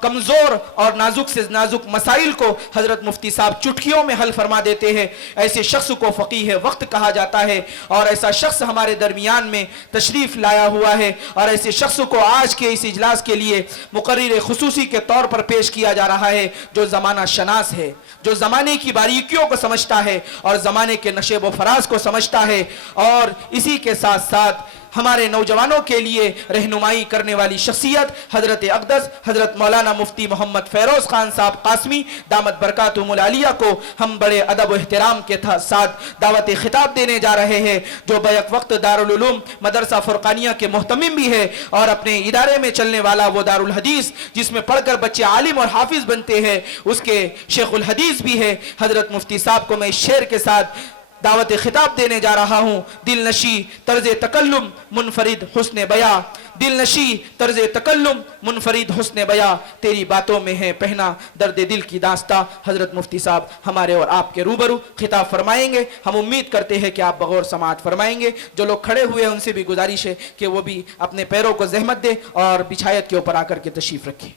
کمزور اور نازک سے نازک مسائل کو حضرت مفتی صاحب چٹکیوں میں حل فرما دیتے ہیں. ایسے شخص کو فقیہ وقت کہا جاتا ہے اور ایسا شخص ہمارے درمیان میں تشریف لایا ہوا ہے اور ایسے شخص کو آج کے اس اجلاس کے لیے مقرر خصوصی کے طور پر پیش کیا جا رہا ہے جو زمانہ شناس ہے، جو زمانے کی باریکیوں کو سمجھتا ہے اور زمانے کے نشیب و فراز کو سمجھتا ہے اور اسی کے ساتھ ساتھ ہمارے نوجوانوں کے لیے رہنمائی کرنے والی شخصیت حضرت اقدس حضرت مولانا مفتی محمد فیروز خان صاحب قاسمی دامت برکاتہم العالیہ کو ہم بڑے ادب و احترام کے ساتھ دعوت خطاب دینے جا رہے ہیں، جو بیک وقت دارالعلوم مدرسہ فرقانیہ کے محتمم بھی ہے اور اپنے ادارے میں چلنے والا وہ دارالحدیث جس میں پڑھ کر بچے عالم اور حافظ بنتے ہیں اس کے شیخ الحدیث بھی ہے. حضرت مفتی صاحب کو میں اس شعر کے ساتھ دعوت خطاب دینے جا رہا ہوں. دل نشی طرز تکلم منفرد حسن بیاں، دل نشی طرز تکلم منفرد حسن بیاں، تیری باتوں میں ہے پہنا درد دل کی داستاں. حضرت مفتی صاحب ہمارے اور آپ کے روبرو خطاب فرمائیں گے. ہم امید کرتے ہیں کہ آپ بغور سماعت فرمائیں گے. جو لوگ کھڑے ہوئے ہیں ان سے بھی گزارش ہے کہ وہ بھی اپنے پیروں کو زحمت دے اور بچھایت کے اوپر آ کر کے تشریف رکھیں.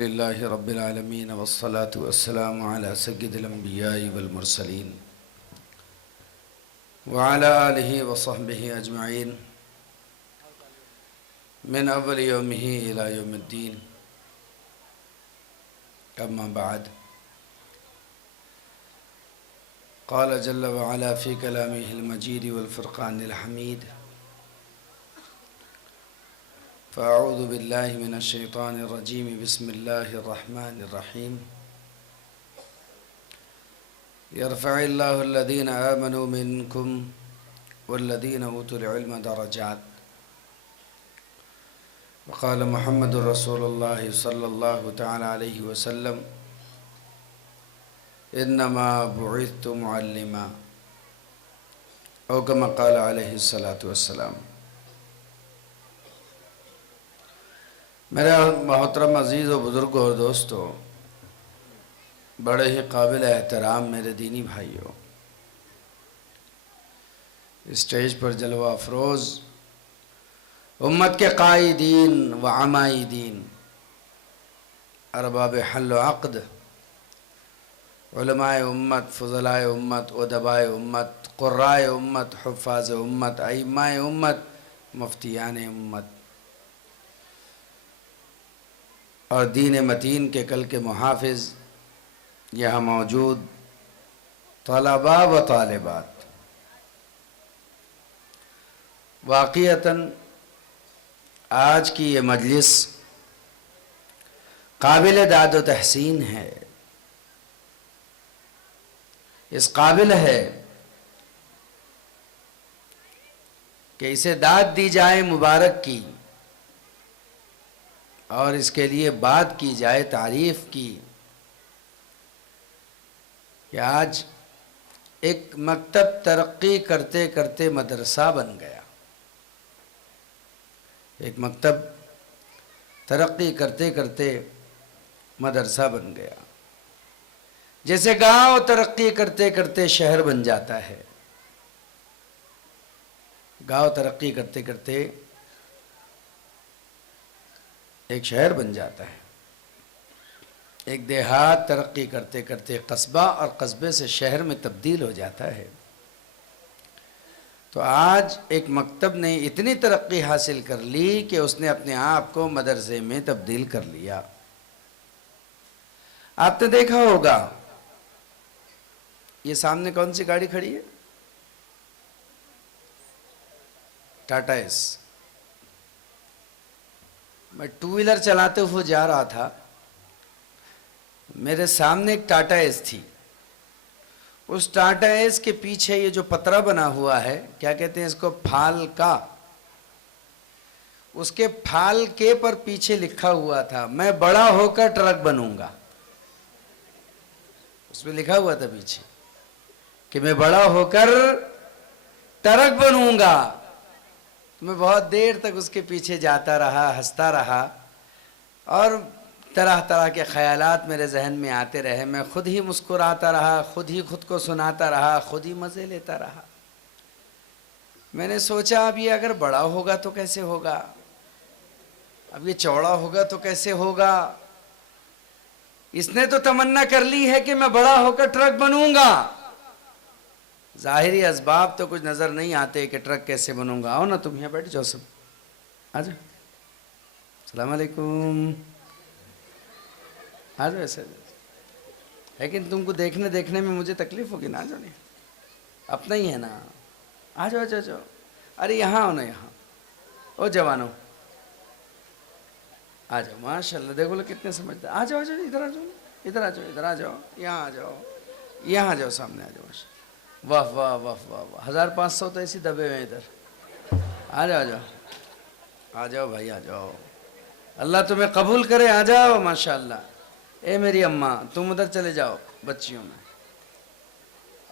للہ رب العالمین والصلاة والسلام علی سید الانبیاء والمرسلین وعلی آلہ وصحبہ اجمعین من اول یومہ الی یوم الدین. اما بعد، قال جل وعلا فی کلامہ المجید والفرقان الحمید: فاعوذ باللہ من الشیطان الرجیم بسم اللہ الرحمن الرحیم. یرفع اللہ الذین آمنوا منکم والذین اوتوا العلم درجات. وقال محمد رسول اللہ صلی اللہ تعالی علیہ وسلم: انما بعثت معلما، او کما قال علیہ الصلاۃ والسلام. میرے محترم عزیز و بزرگوں اور دوستوں، بڑے ہی قابل احترام میرے دینی بھائیوں، اسٹیج پر جلوہ افروز امت کے قائدین و عمائدین، ارباب حل و عقد، علماء امت، فضلاء امت، ادباء امت، قراء امت، حفاظ امت، ائمہ امت، مفتیان امت اور دین متین کے کل کے محافظ، یہاں موجود طلباء و طالبات، واقعتاً آج کی یہ مجلس قابل داد و تحسین ہے. اس قابل ہے کہ اسے داد دی جائے مبارک کی اور اس کے لیے بات کی جائے تعریف کی کہ آج ایک مکتب ترقی کرتے کرتے مدرسہ بن گیا. ایک مکتب ترقی کرتے کرتے مدرسہ بن گیا. جیسے گاؤں ترقی کرتے کرتے شہر بن جاتا ہے، گاؤں ترقی کرتے کرتے ایک شہر بن جاتا ہے، ایک دیہات ترقی کرتے کرتے قصبہ اور قصبے سے شہر میں تبدیل ہو جاتا ہے. تو آج ایک مکتب نے اتنی ترقی حاصل کر لی کہ اس نے اپنے آپ کو مدرسے میں تبدیل کر لیا. آپ نے دیکھا ہوگا یہ سامنے کون سی گاڑی کھڑی ہے؟ ٹاٹا ایس. میں ٹو ویلر چلاتے ہوئے جا رہا تھا، میرے سامنے ایک ٹاٹا ایس تھی. اس ٹاٹا ایس کے پیچھے یہ جو پترا بنا ہوا ہے، کیا کہتے ہیں اس کو، پھال کا، اس کے پھال کے پر پیچھے لکھا ہوا تھا میں بڑا ہو کر ٹرک بنوں گا. اس میں لکھا ہوا تھا پیچھے کہ میں بڑا ہو کر ٹرک بنوں گا. میں بہت دیر تک اس کے پیچھے جاتا رہا، ہنستا رہا اور طرح طرح کے خیالات میرے ذہن میں آتے رہے. میں خود ہی مسکراتا رہا، خود ہی خود کو سناتا رہا، خود ہی مزے لیتا رہا. میں نے سوچا اب یہ اگر بڑا ہوگا تو کیسے ہوگا، اب یہ چوڑا ہوگا تو کیسے ہوگا. اس نے تو تمنا کر لی ہے کہ میں بڑا ہو کر ٹرک بنوں گا. ظاہری اسباب تو کچھ نظر نہیں آتے کہ ٹرک کیسے بنوں گا. آؤ نا تم یہاں بیٹھ جاؤ سب، آ جاؤ. السلام علیکم. آ جاؤ ایسے. لیکن تم کو دیکھنے میں مجھے تکلیف ہوگی نا. آ جاؤ، نہیں اپنا ہی ہے نا. آ جاؤ جاؤ جاؤ. ارے یہاں آؤ نا، یہاں. او جوانوں آ جاؤ. ماشاء اللہ دیکھو لو کتنے سمجھتے. آ جاؤ آ جاؤ، ادھر آ جاؤ، ادھر آ جاؤ، ادھر آ جاؤ، یہاں آ جاؤ، یہاں آ جاؤ، سامنے آ جاؤ. واہ واہ واہ واہ واہ. 1500 تو ایسی دبے ہوئے ادھر. آ جاؤ آ جاؤ آ جاؤ بھائی، آ جاؤ. اللہ تمہیں قبول کرے. آ جاؤ. ماشاء اللہ. اے میری اماں تم ادھر چلے جاؤ بچیوں میں.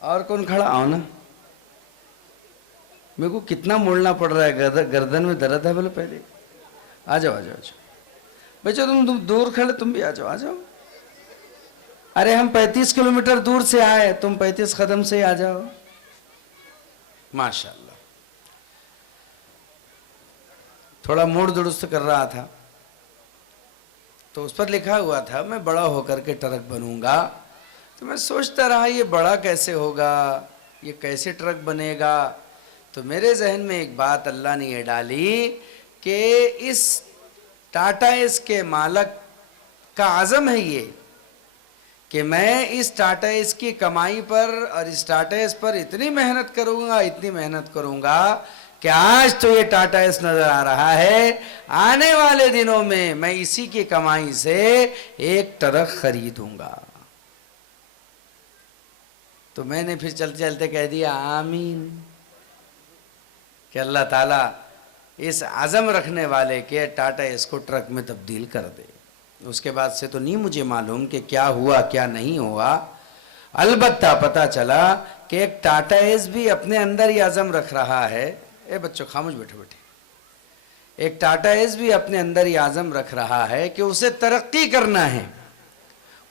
اور کون کھڑا؟ آؤ نا. میرے کو کتنا موڑنا پڑ رہا ہے، گردن میں درد ہے. بولو پہلے آ جاؤ آ جاؤ آ جاؤ. بچو تم دور کھڑے، تم بھی آ جاؤ آ جاؤ. ارے ہم 35 کلومیٹر دور سے آئے، تم 35 قدم سے ہی آ جاؤ. ماشاء اللہ. تھوڑا موڑ درست کر رہا تھا تو اس پر لکھا ہوا تھا میں بڑا ہو کر کے ٹرک بنوں گا. تو میں سوچتا رہا یہ بڑا کیسے ہوگا، یہ کیسے ٹرک بنے گا. تو میرے ذہن میں ایک بات اللہ نے یہ ڈالی کہ اس ٹاٹا ایس کے مالک کا عزم ہے یہ کہ میں اس ٹاٹا ایس کی کمائی پر اور اس ٹاٹا ایس پر اتنی محنت کروں گا کہ آج تو یہ ٹاٹا ایس نظر آ رہا ہے، آنے والے دنوں میں اسی کی کمائی سے ایک ٹرک خریدوں گا. تو میں نے پھر چلتے چلتے کہہ دیا آمین، کہ اللہ تعالیٰ اس عزم رکھنے والے کے ٹاٹا ایس کو ٹرک میں تبدیل کر دے. اس کے بعد سے تو نہیں مجھے معلوم کہ کیا ہوا کیا نہیں ہوا. البتہ پتہ چلا کہ ایک ٹاٹا ایس بھی اپنے اندر یہ عزم رکھ رہا ہے. اے بچوں خاموش بیٹھے بیٹھے. ایک ٹاٹا ایس بھی اپنے اندر یہ عزم رکھ رہا ہے کہ اسے ترقی کرنا ہے،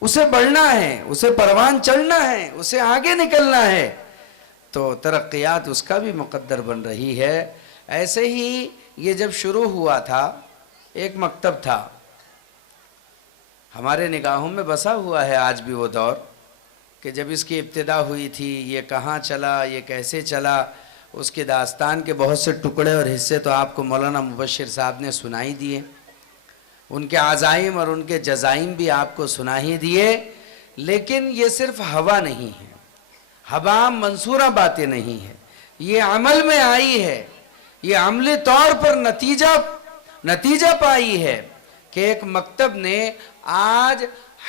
اسے بڑھنا ہے، اسے پروان چڑھنا ہے، اسے آگے نکلنا ہے. تو ترقیات اس کا بھی مقدر بن رہی ہے. ایسے ہی یہ جب شروع ہوا تھا، ایک مکتب تھا ہمارے نگاہوں میں بسا ہوا ہے آج بھی وہ دور کہ جب اس کی ابتدا ہوئی تھی، یہ کہاں چلا، یہ کیسے چلا. اس کے داستان کے بہت سے ٹکڑے اور حصے تو آپ کو مولانا مبشر صاحب نے سنائی دیے، ان کے عزائم اور ان کے جزائم بھی آپ کو سنا ہی دیے. لیکن یہ صرف ہوا نہیں ہے، ہوا منصورہ باتیں نہیں ہیں، یہ عمل میں آئی ہے. یہ عملی طور پر نتیجہ پائی ہے کہ ایک مکتب نے آج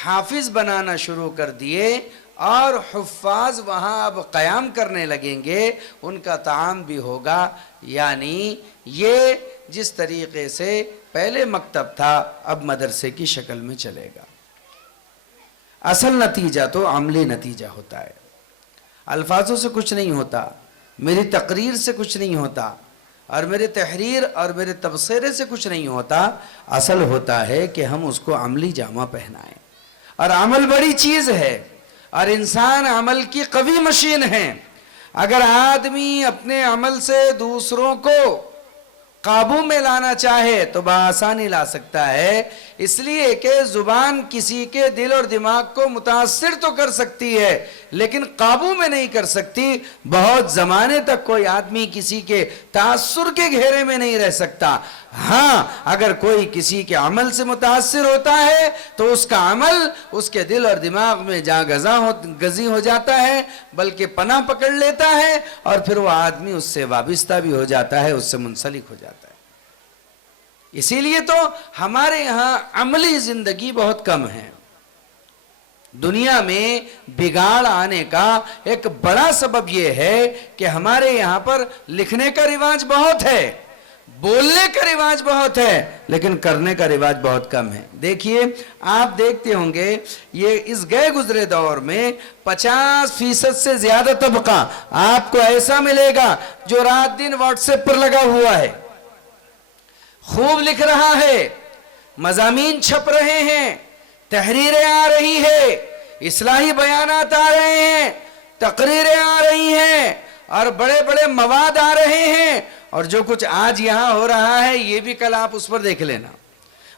حافظ بنانا شروع کر دیے اور حفاظ وہاں اب قیام کرنے لگیں گے، ان کا طعام بھی ہوگا. یعنی یہ جس طریقے سے پہلے مکتب تھا اب مدرسے کی شکل میں چلے گا. اصل نتیجہ تو عملی نتیجہ ہوتا ہے، الفاظوں سے کچھ نہیں ہوتا، میری تقریر سے کچھ نہیں ہوتا، اور میرے تحریر اور میرے تبصرے سے کچھ نہیں ہوتا. اصل ہوتا ہے کہ ہم اس کو عملی جامہ پہنائیں. اور عمل بڑی چیز ہے، اور انسان عمل کی قوی مشین ہے. اگر آدمی اپنے عمل سے دوسروں کو قابو میں لانا چاہے تو بآسانی لا سکتا ہے. اس لیے کہ زبان کسی کے دل اور دماغ کو متاثر تو کر سکتی ہے لیکن قابو میں نہیں کر سکتی. بہت زمانے تک کوئی آدمی کسی کے تاثر کے گھیرے میں نہیں رہ سکتا. ہاں اگر کوئی کسی کے عمل سے متاثر ہوتا ہے تو اس کا عمل اس کے دل اور دماغ میں جاں گزی ہو جاتا ہے، بلکہ پناہ پکڑ لیتا ہے، اور پھر وہ آدمی اس سے وابستہ بھی ہو جاتا ہے، اس سے منسلک ہو جاتا ہے. اسی لیے تو ہمارے یہاں عملی زندگی بہت کم ہے. دنیا میں بگاڑ آنے کا ایک بڑا سبب یہ ہے کہ ہمارے یہاں پر لکھنے کا رواج بہت ہے، بولنے کا رواج بہت ہے، لیکن کرنے کا رواج بہت کم ہے. دیکھیے آپ دیکھتے ہوں گے یہ اس گئے گزرے دور میں 50% سے زیادہ طبقہ آپ کو ایسا ملے گا جو رات دن واٹس ایپ پر لگا ہوا ہے، خوب لکھ رہا ہے، مضامین چھپ رہے ہیں، تحریریں آ رہی ہے، اصلاحی بیانات آ رہے ہیں، تقریریں آ رہی ہیں، اور بڑے بڑے مواد آ رہے ہیں، اور جو کچھ آج یہاں ہو رہا ہے یہ بھی کل آپ اس پر دیکھ لینا،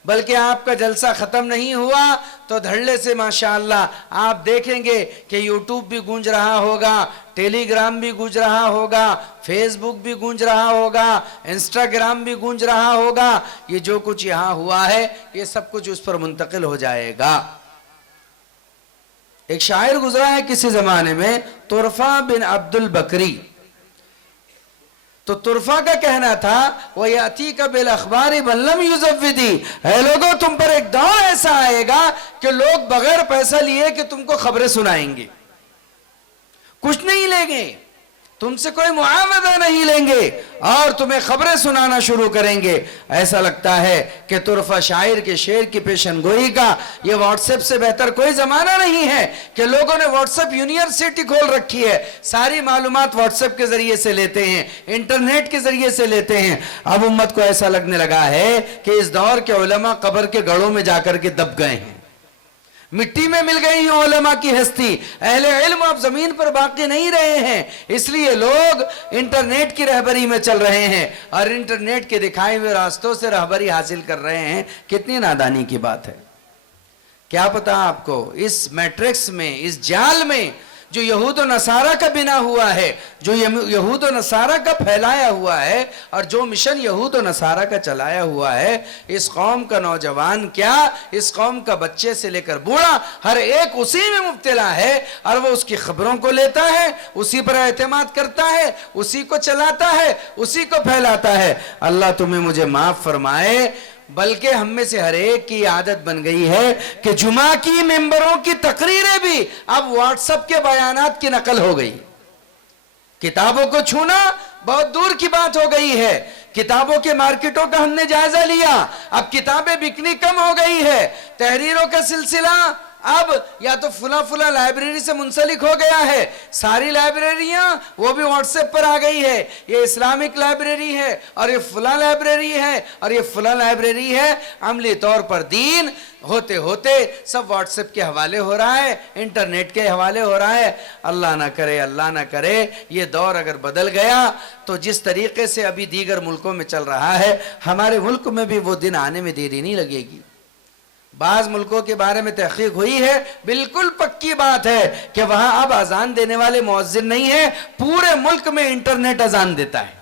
بلکہ آپ کا جلسہ ختم نہیں ہوا تو دھڑلے سے ماشاءاللہ آپ دیکھیں گے کہ یوٹیوب بھی گونج رہا ہوگا، ٹیلی گرام بھی گونج رہا ہوگا، فیس بک بھی گونج رہا ہوگا، انسٹاگرام بھی گونج رہا ہوگا۔ یہ جو کچھ یہاں ہوا ہے یہ سب کچھ اس پر منتقل ہو جائے گا۔ ایک شاعر گزرا ہے کسی زمانے میں، طرفہ بن عبد البکری، تو طرفہ کا کہنا تھا وَيَأْتِيكَ بِالْأَخْبَارِ مَنْ لَمْ يُزَوِّدِ، اے لوگوں تم پر ایک دور ایسا آئے گا کہ لوگ بغیر پیسہ لیے کہ تم کو خبریں سنائیں گے، کچھ نہیں لیں گے، تم سے کوئی معاوضہ نہیں لیں گے اور تمہیں خبریں سنانا شروع کریں گے۔ ایسا لگتا ہے کہ طرفہ شاعر کے شعر کی پیشن گوئی کا یہ واٹس ایپ سے بہتر کوئی زمانہ نہیں ہے کہ لوگوں نے واٹس ایپ یونیورسٹی کھول رکھی ہے، ساری معلومات واٹس ایپ کے ذریعے سے لیتے ہیں، انٹرنیٹ کے ذریعے سے لیتے ہیں۔ اب امت کو ایسا لگنے لگا ہے کہ اس دور کے علماء قبر کے گڑھوں میں جا کر کے دب گئے ہیں، مٹی میں مل گئی ہیں علماء کی ہستی، اہل علم اب زمین پر باقی نہیں رہے ہیں، اس لیے لوگ انٹرنیٹ کی رہبری میں چل رہے ہیں اور انٹرنیٹ کے دکھائے ہوئے راستوں سے رہبری حاصل کر رہے ہیں۔ کتنی نادانی کی بات ہے، کیا پتا آپ کو اس میٹرکس میں، اس جال میں جو یہود و نصارہ کا بنا ہوا ہے، جو یہود و نصارہ کا پھیلایا ہوا ہے اور جو مشن یہود و نصارہ کا چلایا ہوا ہے، اس قوم کا نوجوان کیا، اس قوم کا بچے سے لے کر بوڑھا ہر ایک اسی میں مبتلا ہے، اور وہ اس کی خبروں کو لیتا ہے، اسی پر اعتماد کرتا ہے، اسی کو چلاتا ہے، اسی کو پھیلاتا ہے۔ اللہ تمہیں مجھے معاف فرمائے، بلکہ ہم میں سے ہر ایک کی عادت بن گئی ہے کہ جمعہ کی ممبروں کی تقریریں بھی اب واٹس ایپ کے بیانات کی نقل ہو گئی، کتابوں کو چھونا بہت دور کی بات ہو گئی ہے۔ کتابوں کے مارکیٹوں کا ہم نے جائزہ لیا، اب کتابیں بکنی کم ہو گئی ہے، تحریروں کا سلسلہ اب یا تو فلاں لائبریری سے منسلک ہو گیا ہے، ساری لائبریریاں وہ بھی واٹس ایپ پر آ گئی ہے، یہ اسلامک لائبریری ہے اور یہ فلاں لائبریری ہے اور یہ فلاں لائبریری ہے۔ عملی طور پر دین ہوتے ہوتے سب واٹس ایپ کے حوالے ہو رہا ہے، انٹرنیٹ کے حوالے ہو رہا ہے۔ اللہ نہ کرے یہ دور اگر بدل گیا تو جس طریقے سے ابھی دیگر ملکوں میں چل رہا ہے، ہمارے ملک میں بھی وہ دن آنے میں دیری نہیں لگے گی۔ بعض ملکوں کے بارے میں تحقیق ہوئی ہے، بالکل پکی بات ہے کہ وہاں اب اذان دینے والے مؤذن نہیں ہیں، پورے ملک میں انٹرنیٹ اذان دیتا ہے،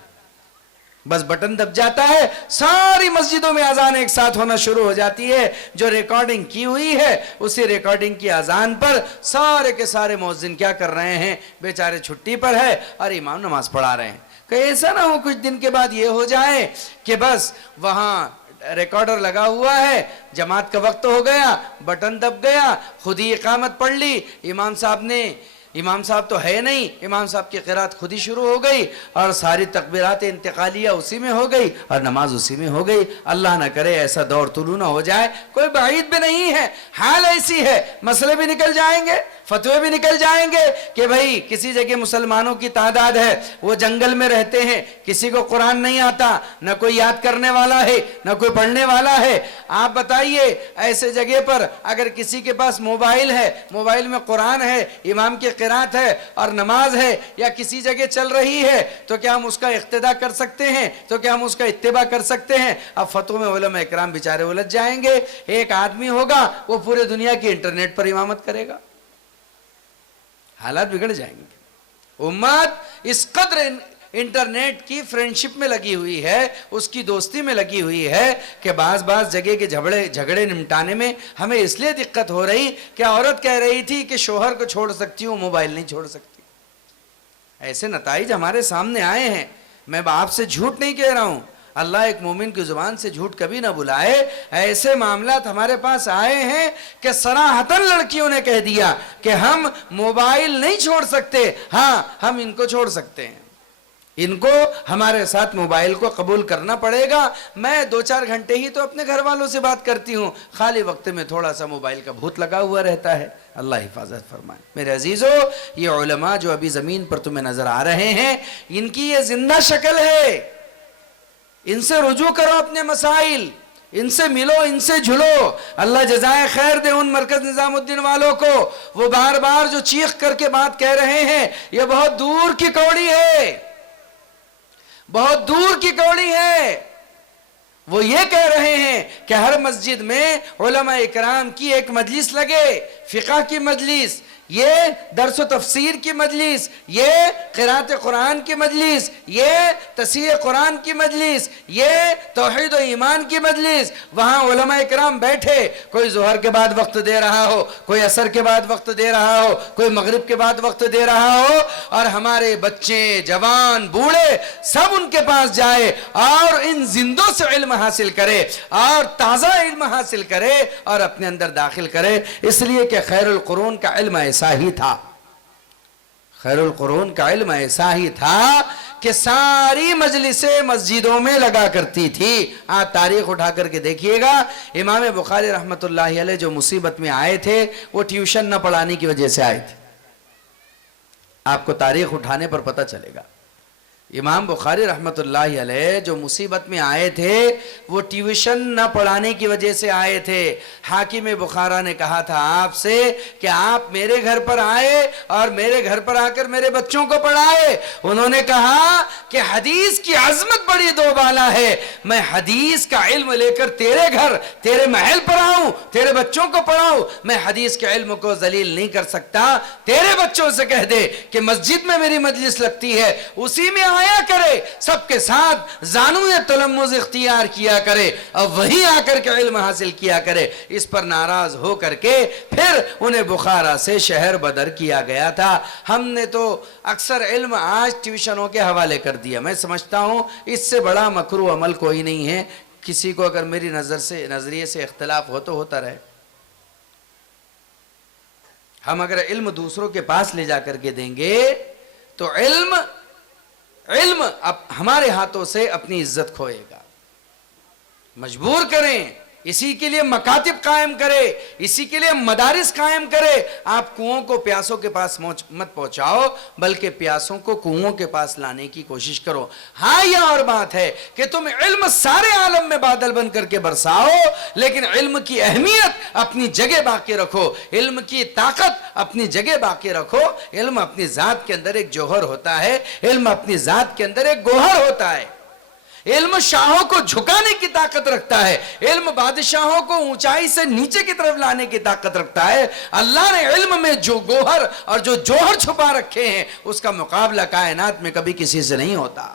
بس بٹن دب جاتا ہے، ساری مسجدوں میں اذان ایک ساتھ ہونا شروع ہو جاتی ہے۔ جو ریکارڈنگ کی ہوئی ہے اسی ریکارڈنگ کی اذان پر سارے کے سارے مؤذن کیا کر رہے ہیں، بیچارے چھٹی پر ہے اور امام نماز پڑھا رہے ہیں۔ کہ ایسا نہ ہو کچھ دن کے بعد یہ ہو جائے کہ بس وہاں ریکارڈر لگا ہوا ہے، جماعت کا وقت ہو گیا، بٹن دب گیا، خود ہی اقامت پڑھ لی، امام صاحب تو ہے نہیں، امام صاحب کی قرات خود ہی شروع ہو گئی اور ساری تکبیرات انتقالیہ اسی میں ہو گئی اور نماز اسی میں ہو گئی۔ اللہ نہ کرے ایسا دور طلوع نہ ہو جائے، کوئی بعید بھی نہیں ہے، حال ایسی ہے، مسئلے بھی نکل جائیں گے، فتوے بھی نکل جائیں گے کہ بھئی کسی جگہ مسلمانوں کی تعداد ہے، وہ جنگل میں رہتے ہیں، کسی کو قرآن نہیں آتا، نہ کوئی یاد کرنے والا ہے نہ کوئی پڑھنے والا ہے۔ آپ بتائیے ایسے جگہ پر اگر کسی کے پاس موبائل ہے، موبائل میں قرآن ہے، امام کی قرات ہے اور نماز ہے یا کسی جگہ چل رہی ہے، تو کیا ہم اس کا اقتداء کر سکتے ہیں؟ تو کیا ہم اس کا اتباع کر سکتے ہیں؟ اب فتووں میں علماء اکرام بیچارے الجھ جائیں گے۔ ایک آدمی ہوگا وہ پورے دنیا کی انٹرنیٹ پر امامت کرے گا، حالات بگڑ جائیں گے۔ امت اس قدر انٹرنیٹ کی فرینڈشپ میں لگی ہوئی ہے، اس کی دوستی میں لگی ہوئی ہے کہ بعض جگہ کے جھگڑے نمٹانے میں ہمیں اس لیے دقت ہو رہی کہ عورت کہہ رہی تھی کہ شوہر کو چھوڑ سکتی ہوں، موبائل نہیں چھوڑ سکتی۔ ایسے نتائج ہمارے سامنے آئے ہیں، میں آپ سے جھوٹ نہیں کہہ رہا ہوں، اللہ ایک مومن کی زبان سے جھوٹ کبھی نہ بلائے۔ ایسے معاملات ہمارے پاس آئے ہیں کہ صراحتاً لڑکیوں نے کہہ دیا کہ ہم موبائل نہیں چھوڑ سکتے، ہاں ہم ان کو چھوڑ سکتے ہیں، ان کو ہمارے ساتھ موبائل کو قبول کرنا پڑے گا۔ میں 2-4 گھنٹے ہی تو اپنے گھر والوں سے بات کرتی ہوں، خالی وقت میں تھوڑا سا موبائل کا بھوت لگا ہوا رہتا ہے۔ اللہ حفاظت فرمائے۔ میرے عزیزو، یہ علماء جو ابھی زمین پر تمہیں نظر آ رہے ہیں، ان کی یہ زندہ شکل ہے، ان سے رجوع کرو اپنے مسائل، ان سے ملو، ان سے جھلو. اللہ جزائے خیر دے ان مرکز نظام الدین والوں کو. وہ بار بار جو چیخ کر کے بات کہہ رہے ہیں یہ بہت دور کی کوڑی ہے، بہت دور کی کوڑی ہے. وہ یہ کہہ رہے ہیں کہ ہر مسجد میں علماء اکرام کی ایک مجلس لگے، فقہ کی مجلس، یہ درس و تفسیر کی مجلس، یہ قرات قرآن کی مجلس، یہ تصحیح قرآن کی مجلس، یہ توحید و ایمان کی مجلس. وہاں علماء اکرام بیٹھے، کوئی ظہر کے بعد وقت دے رہا ہو، کوئی عصر کے بعد وقت دے رہا ہو، کوئی مغرب کے بعد وقت دے رہا ہو، اور ہمارے بچے، جوان، بوڑھے سب ان کے پاس جائے اور ان زندوں سے علم حاصل کرے اور تازہ علم حاصل کرے اور اپنے اندر داخل کرے. اس لیے کہ خیر القرون کا علم ایسا ہی تھا، خیر القرون کا علم ایسا ہی تھا کہ ساری مجلسیں مسجدوں میں لگا کرتی تھی. آج تاریخ اٹھا کر کے دیکھیے گا، امام بخاری رحمت اللہ علیہ جو مصیبت میں آئے تھے وہ ٹیوشن نہ پڑھانے کی وجہ سے آئے تھے. آپ کو تاریخ اٹھانے پر پتہ چلے گا. امام بخاری رحمت اللہ علیہ جو مصیبت میں آئے تھے وہ ٹیوشن نہ پڑھانے کی وجہ سے آئے تھے. حاکم بخارا نے کہا تھا آپ سے کہ آپ میرے گھر پر آئے اور میرے گھر پر آ کر میرے بچوں کو پڑھائے. انہوں نے کہا کہ حدیث کی عظمت بڑی دو بالا ہے، میں حدیث کا علم لے کر تیرے گھر، تیرے محل پر آؤں، تیرے بچوں کو پڑھاؤں. میں حدیث کے علم کو ذلیل نہیں کر سکتا. تیرے بچوں سے کہہ دے کہ مسجد میں میری مجلس لگتی ہے، اسی میں آیا کرے، سب کے ساتھ زانوی تلمذ اختیار کیا کرے اور وہیں آ کر کے علم حاصل کیا کرے. اس پر ناراض ہو کر کے پھر انہیں بخارا سے شہر بدر کیا گیا تھا. ہم نے تو اکثر علم آج ٹیوشنوں کے حوالے کر دیا. میں سمجھتا ہوں اس سے بڑا مکروہ عمل کوئی نہیں ہے. کسی کو اگر میری نظریے سے اختلاف ہو تو ہوتا رہے. ہم اگر علم دوسروں کے پاس لے جا کر کے دیں گے تو علم اب ہمارے ہاتھوں سے اپنی عزت کھوئے گا. مجبور کریں، اسی کے لیے مکاتب قائم کرے، اسی کے لیے مدارس قائم کرے. آپ کنووں کو پیاسوں کے پاس مت پہنچاؤ بلکہ پیاسوں کو کنووں کے پاس لانے کی کوشش کرو. ہاں یہ اور بات ہے کہ تم علم سارے عالم میں بادل بن کر کے برساؤ، لیکن علم کی اہمیت اپنی جگہ باقی رکھو، علم کی طاقت اپنی جگہ باقی رکھو. علم اپنی ذات کے اندر ایک جوہر ہوتا ہے، علم اپنی ذات کے اندر ایک گوہر ہوتا ہے. علم شاہوں کو جھکانے کی طاقت رکھتا ہے، علم بادشاہوں کو اونچائی سے نیچے کی طرف لانے کی طاقت رکھتا ہے. اللہ نے علم میں جو گوہر اور جو جوہر چھپا رکھے ہیں اس کا مقابلہ کائنات میں کبھی کسی سے نہیں ہوتا.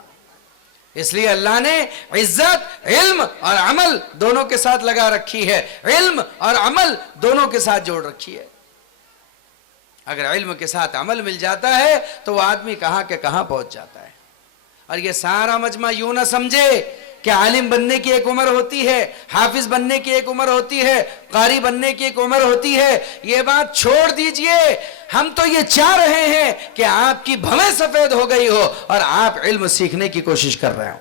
اس لیے اللہ نے عزت علم اور عمل دونوں کے ساتھ لگا رکھی ہے، علم اور عمل دونوں کے ساتھ جوڑ رکھی ہے. اگر علم کے ساتھ عمل مل جاتا ہے تو وہ آدمی کہاں کے کہاں پہنچ جاتا ہے. اور یہ سارا مجمع یوں نہ سمجھے کہ عالم بننے کی ایک عمر ہوتی ہے، حافظ بننے کی ایک عمر ہوتی ہے، قاری بننے کی ایک عمر ہوتی ہے. یہ بات چھوڑ دیجئے. ہم تو یہ چاہ رہے ہیں کہ آپ کی بھویں سفید ہو گئی ہو اور آپ علم سیکھنے کی کوشش کر رہے ہو.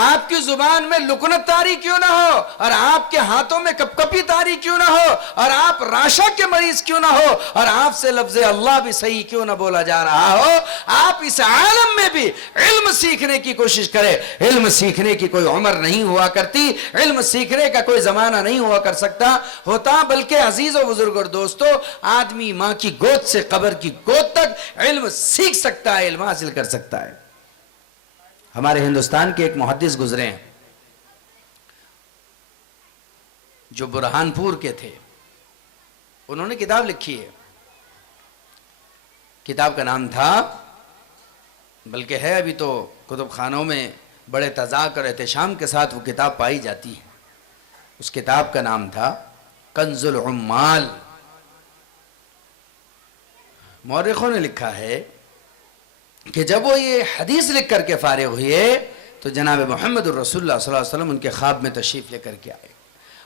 آپ کی زبان میں لکنت طاری کیوں نہ ہو اور آپ کے ہاتھوں میں کپ کپی طاری کیوں نہ ہو اور آپ راشا کے مریض کیوں نہ ہو اور آپ سے لفظ اللہ بھی صحیح کیوں نہ بولا جا رہا ہو. آپ اس عالم میں بھی علم سیکھنے کی کوشش کریں. علم سیکھنے کی کوئی عمر نہیں ہوا کرتی، علم سیکھنے کا کوئی زمانہ نہیں ہوا کر سکتا ہوتا، بلکہ عزیز و بزرگ اور دوستو آدمی ماں کی گود سے قبر کی گود تک علم سیکھ سکتا ہے، علم حاصل کر سکتا ہے. ہمارے ہندوستان کے ایک محدث گزرے ہیں جو برہان پور کے تھے. انہوں نے کتاب لکھی ہے. کتاب کا نام تھا، بلکہ ہے ابھی تو کتب خانوں میں بڑے تذاکر اور احتشام کے ساتھ وہ کتاب پائی جاتی ہے. اس کتاب کا نام تھا کنز العمال. مورخوں نے لکھا ہے کہ جب وہ یہ حدیث لکھ کر کے فارغ ہوئے تو جناب محمد الرسول اللہ صلی اللہ علیہ وسلم ان کے خواب میں تشریف لے کر کے آئے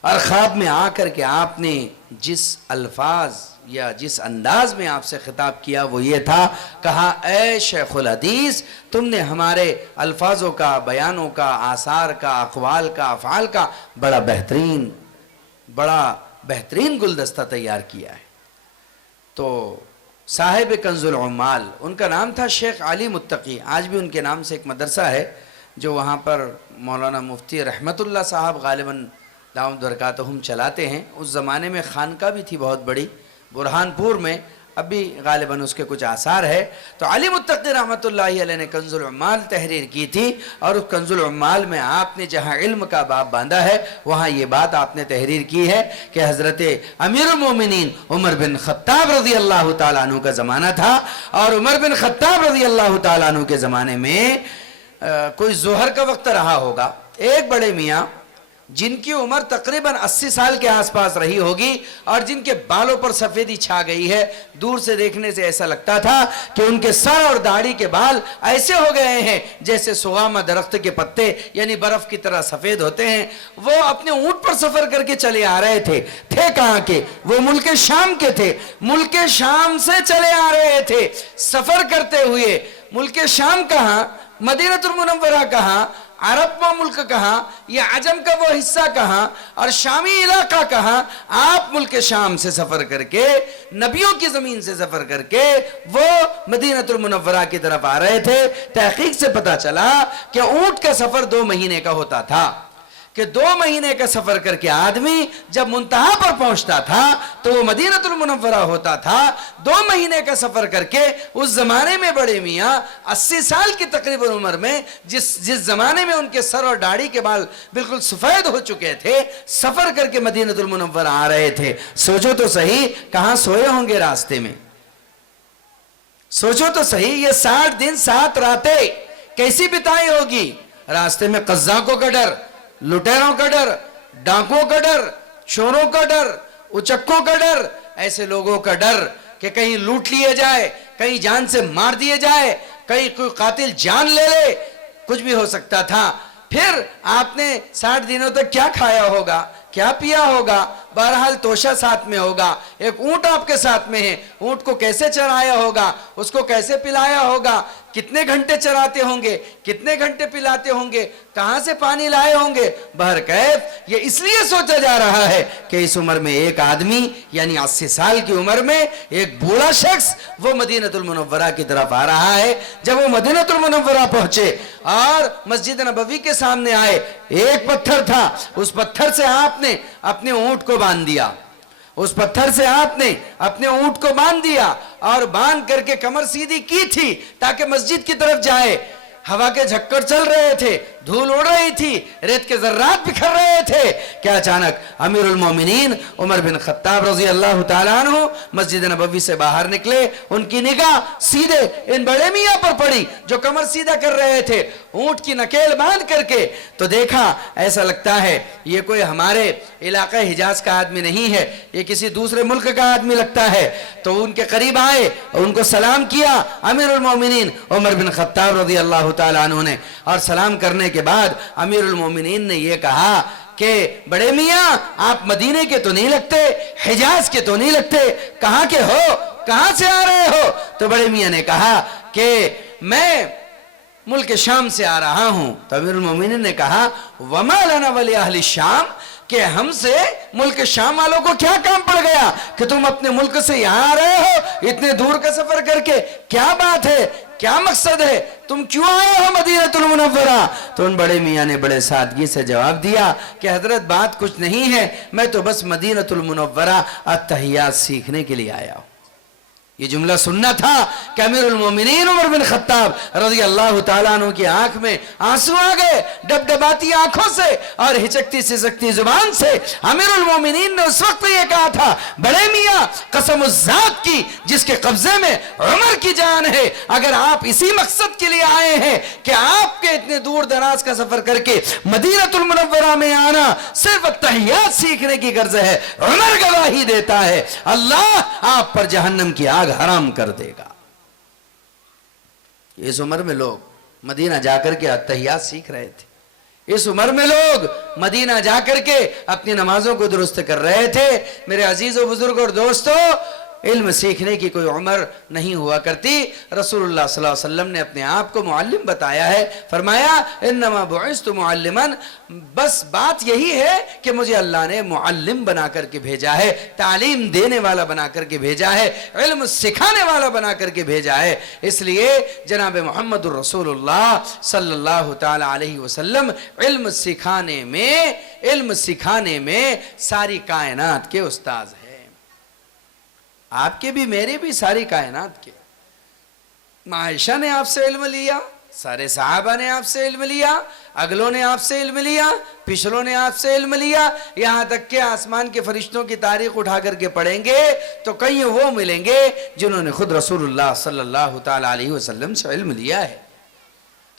اور خواب میں آ کر کے آپ نے جس الفاظ یا جس انداز میں آپ سے خطاب کیا وہ یہ تھا، کہا اے شیخ الحدیث تم نے ہمارے الفاظوں کا، بیانوں کا، آثار کا، اقوال کا، افعال کا بڑا بہترین گلدستہ تیار کیا ہے. تو صاحب کنز العمال ان کا نام تھا شیخ علی متقی. آج بھی ان کے نام سے ایک مدرسہ ہے جو وہاں پر مولانا مفتی رحمت اللہ صاحب غالباً دامت برکاتہم چلاتے ہیں. اس زمانے میں خانقاہ بھی تھی بہت بڑی برہان پور میں, اب بھی غالباً اس کے کچھ آثار ہے. تو علی متقی رحمت اللہ علیہ نے کنز العمال تحریر کی تھی, اور اس کنز العمال میں آپ نے جہاں علم کا باب باندھا ہے وہاں یہ بات آپ نے تحریر کی ہے کہ حضرت امیر المومنین عمر بن خطاب رضی اللہ تعالیٰ عنہ کا زمانہ تھا, اور عمر بن خطاب رضی اللہ تعالیٰ عنہ کے زمانے میں کوئی ظہر کا وقت رہا ہوگا. ایک بڑے میاں جن کی عمر تقریباً 80 سال کے آس پاس رہی ہوگی, اور جن کے بالوں پر سفیدی چھا گئی ہے, دور سے دیکھنے سے ایسا لگتا تھا کہ ان کے سر اور داڑھی کے بال ایسے ہو گئے ہیں جیسے سوامہ درخت کے پتے یعنی برف کی طرح سفید ہوتے ہیں. وہ اپنے اونٹ پر سفر کر کے چلے آ رہے تھے. کہاں کے؟ وہ ملک شام کے تھے. ملک شام سے چلے آ رہے تھے سفر کرتے ہوئے. ملک شام کہاں؟ مدینہ المنورہ کہاں؟ عرب و ملک کہاں؟ یہ عجم کا وہ حصہ کہاں؟ اور شامی علاقہ کہاں؟ آپ ملک شام سے سفر کر کے, نبیوں کی زمین سے سفر کر کے وہ مدینہ المنورہ کی طرف آ رہے تھے. تحقیق سے پتا چلا کہ اونٹ کا سفر 2 مہینے کا ہوتا تھا, کہ 2 مہینے کا سفر کر کے آدمی جب منتہا پر پہنچتا تھا تو وہ مدینہ المنورہ ہوتا تھا. 2 مہینے کا سفر کر کے اس زمانے میں بڑے میاں 80 سال کی تقریباً عمر میں, جس زمانے میں ان کے سر اور داڑھی کے بال بالکل سفید ہو چکے تھے, سفر کر کے مدینہ المنورہ آ رہے تھے. سوچو تو صحیح کہاں سوئے ہوں گے راستے میں. سوچو تو صحیح یہ 60 دن 7 راتیں کیسی بتائی ہوگی. راستے میں قزاقوں کا ڈر, لٹیروں کا ڈر, ڈاکوں کا ڈر, چوروں کا ڈر, اچکوں کا ڈر, ایسے لوگوں کا ڈر کہ کہیں لوٹ لیے جائے, کہیں جان سے مار دیے جائے, کہیں کوئی قاتل جان لے لے, کچھ بھی ہو سکتا تھا. پھر آپ نے 60 دنوں تک کیا کھایا ہوگا, کیا پیا ہوگا؟ بہرحال توشہ ساتھ میں ہوگا, ایک اونٹ آپ کے ساتھ میں ہے. اونٹ کو کیسے چرایا ہوگا, اس کو کیسے پلایا ہوگا, کتنے گھنٹے چراتے ہوں گے, کتنے گھنٹے پلاتے ہوں گے, کہاں سے پانی لائے ہوں گے. بہرکیف یہ اس لیے سوچا جا رہا ہے کہ اس عمر میں ایک آدمی یعنی 80 سال کی عمر میں ایک بوڑھا شخص وہ مدینہ المنورہ کی طرف آ رہا ہے. جب وہ مدینہ المنورہ پہنچے اور مسجد نبوی کے سامنے آئے, ایک پتھر تھا, اس پتھر سے آپ نے اپنے اونٹ کو باندھ دیا. اس پتھر سے آپ نے اپنے اونٹ کو باندھ دیا اور باندھ کر کے کمر سیدھی کی تھی تاکہ مسجد کی طرف جائے. ہوا کے جھکڑ چل رہے تھے, دھول اڑ رہی تھی, ریت کے ذرات بکھر رہے تھے کہ اچانک امیر المومنین عمر بن خطاب رضی اللہ تعالیٰ عنہ مسجد نبوی سے باہر نکلے. ان کی نگاہ سیدھے ان بڑے میاں پر پڑی جو کمر سیدھا کر رہے تھے, اونٹ کی نکیل باندھ کر کے. تو دیکھا ایسا لگتا ہے یہ کوئی ہمارے علاقہ حجاز کا آدمی نہیں ہے, یہ کسی دوسرے ملک کا آدمی لگتا ہے. تو ان کے قریب آئے, ان کو سلام کیا امیر المومنین عمر بن خطاب رضی اللہ تعالیٰ عنہ نے, اور سلام کرنے کے بعد امیر المومنین نے یہ کہا کہ بڑے میاں آپ مدینے کے تو نہیں لگتے, حجاز کے تو نہیں لگتے, کہاں کے ہو, کہاں سے آ رہے ہو؟ تو بڑے میاں نے کہا کہ میں ملک شام سے آ رہا ہوں. تو امیر المومنین نے کہا وما لنا ولی اہل الشام, کہ ہم سے ملک شام والوں کو کیا کام پڑ گیا کہ تم اپنے ملک سے یہاں آ رہے ہو اتنے دور کا سفر کر کے, کیا بات ہے, کیا مقصد ہے, تم کیوں آئے ہو مدینہ المنورہ؟ تو ان بڑے میاں نے بڑے سادگی سے جواب دیا کہ حضرت بات کچھ نہیں ہے, میں تو بس مدینہ المنورہ التحیات سیکھنے کے لیے آیا ہوں. یہ جملہ سننا تھا کہ امیر المومنین عمر بن خطاب رضی اللہ تعالیٰ عنہ کی آنکھ میں آنسو آ گئے, ڈبڈباتی آنکھوں سے اور ہچکتی سسکتی زبان سے. امیر المومنین نے اس وقت یہ کہا تھا بڑے میاں قسم الذات کی جس کے قبضے میں عمر کی جان ہے, اگر آپ اسی مقصد کے لیے آئے ہیں کہ آپ کے اتنے دور دراز کا سفر کر کے مدینہ المنورہ میں آنا صرف التحیات سیکھنے کی غرض ہے, عمر گواہی دیتا ہے اللہ آپ پر جہنم کی آگ حرام کر دے گا. اس عمر میں لوگ مدینہ جا کر کے التحیات سیکھ رہے تھے. اس عمر میں لوگ مدینہ جا کر کے اپنی نمازوں کو درست کر رہے تھے. میرے عزیز و بزرگ اور دوستو, علم سیکھنے کی کوئی عمر نہیں ہوا کرتی. رسول اللہ صلی اللہ علیہ وسلم نے اپنے آپ کو معلم بتایا ہے, فرمایا انما بعثت معلما, بس بات یہی ہے کہ مجھے اللہ نے معلم بنا کر کے بھیجا ہے, تعلیم دینے والا بنا کر کے بھیجا ہے, علم سکھانے والا بنا کر کے بھیجا ہے. اس لیے جناب محمد الرسول اللہ صلی اللہ تعالی علیہ وسلم علم سکھانے میں ساری کائنات کے استاذ ہیں. آپ کے بھی میرے بھی ساری کائنات کے. عائشہ نے آپ سے علم لیا, سارے صحابہ نے آپ سے علم لیا, اگلوں نے آپ سے علم لیا, پچھلوں نے آپ سے علم لیا, یہاں تک کہ آسمان کے فرشتوں کی تاریخ اٹھا کر کے پڑھیں گے تو کئی وہ ملیں گے جنہوں نے خود رسول اللہ صلی اللہ تعالی علیہ وسلم سے علم لیا ہے.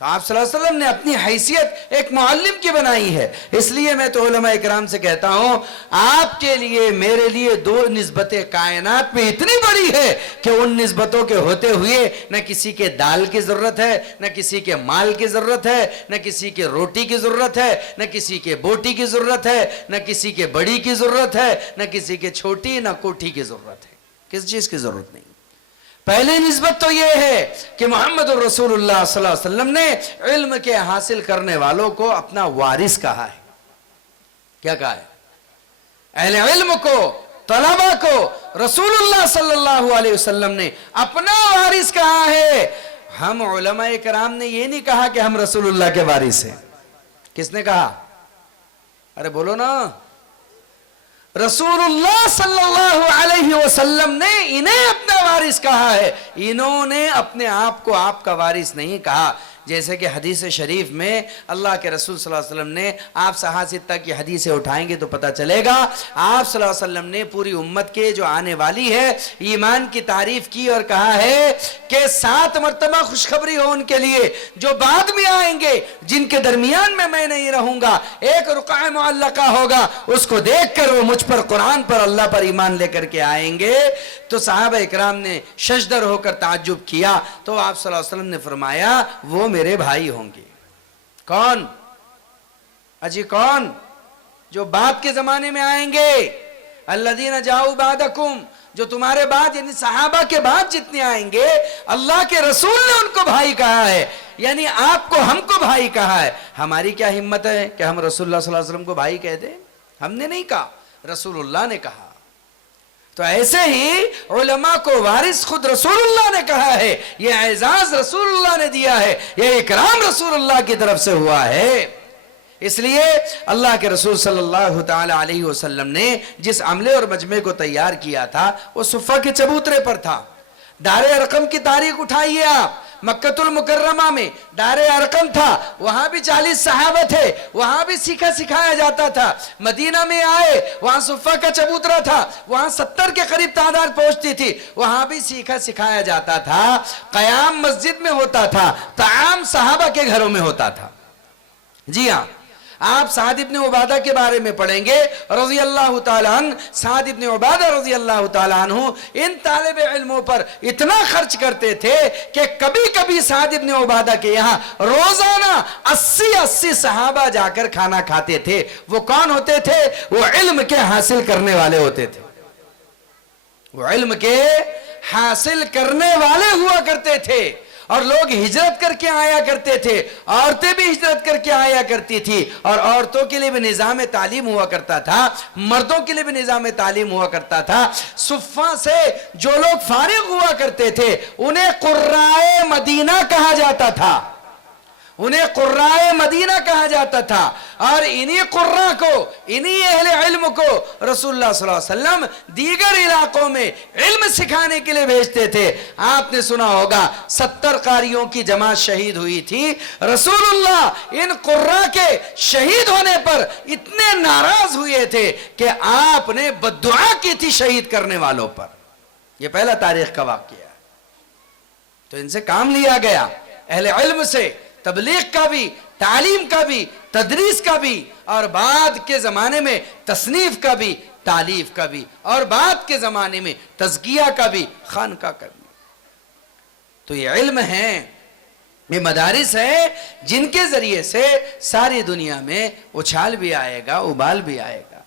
تو آپ صلی اللہ علیہ وسلم نے اپنی حیثیت ایک معلم کی بنائی ہے. اس لیے میں تو علماء اکرام سے کہتا ہوں, آپ کے لیے میرے لیے دو نسبتیں کائنات میں اتنی بڑی ہے کہ ان نسبتوں کے ہوتے ہوئے نہ کسی کے دال کی ضرورت ہے, نہ کسی کے مال کی ضرورت ہے, نہ کسی کے روٹی کی ضرورت ہے, نہ کسی کے بوٹی کی ضرورت ہے, نہ کسی کے بڑی کی ضرورت ہے, نہ کسی کے چھوٹی نہ کوٹھی کی ضرورت ہے. کس چیز کی ضرورت نہیں. پہلی نسبت تو یہ ہے کہ محمد الرسول اللہ صلی اللہ علیہ وسلم نے علم کے حاصل کرنے والوں کو اپنا وارث کہا ہے. کیا کہا ہے؟ اہل علم کو, طلبہ کو رسول اللہ صلی اللہ علیہ وسلم نے اپنا وارث کہا ہے. ہم علماء کرام نے یہ نہیں کہا کہ ہم رسول اللہ کے وارث ہیں. کس نے کہا؟ ارے بولو نا. رسول اللہ صلی اللہ علیہ وسلم نے انہیں اپنا وارث کہا ہے, انہوں نے اپنے آپ کو آپ کا وارث نہیں کہا. جیسے کہ حدیث شریف میں اللہ کے رسول صلی اللہ علیہ وسلم نے, آپ صحاستہ کی حدیثیں اٹھائیں گے تو پتہ چلے گا, آپ صلی اللہ علیہ وسلم نے پوری امت کے جو آنے والی ہے ایمان کی تعریف کی اور کہا ہے کہ 7 مرتبہ خوشخبری ہو ان کے لیے جو بعد میں آئیں گے, جن کے درمیان میں نہیں رہوں گا. ایک رقعہ معلقہ ہوگا, اس کو دیکھ کر وہ مجھ پر, قرآن پر, اللہ پر ایمان لے کر کے آئیں گے. تو صحابہ اکرام نے ششدر ہو کر تعجب کیا. تو آپ صلی اللہ علیہ وسلم نے فرمایا وہ میرے بھائی ہوں گے. کون؟ اجی کون؟ جو بعد کے زمانے میں آئیں گے. الذین جاؤ بعدکم, جو تمہارے بعد یعنی صحابہ کے بعد جتنے آئیں گے, اللہ کے رسول نے ان کو بھائی کہا ہے, یعنی آپ کو, ہم کو بھائی کہا ہے. ہماری کیا ہمت ہے کہ ہم رسول اللہ صلی اللہ علیہ وسلم کو بھائی کہہ دیں؟ ہم نے نہیں کہا, رسول اللہ نے کہا. تو ایسے ہی علماء کو وارث خود رسول اللہ نے کہا ہے, یہ اعزاز رسول اللہ نے دیا ہے, یہ اکرام رسول اللہ کی طرف سے ہوا ہے. اس لیے اللہ کے رسول صلی اللہ تعالی علیہ وسلم نے جس عملے اور مجمع کو تیار کیا تھا وہ صفہ کے چبوترے پر تھا. دار ارقم کی تاریخ اٹھائیے آپ, مکۃ المکرمہ میں دار ارقم تھا, وہاں بھی 40 صحابہ تھے, وہاں بھی سیکھا سکھایا جاتا تھا. مدینہ میں آئے, وہاں صفہ کا چبوترا تھا, وہاں 70 کے قریب تعداد پہنچتی تھی, وہاں بھی سیکھا سکھایا جاتا تھا. قیام مسجد میں ہوتا تھا, طعام صحابہ کے گھروں میں ہوتا تھا. جی ہاں, آپ سعد ابن عبادہ کے بارے میں پڑھیں گے رضی اللہ تعالیٰ عنہ. سعد ابن عبادہ رضی اللہ تعالیٰ عنہ ان طالب علموں پر اتنا خرچ کرتے تھے کہ کبھی کبھی سعد ابن عبادہ کے یہاں روزانہ 80 صحابہ جا کر کھانا کھاتے تھے. وہ کون ہوتے تھے؟ وہ علم کے حاصل کرنے والے ہوتے تھے. وہ علم کے حاصل کرنے والے ہوا کرتے تھے. اور لوگ ہجرت کر کے آیا کرتے تھے, عورتیں بھی ہجرت کر کے آیا کرتی تھی, اور عورتوں کے لیے بھی نظام تعلیم ہوا کرتا تھا, مردوں کے لیے بھی نظام تعلیم ہوا کرتا تھا. صفہ سے جو لوگ فارغ ہوا کرتے تھے انہیں قرائے مدینہ کہا جاتا تھا, انہیں قرائے مدینہ کہا جاتا تھا. اور انہی قرآ کو, انہی اہل علم کو رسول اللہ صلی اللہ علیہ وسلم دیگر علاقوں میں علم سکھانے کے لیے بھیجتے تھے. آپ نے سنا ہوگا 70 قاریوں کی جماعت شہید ہوئی تھی. رسول اللہ ان قرآ کے شہید ہونے پر اتنے ناراض ہوئے تھے کہ آپ نے بددعا کی تھی شہید کرنے والوں پر. یہ پہلا تاریخ کا واقعہ ہے. تو ان سے کام لیا گیا, اہل علم سے, تبلیغ کا بھی, تعلیم کا بھی, تدریس کا بھی, اور بعد کے زمانے میں تصنیف کا بھی, تالیف کا بھی, اور بعد کے زمانے میں تزکیہ کا بھی, خانقاہ کا بھی. تو یہ علم ہے, یہ مدارس ہیں جن کے ذریعے سے ساری دنیا میں اچھال بھی آئے گا, ابال بھی آئے گا.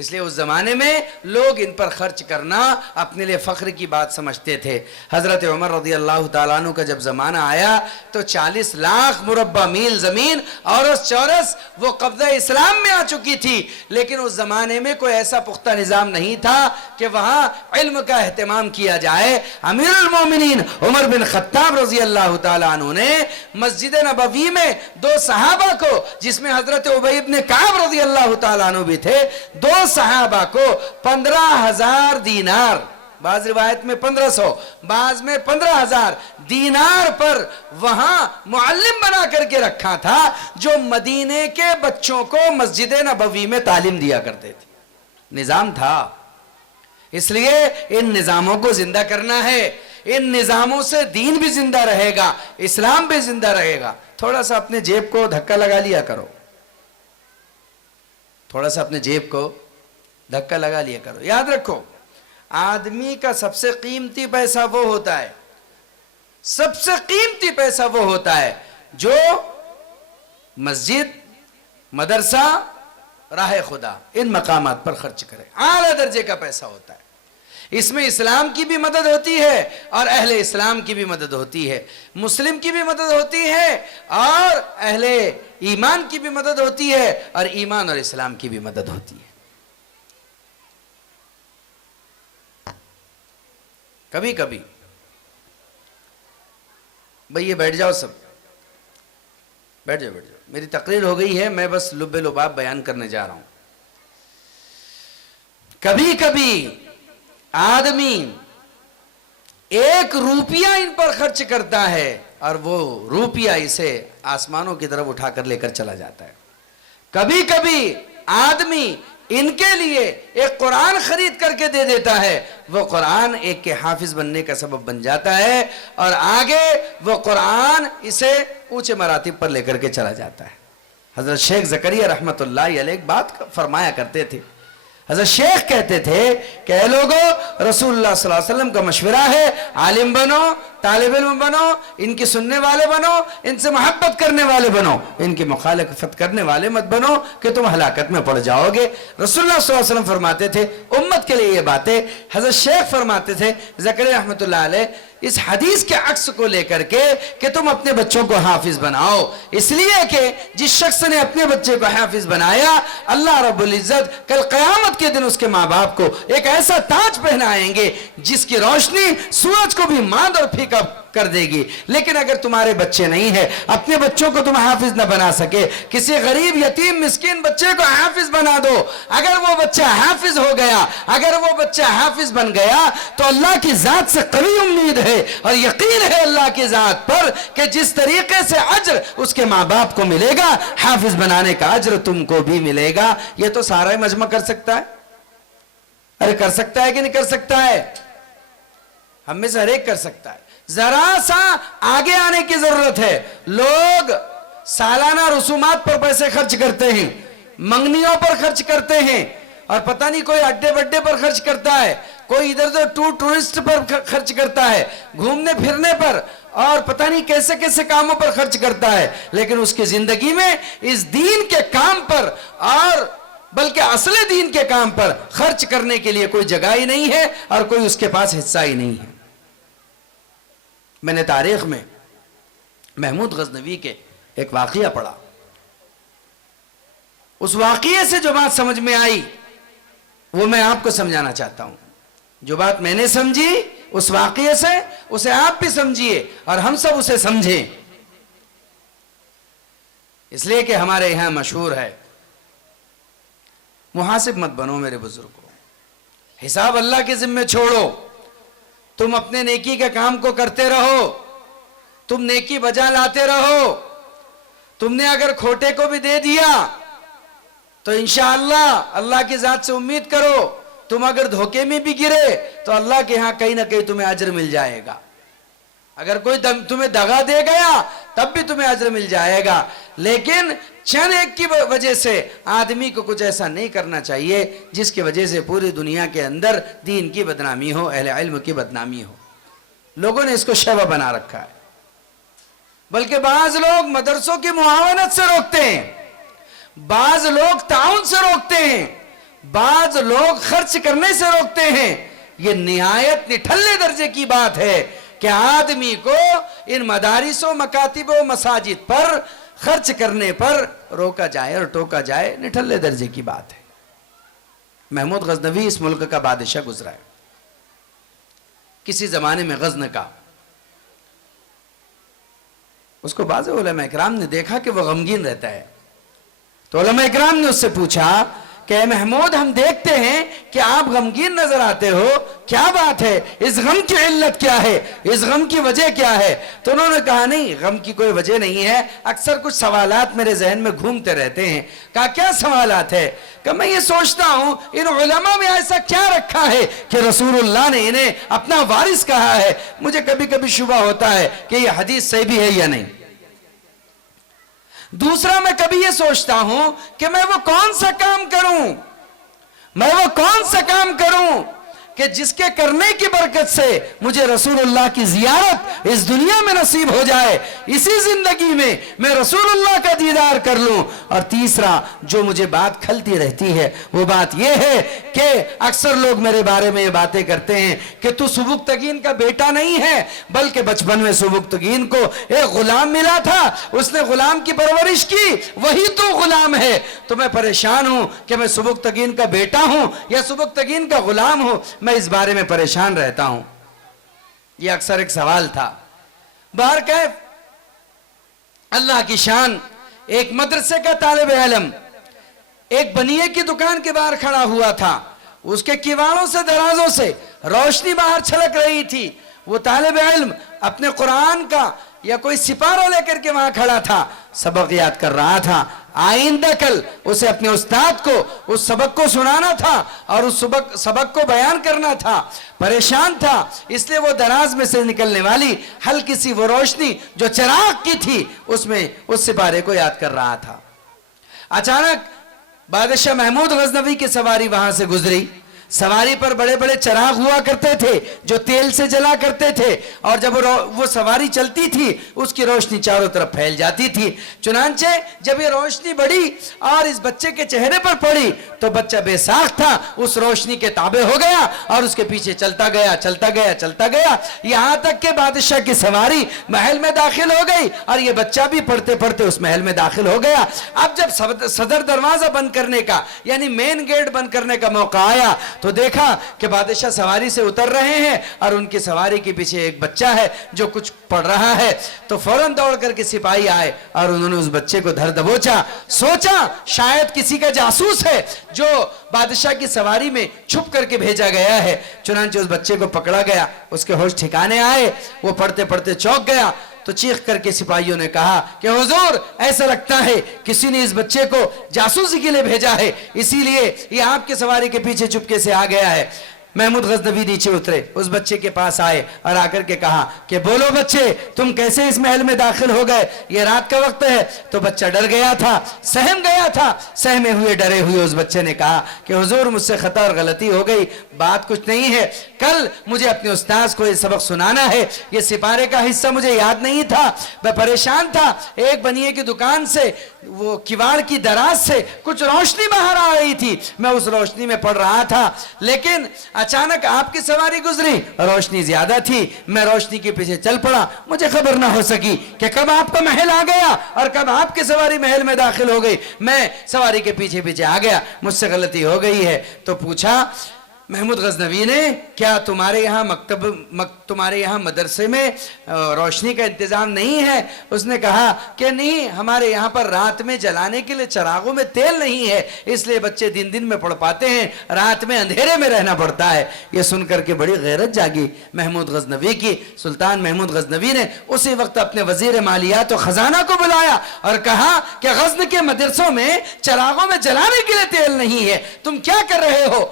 اس لیے اس زمانے میں لوگ ان پر خرچ کرنا اپنے لیے فخر کی بات سمجھتے تھے. حضرت عمر رضی اللہ تعالیٰ عنہ کا جب زمانہ آیا تو 40 لاکھ مربع میل زمین اورس چورس وہ قبضہ اسلام میں آ چکی تھی، لیکن اس زمانے میں کوئی ایسا پختہ نظام نہیں تھا کہ وہاں علم کا اہتمام کیا جائے. امیر المومنین عمر بن خطاب رضی اللہ تعالیٰ عنہ نے مسجد نبوی میں 2 صحابہ کو، جس میں حضرت ابی بن کعب رضی اللہ تعالیٰ عنہ بھی تھے، 2 صحابہ کو 15,000 دینار، بعض روایت میں 1500، بعض میں 15,000 دینار پر وہاں معلم بنا کر کے رکھا تھا، جو مدینے کے بچوں کو مسجد نبوی میں تعلیم دیا کرتے تھے. نظام تھا. اس لیے ان نظاموں کو زندہ کرنا ہے. ان نظاموں سے دین بھی زندہ رہے گا، اسلام بھی زندہ رہے گا. تھوڑا سا اپنے جیب کو دھکا لگا لیا کرو، تھوڑا سا اپنے جیب کو دھکا لگا لیا کرو. یاد رکھو، آدمی کا سب سے قیمتی پیسہ وہ ہوتا ہے، سب سے قیمتی پیسہ وہ ہوتا ہے جو مسجد، مدرسہ، راہ خدا ان مقامات پر خرچ کرے. اعلیٰ درجے کا پیسہ ہوتا ہے. اس میں اسلام کی بھی مدد ہوتی ہے اور اہل اسلام کی بھی مدد ہوتی ہے، مسلم کی بھی مدد ہوتی ہے اور اہل ایمان کی بھی مدد ہوتی ہے، اور ایمان اور اسلام کی بھی مدد ہوتی ہے. کبھی کبھی بھئی یہ بیٹھ جاؤ، سب بیٹھ جاؤ، میری تقریر ہو گئی ہے، میں بس لب لباب بیان کرنے جا رہا ہوں. کبھی کبھی آدمی 1 روپیہ ان پر خرچ کرتا ہے اور وہ روپیہ اسے آسمانوں کی طرف اٹھا کر لے کر چلا جاتا ہے. کبھی کبھی آدمی ان کے لیے ایک قرآن خرید کر کے دے دیتا ہے، وہ قرآن ایک کے حافظ بننے کا سبب بن جاتا ہے، اور آگے وہ قرآن اسے اونچے مراتب پر لے کر کے چلا جاتا ہے. حضرت شیخ زکریا رحمت اللہ علیہ ایک بات فرمایا کرتے تھے. حضرت شیخ کہتے تھے کہ اے لوگو، رسول اللہ صلی اللہ علیہ وسلم کا مشورہ ہے، عالم بنو، طالب علم بنو، ان کی سننے والے بنو، ان سے محبت کرنے والے بنو، ان کی مخالفت کرنے والے مت بنو کہ تم ہلاکت میں پڑ جاؤ گے. رسول اللہ صلی اللہ علیہ وسلم فرماتے تھے امت کے لیے یہ باتیں. حضرت شیخ فرماتے تھے زکریا رحمت اللہ علیہ اس حدیث کے عکس کو لے کر کے کہ تم اپنے بچوں کو حافظ بناؤ، اس لیے کہ جس شخص نے اپنے بچے کو حافظ بنایا، اللہ رب العزت کل قیامت کے دن اس کے ماں باپ کو ایک ایسا تاج پہنائیں گے جس کی روشنی سورج کو بھی ماند اور پھیکا کر دے گی. لیکن اگر تمہارے بچے نہیں ہیں، اپنے بچوں کو تم حافظ نہ بنا سکے، کسی غریب یتیم مسکین بچے کو حافظ بنا دو. اگر وہ بچہ حافظ ہو گیا، اگر وہ بچہ حافظ بن گیا، تو اللہ کی ذات سے قوی امید ہے اور یقین ہے اللہ کی ذات پر کہ جس طریقے سے اجر اس کے ماں باپ کو ملے گا، حافظ بنانے کا اجر تم کو بھی ملے گا. یہ تو سارا مجمع کر سکتا ہے. ارے کر سکتا ہے کہ نہیں کر سکتا ہے؟ ہم میں سے ہر ایک کر سکتا ہے. ذرا سا آگے آنے کی ضرورت ہے. لوگ سالانہ رسومات پر پیسے خرچ کرتے ہیں، منگنیوں پر خرچ کرتے ہیں، اور پتہ نہیں کوئی اڈے بڈے پر خرچ کرتا ہے، کوئی ادھر ادھر ٹورسٹ پر خرچ کرتا ہے، گھومنے پھرنے پر، اور پتہ نہیں کیسے کیسے کاموں پر خرچ کرتا ہے. لیکن اس کی زندگی میں اس دین کے کام پر، اور بلکہ اصل دین کے کام پر خرچ کرنے کے لیے کوئی جگہ ہی نہیں ہے اور کوئی اس کے پاس حصہ ہی نہیں ہے. میں نے تاریخ میں محمود غزنوی کے ایک واقعہ پڑھا. اس واقعے سے جو بات سمجھ میں آئی وہ میں آپ کو سمجھانا چاہتا ہوں. جو بات میں نے سمجھی اس واقعے سے، اسے آپ بھی سمجھیے اور ہم سب اسے سمجھیں. اس لیے کہ ہمارے یہاں مشہور ہے، محاسب مت بنو میرے بزرگوں، حساب اللہ کے ذمہ چھوڑو. تم اپنے نیکی کے کام کو کرتے رہو، تم نیکی بجا لاتے رہو. تم نے اگر کھوٹے کو بھی دے دیا تو انشاءاللہ اللہ کی ذات سے امید کرو، تم اگر دھوکے میں بھی گرے تو اللہ کے ہاں کہیں نہ کہیں تمہیں اجر مل جائے گا. اگر کوئی تمہیں دغا دے گیا تب بھی تمہیں اجر مل جائے گا. لیکن چند ایک کی وجہ سے آدمی کو کچھ ایسا نہیں کرنا چاہیے جس کی وجہ سے پوری دنیا کے اندر دین کی بدنامی ہو، اہل علم کی بدنامی ہو. لوگوں نے اس کو شیوہ بنا رکھا ہے. بلکہ بعض لوگ مدرسوں کی معاونت سے روکتے ہیں، بعض لوگ تعاون سے روکتے ہیں، بعض لوگ خرچ کرنے سے روکتے ہیں. یہ نہایت نٹھلے درجے کی بات ہے کہ آدمی کو ان مدارس و مکاتب و مساجد پر خرچ کرنے پر روکا جائے اور ٹوکا جائے. نٹھلے درجے کی بات ہے. محمود غزنوی اس ملک کا بادشاہ گزرا ہے کسی زمانے میں غزن کا. اس کو بعض علماء اکرام نے دیکھا کہ وہ غمگین رہتا ہے, تو علماء اکرام نے اس سے پوچھا کہ اے محمود, ہم دیکھتے ہیں کہ آپ غمگین نظر آتے ہو, کیا بات ہے, اس غم کی علت کیا ہے, اس غم کی وجہ کیا ہے؟ تو انہوں نے کہا نہیں, غم کی کوئی وجہ نہیں ہے, اکثر کچھ سوالات میرے ذہن میں گھومتے رہتے ہیں. کہا کیا سوالات ہے؟ کہ میں یہ سوچتا ہوں ان علماء میں ایسا کیا رکھا ہے کہ رسول اللہ نے انہیں اپنا وارث کہا ہے. مجھے کبھی کبھی شبہ ہوتا ہے کہ یہ حدیث صحیح بھی ہے یا نہیں. دوسرا, میں کبھی یہ سوچتا ہوں کہ میں وہ کون سا کام کروں کہ جس کے کرنے کی برکت سے مجھے رسول اللہ کی زیارت اس دنیا میں نصیب ہو جائے, اسی زندگی میں میں رسول اللہ کا دیدار کر لوں. اور تیسرا, جو مجھے بات کھلتی رہتی ہے وہ بات یہ ہے کہ اکثر لوگ میرے بارے میں یہ باتیں کرتے ہیں کہ تو سبکتگین کا بیٹا نہیں ہے, بلکہ بچپن میں سبکتگین کو ایک غلام ملا تھا, اس نے غلام کی پرورش کی, وہی تو غلام ہے. تو میں پریشان ہوں کہ میں سبکتگین کا بیٹا ہوں یا سبکتگین کا غلام ہوں, میں اس بارے میں پریشان رہتا ہوں. یہ اکثر ایک سوال تھا. بہرکیف اللہ کی شان, ایک مدرسے کا طالب علم ایک بنیے کی دکان کے باہر کھڑا ہوا تھا. اس کے کیواڑوں سے, درازوں سے روشنی باہر چھلک رہی تھی. وہ طالب علم اپنے قرآن کا یا کوئی سپارہ لے کر کے وہاں کھڑا تھا, سبق یاد کر رہا تھا. آئندہ کل اسے اپنے استاد کو اس سبق کو سنانا تھا اور اس سبق کو بیان کرنا تھا. پریشان تھا, اس لیے وہ دراز میں سے نکلنے والی ہلکی سی وہ روشنی جو چراغ کی تھی اس میں اس سپارے کو یاد کر رہا تھا. اچانک بادشاہ محمود غزنوی کی سواری وہاں سے گزری. سواری پر بڑے بڑے چراغ ہوا کرتے تھے جو تیل سے جلا کرتے تھے, اور جب وہ سواری چلتی تھی اس کی روشنی چاروں طرف پھیل جاتی تھی. چنانچہ جب یہ روشنی بڑھی اور اس بچے کے چہرے پر پڑی تو بچہ بے ساکھ تھا, اس روشنی کے تابع ہو گیا اور اس کے پیچھے چلتا گیا یہاں تک کہ بادشاہ کی سواری محل میں داخل ہو گئی اور یہ بچہ بھی پڑھتے پڑھتے اس محل میں داخل ہو گیا. اب جب صدر دروازہ بند کرنے کا یعنی مین گیٹ بند کرنے کا موقع آیا تو دیکھا کہ بادشاہ سواری سے اتر رہے ہیں اور ان کی سواری کے پیچھے ایک بچہ ہے جو کچھ پڑھ رہا ہے. تو فوراً دوڑ کر کے سپاہی آئے اور انہوں نے اس بچے کو دھر دبوچا. سوچا شاید کسی کا جاسوس ہے جو بادشاہ کی سواری میں چھپ کر کے بھیجا گیا ہے. چنانچہ اس بچے کو پکڑا گیا, اس کے ہوش ٹھکانے آئے, وہ پڑھتے پڑھتے چونک گیا. تو چیخ کر کے سپاہیوں نے کہا کہ حضور, ایسا لگتا ہے کسی نے اس بچے کو جاسوسی کے لیے بھیجا ہے, اسی لیے یہ آپ کے سواری کے پیچھے چپکے سے آ گیا ہے. محمود غزنوی نیچے اترے, اس بچے کے پاس آئے اور آ کر کے کہا کہ بولو بچے, تم کیسے اس محل میں داخل ہو گئے, یہ رات کا وقت ہے. تو بچہ ڈر گیا تھا, سہم گیا تھا. سہمے ہوئے ڈرے ہوئے اس بچے نے کہا کہ حضور مجھ سے خطا اور غلطی ہو گئی, بات کچھ نہیں ہے, کل مجھے اپنے استاذ کو یہ سبق سنانا ہے, یہ سپارے کا حصہ مجھے یاد نہیں تھا, میں پریشان تھا. ایک بنیے کی دکان سے, وہ کیواڑ کی دراز سے کچھ روشنی باہر آ رہی تھی, میں اس روشنی میں پڑھ رہا تھا, لیکن اچانک آپ کی سواری گزری, روشنی زیادہ تھی, میں روشنی کے پیچھے چل پڑا. مجھے خبر نہ ہو سکی کہ کب آپ کا محل آ گیا اور کب آپ کی سواری محل میں داخل ہو گئی. میں سواری کے پیچھے پیچھے آ گیا, مجھ سے غلطی ہو گئی ہے. تو پوچھا محمود غزنوی نے, کیا تمہارے یہاں مدرسے میں روشنی کا انتظام نہیں ہے؟ اس نے کہا کہ نہیں, ہمارے یہاں پر رات میں جلانے کے لیے چراغوں میں تیل نہیں ہے, اس لیے بچے دن میں پڑھ پاتے ہیں, رات میں اندھیرے میں رہنا پڑتا ہے. یہ سن کر کے بڑی غیرت جاگی محمود غزنوی کی. سلطان محمود غزنوی نے اسی وقت اپنے وزیر مالیات و خزانہ کو بلایا اور کہا کہ غزن کے مدرسوں میں چراغوں میں جلانے کے لیے تیل نہیں ہے, تم کیا کر رہے ہو؟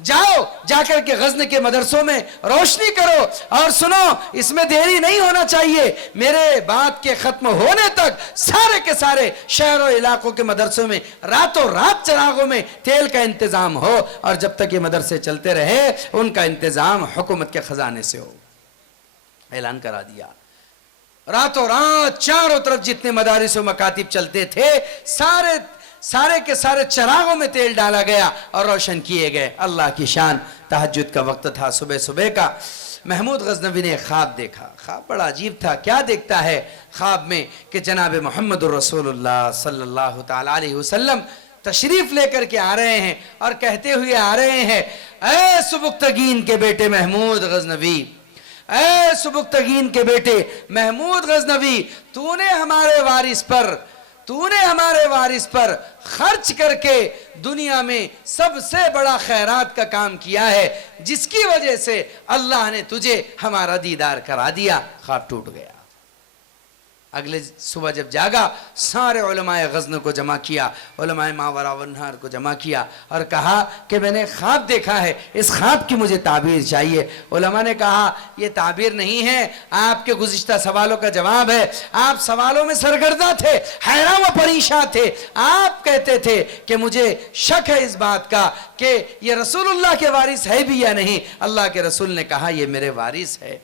جاؤ, جا کر کے غزن کے مدرسوں میں روشنی کرو. اور سنو, اس میں دیری نہیں ہونا چاہیے, میرے بات کے ختم ہونے تک سارے کے سارے شہر و علاقوں کے مدرسوں میں راتوں رات چراغوں میں تیل کا انتظام ہو, اور جب تک یہ مدرسے چلتے رہے ان کا انتظام حکومت کے خزانے سے ہو. اعلان کرا دیا. راتوں رات چاروں طرف جتنے مدارس و مکاتب چلتے تھے, سارے سارے کے سارے چراغوں میں تیل ڈالا گیا اور روشن کیے گئے. اللہ کی شان. تہجد کا وقت تھا، صبح صبح کا. محمود غزنوی نے خواب دیکھا. خواب بڑا عجیب تھا. کیا دیکھتا ہے خواب میں کہ جناب محمد الرسول اللہ صلی اللہ تعالی علیہ وسلم تشریف لے کر کے آ رہے ہیں اور کہتے ہوئے آ رہے ہیں، اے سبکتگین کے بیٹے محمود غزنوی، اے سبکتگین کے بیٹے محمود غزنوی، تو نے ہمارے وارث پر خرچ کر کے دنیا میں سب سے بڑا خیرات کا کام کیا ہے، جس کی وجہ سے اللہ نے تجھے ہمارا دیدار کرا دیا. خواب ٹوٹ گیا. اگلے صبح جب جاگا، سارے علماء غزن کو جمع کیا، علماء ماورا والنہر کو جمع کیا اور کہا کہ میں نے خواب دیکھا ہے، اس خواب کی مجھے تعبیر چاہیے. علماء نے کہا یہ تعبیر نہیں ہے، آپ کے گزشتہ سوالوں کا جواب ہے. آپ سوالوں میں سرگرداں تھے، حیران و پریشان تھے. آپ کہتے تھے کہ مجھے شک ہے اس بات کا کہ یہ رسول اللہ کے وارث ہے بھی یا نہیں. اللہ کے رسول نے کہا یہ میرے وارث ہے.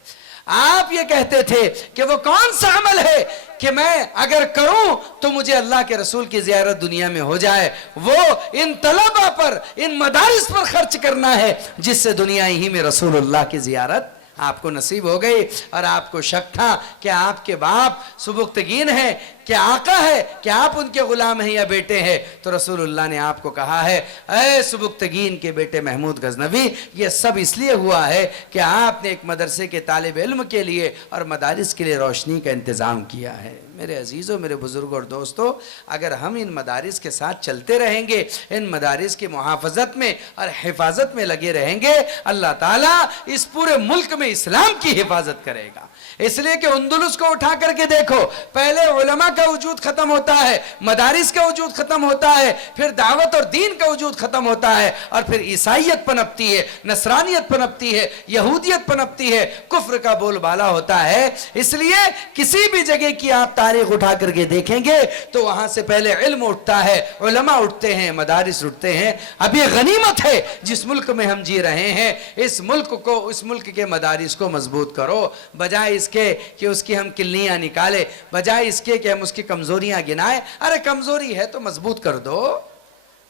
آپ یہ کہتے تھے کہ وہ کون سا عمل ہے کہ میں اگر کروں تو مجھے اللہ کے رسول کی زیارت دنیا میں ہو جائے. وہ ان طلبہ پر، ان مدارس پر خرچ کرنا ہے جس سے دنیا ہی میں رسول اللہ کی زیارت آپ کو نصیب ہو گئی. اور آپ کو شک تھا کہ آپ کے باپ سبکتگین ہیں کہ آقا ہے کہ آپ ان کے غلام ہیں یا بیٹے ہیں. تو رسول اللہ نے آپ کو کہا ہے، اے سبکتگین کے بیٹے محمود غزنوی، یہ سب اس لیے ہوا ہے کہ آپ نے ایک مدرسے کے طالب علم کے لیے اور مدارس کے لیے روشنی کا انتظام کیا ہے. میرے عزیزوں، میرے بزرگوں اور دوستوں، اگر ہم ان مدارس کے ساتھ چلتے رہیں گے، ان مدارس کی محافظت میں اور حفاظت میں لگے رہیں گے، اللہ تعالیٰ اس پورے ملک میں اسلام کی حفاظت کرے گا. اس لیے کہ اندلس کو اٹھا کر کے دیکھو، پہلے علماء کا وجود ختم ہوتا ہے، مدارس کا وجود ختم ہوتا ہے، پھر دعوت اور دین کا وجود ختم ہوتا ہے، اور پھر عیسائیت پنپتی ہے، نصرانیت پنپتی ہے، یہودیت پنپتی ہے، کفر کا بول بالا ہوتا ہے. اس لیے کسی بھی جگہ کی آپ تاریخ اٹھا کر کے دیکھیں گے تو وہاں سے پہلے علم اٹھتا ہے، علماء اٹھتے ہیں، مدارس اٹھتے ہیں. اب یہ غنیمت ہے جس ملک میں ہم جی رہے ہیں. اس ملک کے مدارس کو مضبوط کرو، بجائے اس کے کہ اس کی ہم کلیاں نکالے، بجائے اس کے کہ ہم اس کی کمزوریاں گنائیں. ارے کمزوری ہے تو مضبوط کر دو.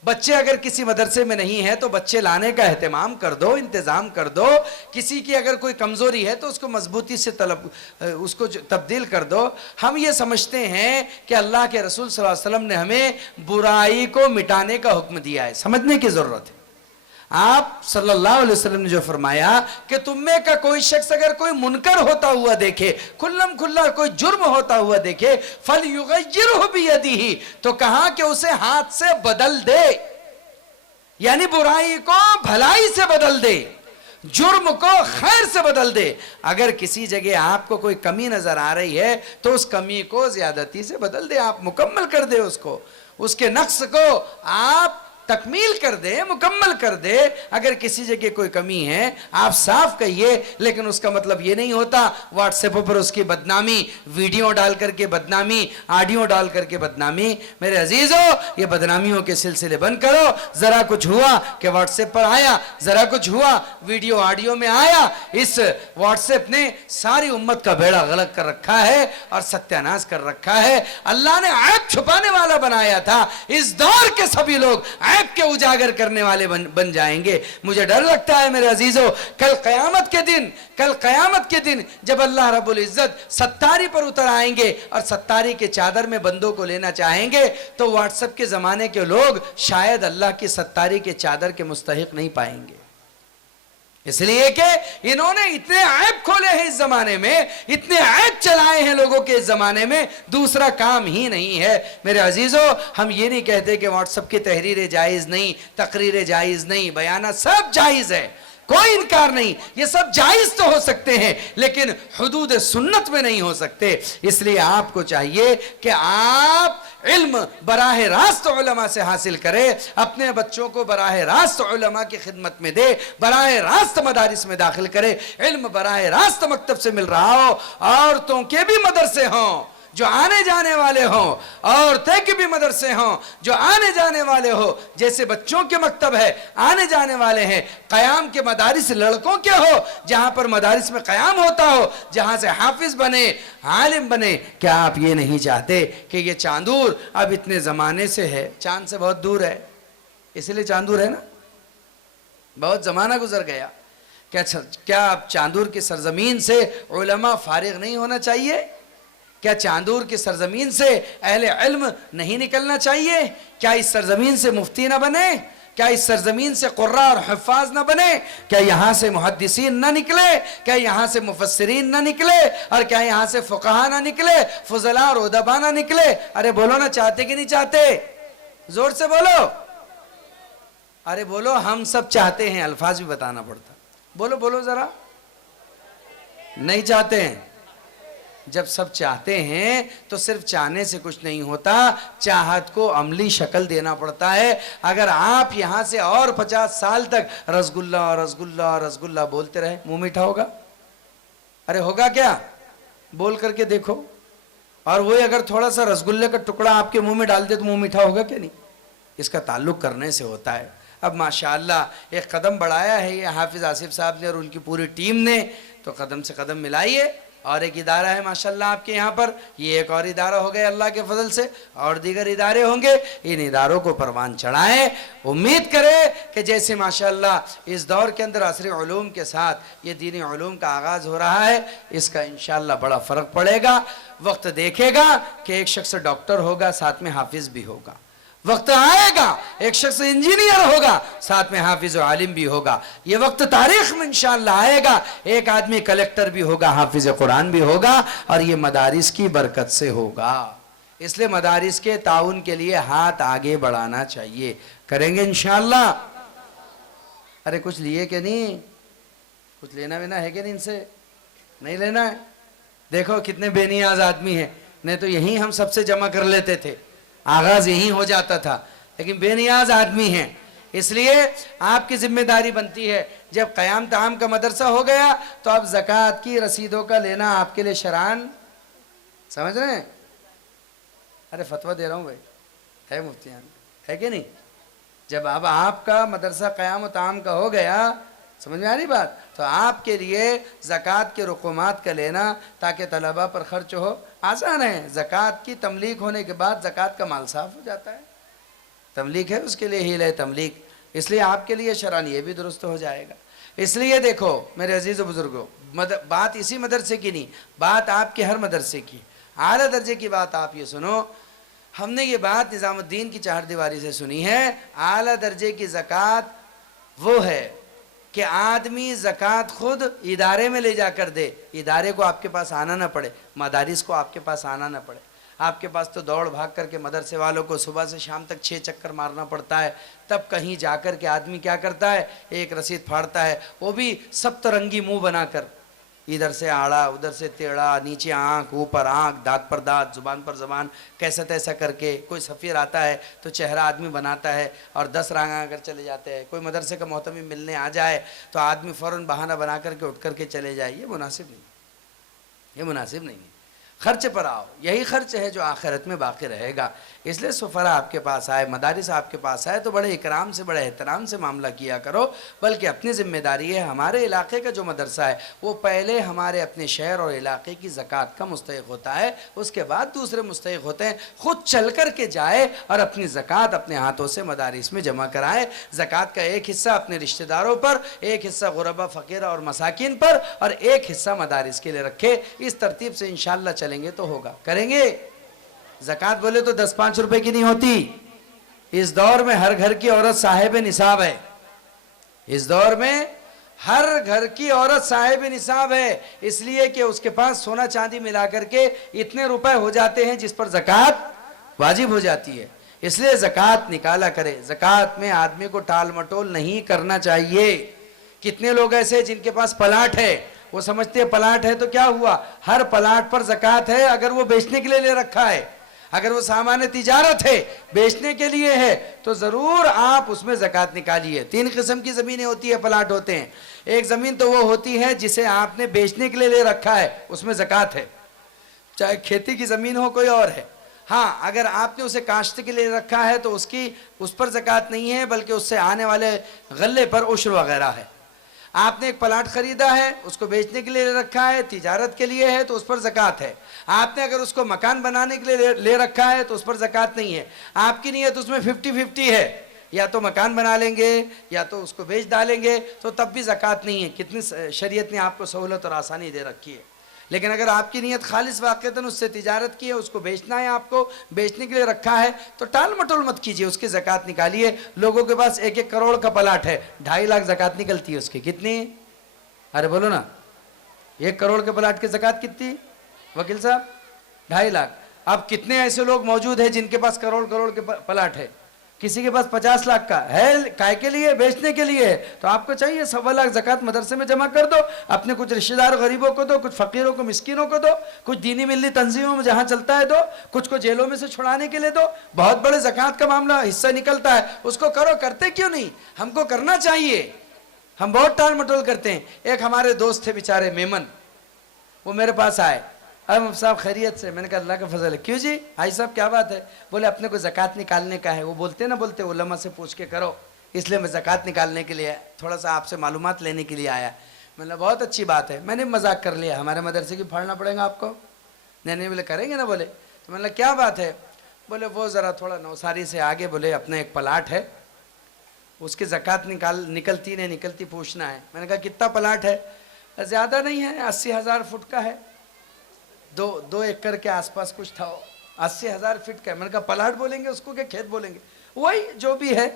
بچے اگر کسی مدرسے میں نہیں ہیں تو بچے لانے کا اہتمام کر دو، انتظام کر دو. کسی کی اگر کوئی کمزوری ہے تو اس کو مضبوطی سے اس کو تبدیل کر دو. ہم یہ سمجھتے ہیں کہ اللہ کے رسول صلی اللہ علیہ وسلم نے ہمیں برائی کو مٹانے کا حکم دیا ہے. سمجھنے کی ضرورت ہے. آپ صلی اللہ علیہ وسلم نے جو فرمایا کہ تم میں کا کوئی شخص اگر کوئی منکر ہوتا ہوا دیکھے، کھلم کھلا کوئی جرم ہوتا ہوا دیکھے، فَلْيُغَيِّرْهُ بِيَدِهِ، تو کہا کہ اسے ہاتھ سے بدل دے، یعنی برائی کو بھلائی سے بدل دے، جرم کو خیر سے بدل دے. اگر کسی جگہ آپ کو کوئی کمی نظر آ رہی ہے تو اس کمی کو زیادتی سے بدل دے، آپ مکمل کر دے، اس کے نقص کو آپ تکمیل کر دے، مکمل کر دے. اگر کسی جگہ کوئی کمی ہے آپ صاف کہیے، لیکن اس کا مطلب یہ نہیں ہوتا واٹس ایپ پر اس کی بدنامی، ویڈیو ڈال کر کے بدنامی، آڈیو ڈال کر کے بدنامی. میرے عزیزو، یہ بدنامیوں کے سلسلے بند کرو. ذرا کچھ ہوا کہ واٹس ایپ پر آیا، ذرا کچھ ہوا ویڈیو آڈیو میں آیا، اس واٹس ایپ نے ساری امت کا بیڑا غلط کر رکھا ہے اور ستیہ ناش کر رکھا ہے. اللہ نے عیب چھپانے والا بنایا تھا. اس دور کے سبھی لوگ عیب کے اجاگر کرنے والے بن جائیں گے. مجھے ڈر لگتا ہے میرے عزیزو، کل قیامت کے دن جب اللہ رب العزت ستاری پر اتر آئیں گے اور ستاری کے چادر میں بندوں کو لینا چاہیں گے تو واٹس ایپ کے زمانے کے لوگ شاید اللہ کی ستاری کے چادر کے مستحق نہیں پائیں گے. اس لیے کہ انہوں نے اتنے عیب کھولے ہیں اس زمانے میں، اتنے عیب چلائے ہیں لوگوں کے اس زمانے میں، دوسرا کام ہی نہیں ہے. میرے عزیزو، ہم یہ نہیں کہتے کہ واٹس ایپ کی تحریریں جائز نہیں، تقریریں جائز نہیں، بیانات سب جائز ہے، کوئی انکار نہیں. یہ سب جائز تو ہو سکتے ہیں لیکن حدود سنت میں نہیں ہو سکتے. اس لیے آپ کو چاہیے کہ آپ علم براہ راست علماء سے حاصل کرے، اپنے بچوں کو براہ راست علماء کی خدمت میں دے، براہ راست مدارس میں داخل کرے. علم براہ راست مکتب سے مل رہا ہو، عورتوں کے بھی مدرسے ہوں جو آنے جانے والے ہوں، عورتیں کے بھی مدرسے ہوں جو آنے جانے والے ہو، جیسے بچوں کے مکتب ہے آنے جانے والے ہیں، قیام کے مدارس لڑکوں کے ہو جہاں پر مدارس میں قیام ہوتا ہو، جہاں سے حافظ بنے، عالم بنے۔ کیا آپ یہ نہیں چاہتے کہ یہ چاندور اب اتنے زمانے سے ہے، چاند سے بہت دور ہے، اس لیے چاندور ہے نا، بہت زمانہ گزر گیا، کیا اب چاندور کی سرزمین سے علماء فارغ نہیں ہونا چاہیے؟ کیا چاندور کی سرزمین سے اہل علم نہیں نکلنا چاہیے؟ کیا اس سرزمین سے مفتی نہ بنے؟ کیا اس سرزمین سے قراء اور حفاظ نہ بنے؟ کیا یہاں سے محدثین نہ نکلے؟ کیا یہاں سے مفسرین نہ نکلے؟ اور کیا یہاں سے فقہاء نہ نکلے؟ فضلاء اور ادباء نہ نکلے؟ ارے بولو نا، چاہتے کہ نہیں چاہتے؟ زور سے بولو، ارے بولو، ہم سب چاہتے ہیں، الفاظ بھی بتانا پڑتا، بولو بولو ذرا، نہیں چاہتے ہیں؟ جب سب چاہتے ہیں تو صرف چاہنے سے کچھ نہیں ہوتا، چاہت کو عملی شکل دینا پڑتا ہے۔ اگر آپ یہاں سے اور 50 سال تک رسگلہ رسگلہ رسگلہ بولتے رہے، منہ میٹھا ہوگا؟ ارے ہوگا کیا؟ بول کر کے دیکھو۔ اور وہی اگر تھوڑا سا رسگلے کا ٹکڑا آپ کے منہ میں ڈال دے تو منہ میٹھا ہوگا کیا نہیں؟ اس کا تعلق کرنے سے ہوتا ہے۔ اب ماشاءاللہ ایک قدم بڑھایا ہے یہ حافظ آصف صاحب نے اور ان کی پوری ٹیم نے، تو قدم سے قدم ملائیے۔ اور ایک ادارہ ہے ماشاءاللہ آپ کے یہاں پر، یہ ایک اور ادارہ ہو گیا اللہ کے فضل سے، اور دیگر ادارے ہوں گے، ان اداروں کو پروان چڑھائیں۔ امید کرے کہ جیسے ماشاءاللہ اس دور کے اندر عصری علوم کے ساتھ یہ دینی علوم کا آغاز ہو رہا ہے، اس کا انشاءاللہ بڑا فرق پڑے گا۔ وقت دیکھے گا کہ ایک شخص ڈاکٹر ہوگا، ساتھ میں حافظ بھی ہوگا۔ وقت آئے گا ایک شخص انجینئر ہوگا، ساتھ میں حافظ و عالم بھی ہوگا۔ یہ وقت تاریخ میں انشاءاللہ آئے گا، ایک آدمی کلیکٹر بھی ہوگا، حافظ قرآن بھی ہوگا، اور یہ مدارس کی برکت سے ہوگا۔ اس لیے مدارس کے تعاون کے لیے ہاتھ آگے بڑھانا چاہیے، کریں گے انشاءاللہ؟ ارے کچھ لیے کہ نہیں؟ کچھ لینا وینا ہے کہ نہیں؟ ان سے نہیں لینا ہے؟ دیکھو کتنے بے نیاز آدمی ہیں، نہیں تو یہیں ہم سب سے جمع کر لیتے تھے، آغاز یہیں ہو جاتا تھا، لیکن بے نیاز آدمی ہیں۔ اس لیے آپ کی ذمہ داری بنتی ہے، جب قیام تعام کا مدرسہ ہو گیا تو اب زکوٰۃ کی رسیدوں کا لینا آپ کے لیے شرعاً، سمجھ رہے ہیں؟ ارے فتویٰ دے رہا ہوں بھائی، ہے مفتیان، ہے کہ نہیں؟ جب اب آپ کا مدرسہ قیام و تعام کا ہو گیا، سمجھ میں آ رہی بات، تو آپ کے لیے زکوٰۃ کے رقومات کا لینا تاکہ طلباء پر خرچ ہو آسان ہے۔ زکوٰۃ کی تملیک ہونے کے بعد زکوٰۃ کا مال صاف ہو جاتا ہے، تملیک ہے اس کے لیے ہیل ہے تملیک، اس لیے آپ کے لیے شرعاً یہ بھی درست ہو جائے گا۔ اس لیے دیکھو میرے عزیز و بزرگوں، بات اسی مدرسے کی نہیں، بات آپ کے ہر مدرسے کی، اعلیٰ درجے کی بات آپ یہ سنو۔ ہم نے یہ بات نظام الدین کی چہار دیواری سے سنی ہے، اعلیٰ درجے کی زکوٰۃ وہ ہے کہ آدمی زکوٰۃ خود ادارے میں لے جا کر دے، ادارے کو آپ کے پاس آنا نہ پڑے، مدارس کو آپ کے پاس آنا نہ پڑے۔ آپ کے پاس تو دوڑ بھاگ کر کے مدرسے والوں کو صبح سے شام تک 6 چکر مارنا پڑتا ہے، تب کہیں جا کر کے آدمی کیا کرتا ہے، ایک رسید پھاڑتا ہے، وہ بھی سب رنگی منہ بنا کر، ادھر سے آڑا ادھر سے ٹیڑھا، نیچے آنکھ اوپر آنکھ، دانت پر دانت، زبان پر زبان، کیسا تیسا کر کے۔ کوئی سفیر آتا ہے تو چہرہ آدمی بناتا ہے اور 10 رانگاں اگر چلے جاتے ہیں، کوئی مدرسے کا محتمم ملنے آ جائے تو آدمی فوراً بہانہ بنا کر کے اٹھ کر کے چلے جائے، یہ مناسب نہیں، یہ مناسب نہیں ہے۔ خرچ پر آؤ، یہی خرچ ہے جو آخرت میں باقی رہے گا۔ اس لیے سفراء آپ کے پاس آئے، مدارس آپ کے پاس آئے تو بڑے اکرام سے بڑے احترام سے معاملہ کیا کرو، بلکہ اپنی ذمہ داری ہے، ہمارے علاقے کا جو مدرسہ ہے وہ پہلے ہمارے اپنے شہر اور علاقے کی زکوٰۃ کا مستحق ہوتا ہے، اس کے بعد دوسرے مستحق ہوتے ہیں۔ خود چل کر کے جائے اور اپنی زکوٰۃ اپنے ہاتھوں سے مدارس میں جمع کرائے۔ زکوٰۃ کا ایک حصہ اپنے رشتہ داروں پر، ایک حصہ غربا فقیرہ اور مساکین پر، اور ایک حصہ مدارس کے لیے رکھے۔ اس ترتیب سے انشاءاللہ چلیں گے تو ہوگا، کریں گے۔ زکوٰۃ بولے تو 10-5 روپے کی نہیں ہوتی، اس دور میں ہر گھر کی عورت صاحب نصاب ہے، اس دور میں ہر گھر کی عورت صاحب نصاب ہے، اس لیے کہ اس کے پاس سونا چاندی ملا کر کے اتنے روپے ہو جاتے ہیں جس پر زکوٰۃ واجب ہو جاتی ہے۔ اس لیے زکوٰۃ نکالا کرے، زکوٰۃ میں آدمی کو ٹال مٹول نہیں کرنا چاہیے۔ کتنے لوگ ایسے جن کے پاس پلاٹ ہے، وہ سمجھتے ہیں پلاٹ ہے تو کیا ہوا، ہر پلاٹ پر زکوٰۃ ہے، اگر وہ بیچنے کے لیے لے رکھا ہے، اگر وہ سامان تجارت ہے، بیچنے کے لیے ہے، تو ضرور آپ اس میں زکوٰۃ نکالیے۔ 3 قسم کی زمینیں ہوتی ہیں، پلاٹ ہوتے ہیں۔ ایک زمین تو وہ ہوتی ہے جسے آپ نے بیچنے کے لیے لے رکھا ہے، اس میں زکوٰۃ ہے۔ چاہے کھیتی کی زمین ہو کوئی اور ہے. ہاں اگر آپ نے اسے کاشت کے لیے رکھا ہے تو اس پر زکوٰۃ نہیں ہے، بلکہ اس سے آنے والے غلے پر عشر وغیرہ ہے. آپ نے ایک پلاٹ خریدا ہے، اس کو بیچنے کے لیے رکھا ہے، تجارت کے لیے ہے تو اس پر زکوٰۃ ہے. آپ نے اگر اس کو مکان بنانے کے لیے لے رکھا ہے تو اس پر زکوٰۃ نہیں ہے. آپ کی نیت اس میں 50-50 ہے، یا تو مکان بنا لیں گے یا تو اس کو بیچ ڈالیں گے، تو تب بھی زکوٰۃ نہیں ہے. کتنی شریعت نے آپ کو سہولت اور آسانی دے رکھی ہے. لیکن اگر آپ کی نیت خالص واقعتاً اس سے تجارت کی ہے، اس کو بیچنا ہے، آپ کو بیچنے کے لیے رکھا ہے، تو ٹال مٹول مت کیجئے، اس کی زکوٰۃ نکالیے. لوگوں کے پاس 1-1 کروڑ کا پلاٹ ہے، 2.5 لاکھ زکوٰۃ نکلتی ہے اس کی. کتنی؟ ارے بولو نا. 1 کروڑ کے پلاٹ کی زکوٰۃ کتنی وکیل صاحب؟ 2.5 لاکھ. اب کتنے ایسے لوگ موجود ہیں جن کے پاس کروڑ کے پلاٹ ہے؟ کسی کے پاس 50 لاکھ کا ہے. کائے کے لیے؟ بیچنے کے لیے. تو آپ کو چاہیے 1.25 لاکھ زکوٰۃ مدرسے میں جمع کر دو، اپنے کچھ رشتہ دار غریبوں کو دو، کچھ فقیروں کو مسکینوں کو دو، کچھ دینی ملی تنظیموں میں جہاں چلتا ہے دو، کچھ کو جیلوں میں سے چھڑانے کے لیے دو. بہت بڑے زکوٰۃ کا معاملہ حصہ نکلتا ہے، اس کو کرو. کرتے کیوں نہیں؟ ہم کو کرنا چاہیے. ہم بہت ٹال مٹول کرتے ہیں. ایک ہمارے دوست تھے بیچارے میمن، وہ میرے پاس آئے. اب صاحب خیریت سے؟ میں نے کہا اللہ کا فضل ہے. کیوں جی بھائی صاحب کیا بات ہے؟ بولے اپنے کو زکوٰۃ نکالنے کا ہے. وہ بولتے علماء سے پوچھ کے کرو، اس لیے میں زکوٰۃ نکالنے کے لیے تھوڑا سا آپ سے معلومات لینے کے لیے آیا. میں نے بہت اچھی بات ہے. میں نے مذاق کر لیا، ہمارے مدرسے کی پھاڑنا پڑے گا آپ کو. نہیں بولے کریں گے نا. بولے تو میں نے کیا بات ہے؟ بولے وہ ذرا تھوڑا نوساری سے آگے بولے اپنا ایک پلاٹ ہے، اس کی زکوٰۃ نکلتی نہیں نکلتی پوچھنا ہے. میں نے کہا کتنا پلاٹ ہے؟ زیادہ نہیں ہے، 80,000 فٹ کا ہے، 2 ایکڑ کے آس پاس کچھ تھا. 80,000 فٹ کا ہے. میں نے کہا پلاٹ بولیں گے اس کو کہ کھیت بولیں گے؟ وہی جو بھی ہے.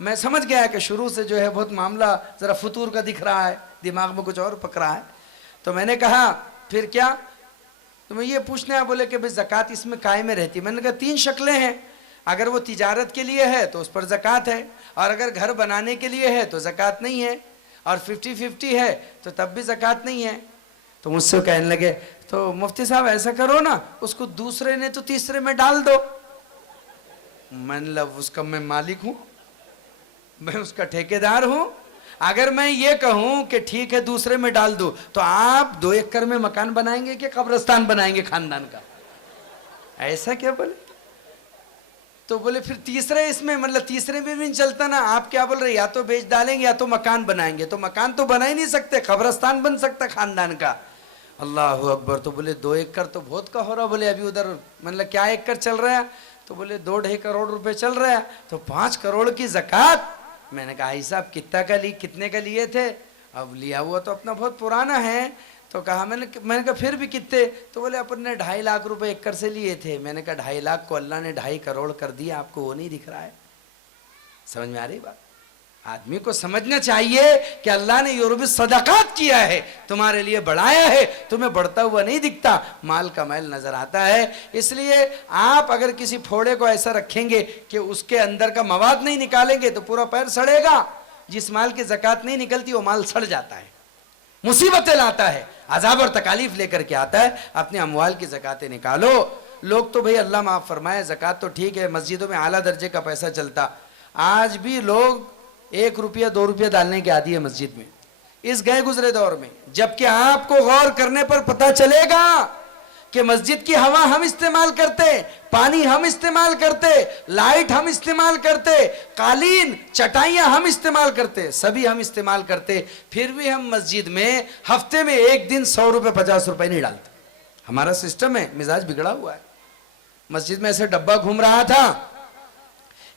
میں سمجھ گیا کہ شروع سے جو ہے بہت معاملہ ذرا فطور کا دکھ رہا ہے، دماغ میں کچھ اور پک رہا ہے. تو میں نے کہا پھر کیا؟ تو میں یہ پوچھنے آیا. بولے کہ بھئی زکوٰۃ اس میں قائم میں رہتی. میں نے کہا 3 شکلیں ہیں. اگر وہ تجارت کے لیے ہے تو اس پر زکوٰۃ ہے، اور اگر گھر بنانے کے لیے ہے تو زکوٰۃ نہیں ہے، اور 50-50 ہے تو تب بھی زکوٰۃ نہیں ہے. تو مجھ سے کہنے لگے تو مفتی صاحب ایسا کرو نا، اس کو دوسرے نے تو تیسرے میں ڈال دو. میں نے اس کا میں مالک ہوں، میں اس کا ٹھیکیدار ہوں. اگر میں یہ کہوں کہ ٹھیک ہے دوسرے میں ڈال دو، تو آپ 2 ایکڑ میں مکان بنائیں گے کہ قبرستان بنائیں گے خاندان کا؟ ایسا کیا بولے؟ تو بولے پھر تیسرے اس میں مطلب تیسرے میں بھی نہیں چلتا نا. آپ کیا بول رہے؟ یا تو بیچ ڈالیں گے یا تو مکان بنائیں گے. تو مکان تو بنا ہی نہیں سکتے، قبرستان بن سکتا خاندان کا. اللہ اکبر. تو بولے 2 ایکڑ تو بہت کا ہو رہا. بولے ابھی ادھر مطلب کیا ایکڑ چل رہا ہے؟ تو بولے 2-2.5 کروڑ روپے چل رہا ہے. تو 5 کروڑ کی زکوٰۃ. میں نے کہا بھائی صاحب کتنے کا لیے تھے؟ اب لیا ہوا تو اپنا بہت پرانا ہے. تو کہا میں نے کہا پھر بھی کتنے؟ تو بولے اپن نے 2.5 لاکھ روپے ایکڑ سے لیے تھے. میں نے کہا 2.5 لاکھ کو اللہ نے 2.5 کروڑ کر دیا، آپ کو وہ نہیں دکھ رہا ہے؟ سمجھ میں آ رہی بات؟ آدمی کو سمجھنا چاہیے کہ اللہ نے یورپ صدقات کیا ہے، تمہارے لیے بڑھایا ہے، تمہیں بڑھتا ہوا نہیں دکھتا، مال کا میل نظر آتا ہے. اس لیے آپ اگر کسی پھوڑے کو ایسا رکھیں گے کہ اس کے اندر کا مواد نہیں نکالیں گے تو پورا پیر سڑے گا. جس مال کی زکوٰۃ نہیں نکلتی وہ مال سڑ جاتا ہے، مصیبتیں لاتا ہے، عذاب اور تکالیف لے کر کے آتا ہے. اپنے اموال کی زکوٰۃیں نکالو. لوگ تو بھئی اللہ معاف فرمائے، زکوٰۃ تو ٹھیک ہے، مسجدوں میں اعلیٰ درجے کا پیسہ چلتا. آج بھی لوگ 1 روپیہ 2 روپیہ ڈالنے کے عادی ہے مسجد میں، اس گئے گزرے دور میں. جبکہ آپ کو غور کرنے پر پتہ چلے گا کہ مسجد کی ہوا ہم استعمال کرتے، پانی ہم استعمال کرتے، لائٹ ہم استعمال کرتے، قالین چٹائیاں ہم استعمال کرتے، سبھی ہم استعمال کرتے. پھر بھی ہم مسجد میں ہفتے میں 1 دن 100 روپے 50 روپے نہیں ڈالتے. ہمارا سسٹم ہے، مزاج بگڑا ہوا ہے. مسجد میں ایسے ڈبہ گھوم رہا تھا،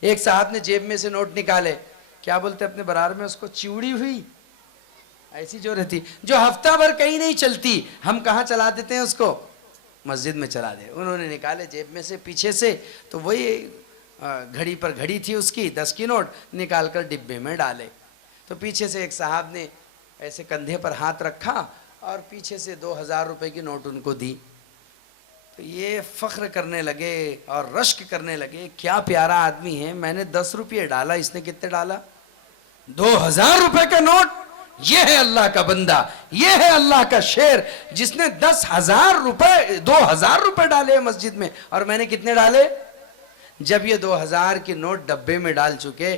ایک صاحب نے جیب میں سے نوٹ نکالے، کیا بولتے اپنے برار میں اس کو، چیوڑی ہوئی ایسی جو رہتی، جو ہفتہ بھر کہیں نہیں چلتی، ہم کہاں چلا دیتے ہیں اس کو؟ مسجد میں چلا دے. انہوں نے نکالے جیب میں سے پیچھے سے، تو وہی گھڑی پر گھڑی تھی اس کی 10 کی نوٹ، نکال کر ڈبے میں ڈالے. تو پیچھے سے ایک صاحب نے ایسے کندھے پر ہاتھ رکھا اور پیچھے سے 2000 روپے کی نوٹ ان کو دی. تو یہ فخر کرنے لگے اور رشک کرنے لگے، کیا پیارا آدمی ہے. میں نے 10 روپے ڈالا، اس نے کتنے ڈالا؟ 2000 روپے کا نوٹ. یہ ہے اللہ کا بندہ، یہ ہے اللہ کا شیر، جس نے 10,000 روپے 2000 روپے ڈالے مسجد میں، اور میں نے کتنے ڈالے؟ جب یہ 2000 کی نوٹ ڈبے میں ڈال چکے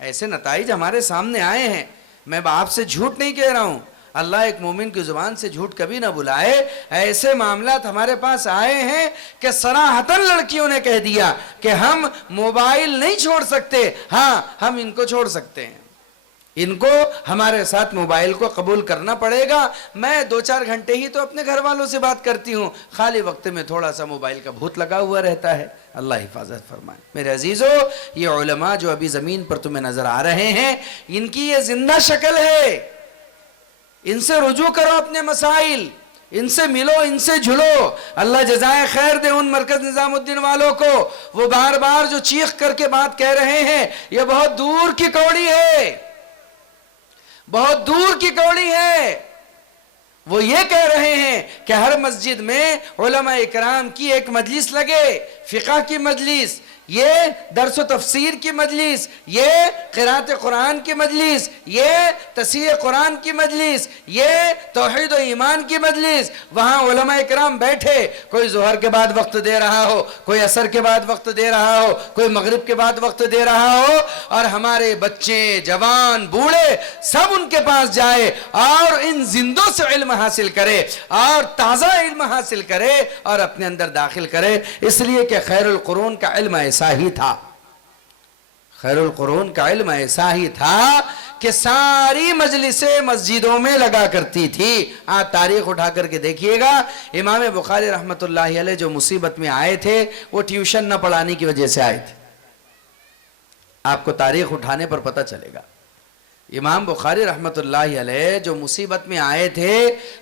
ایسے نتائج ہمارے سامنے آئے ہیں. میں آپ سے جھوٹ نہیں کہہ رہا ہوں, اللہ ایک مومن کی زبان سے جھوٹ کبھی نہ بلائے. ایسے معاملات ہمارے پاس آئے ہیں کہ صراحتاً لڑکیوں نے کہہ دیا کہ ہم موبائل نہیں چھوڑ سکتے, ہاں ہم ان کو چھوڑ سکتے ہیں, ان کو ہمارے ساتھ موبائل کو قبول کرنا پڑے گا. میں 2-4 گھنٹے ہی تو اپنے گھر والوں سے بات کرتی ہوں, خالی وقت میں تھوڑا سا موبائل کا بھوت لگا ہوا رہتا ہے. اللہ حفاظت فرمائے. میرے عزیزو, یہ علماء جو ابھی زمین پر تمہیں نظر آ رہے ہیں, ان کی یہ زندہ شکل ہے. ان سے رجوع کرو اپنے مسائل, ان سے ملو, ان سے جھلو. اللہ جزائے خیر دے ان مرکز نظام الدین والوں کو. وہ بار بار جو چیخ کر کے بات کہہ رہے ہیں, یہ بہت دور کی کوڑی ہے, بہت دور کی کوڑی ہے. وہ یہ کہہ رہے ہیں کہ ہر مسجد میں علماء اکرام کی ایک مجلس لگے, فقہ کی مجلس, یہ درس و تفسیر کی مجلس, یہ قرات قرآن کی مجلس, یہ تصحیح قرآن کی مجلس, یہ توحید و ایمان کی مجلس. وہاں علماء اکرام بیٹھے, کوئی ظہر کے بعد وقت دے رہا ہو, کوئی عصر کے بعد وقت دے رہا ہو, کوئی مغرب کے بعد وقت دے رہا ہو, اور ہمارے بچے, جوان, بوڑھے سب ان کے پاس جائے اور ان زندوں سے علم حاصل کرے اور تازہ علم حاصل کرے اور اپنے اندر داخل کرے. اس لیے کہ خیر القرون کا علم ایسا ہی تھا, خیر القرون کا علم ایسا ہی تھا کہ ساری مجلسیں مسجدوں میں لگا کرتی تھی. آپ تاریخ اٹھا کر کے دیکھیے گا, امام بخاری رحمت اللہ علیہ جو مصیبت میں آئے تھے وہ ٹیوشن نہ پڑھانے کی وجہ سے آئے تھے. آپ کو تاریخ اٹھانے پر پتہ چلے گا. امام بخاری رحمت اللہ علیہ جو مصیبت میں آئے تھے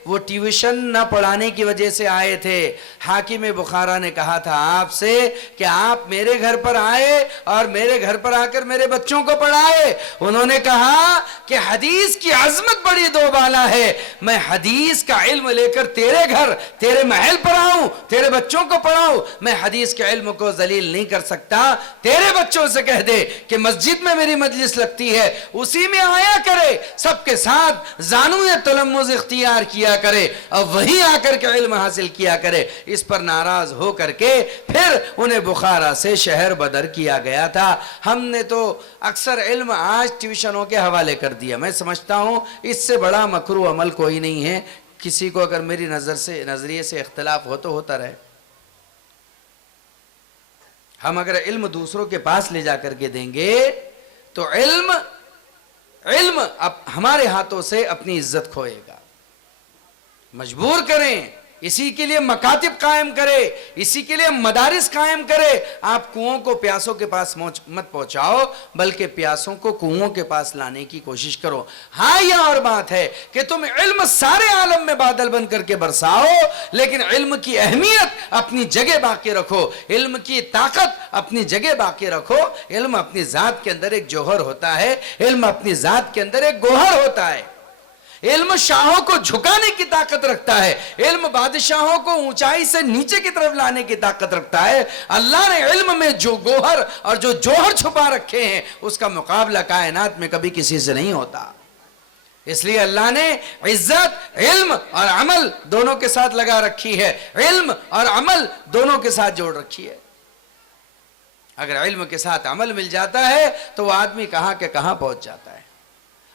وہ ٹیوشن نہ پڑھانے کی وجہ سے آئے تھے. حاکم بخارا نے کہا تھا آپ سے کہ آپ میرے گھر پر آئے اور میرے گھر پر آ کر میرے بچوں کو پڑھائے. انہوں نے کہا کہ حدیث کی عظمت بڑی دو بالا ہے, میں حدیث کا علم لے کر تیرے گھر, تیرے محل پر آؤں, تیرے بچوں کو پڑھاؤں. میں حدیث کے علم کو ذلیل نہیں کر سکتا. تیرے بچوں سے کہہ دے کہ مسجد میں میری مجلس لگتی ہے, اسی میں آیا کرے, سب کے ساتھ زانوئے تلمذ اختیار کیا کرے اور وہیں آ کر کے علم حاصل کیا کرے. اس پر ناراض ہو کر کے پھر انہیں بخارا سے شہر بدر کیا گیا تھا. ہم نے تو اکثر علم آج ٹیوشنوں کے حوالے کر دیا. میں سمجھتا ہوں اس سے بڑا مکروہ عمل کوئی نہیں ہے. کسی کو اگر میری نظریے سے اختلاف ہو تو ہوتا رہے. ہم اگر علم دوسروں کے پاس لے جا کر کے دیں گے تو علم اب ہمارے ہاتھوں سے اپنی عزت کھوئے گا. مجبور کریں, اسی کے لیے مکاتب قائم کرے, اسی کے لیے مدارس قائم کرے. آپ کنووں کو پیاسوں کے پاس مت پہنچاؤ بلکہ پیاسوں کو کنووں کے پاس لانے کی کوشش کرو. ہاں یہ اور بات ہے کہ تم علم سارے عالم میں بادل بن کر کے برساؤ, لیکن علم کی اہمیت اپنی جگہ باقی رکھو, علم کی طاقت اپنی جگہ باقی رکھو. علم اپنی ذات کے اندر ایک جوہر ہوتا ہے, علم اپنی ذات کے اندر ایک گوہر ہوتا ہے. علم شاہوں کو جھکانے کی طاقت رکھتا ہے, علم بادشاہوں کو اونچائی سے نیچے کی طرف لانے کی طاقت رکھتا ہے. اللہ نے علم میں جو گوہر اور جو جوہر چھپا رکھے ہیں اس کا مقابلہ کائنات میں کبھی کسی سے نہیں ہوتا. اس لیے اللہ نے عزت علم اور عمل دونوں کے ساتھ لگا رکھی ہے, علم اور عمل دونوں کے ساتھ جوڑ رکھی ہے. اگر علم کے ساتھ عمل مل جاتا ہے تو وہ آدمی کہاں کے کہاں پہنچ جاتا ہے.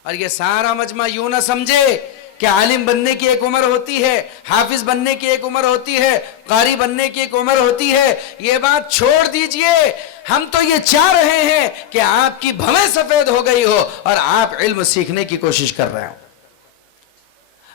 اور یہ سارا مجمع یوں نہ سمجھے کہ عالم بننے کی ایک عمر ہوتی ہے, حافظ بننے کی ایک عمر ہوتی ہے, قاری بننے کی ایک عمر ہوتی ہے. یہ بات چھوڑ دیجئے. ہم تو یہ چاہ رہے ہیں کہ آپ کی بھویں سفید ہو گئی ہو اور آپ علم سیکھنے کی کوشش کر رہے ہو.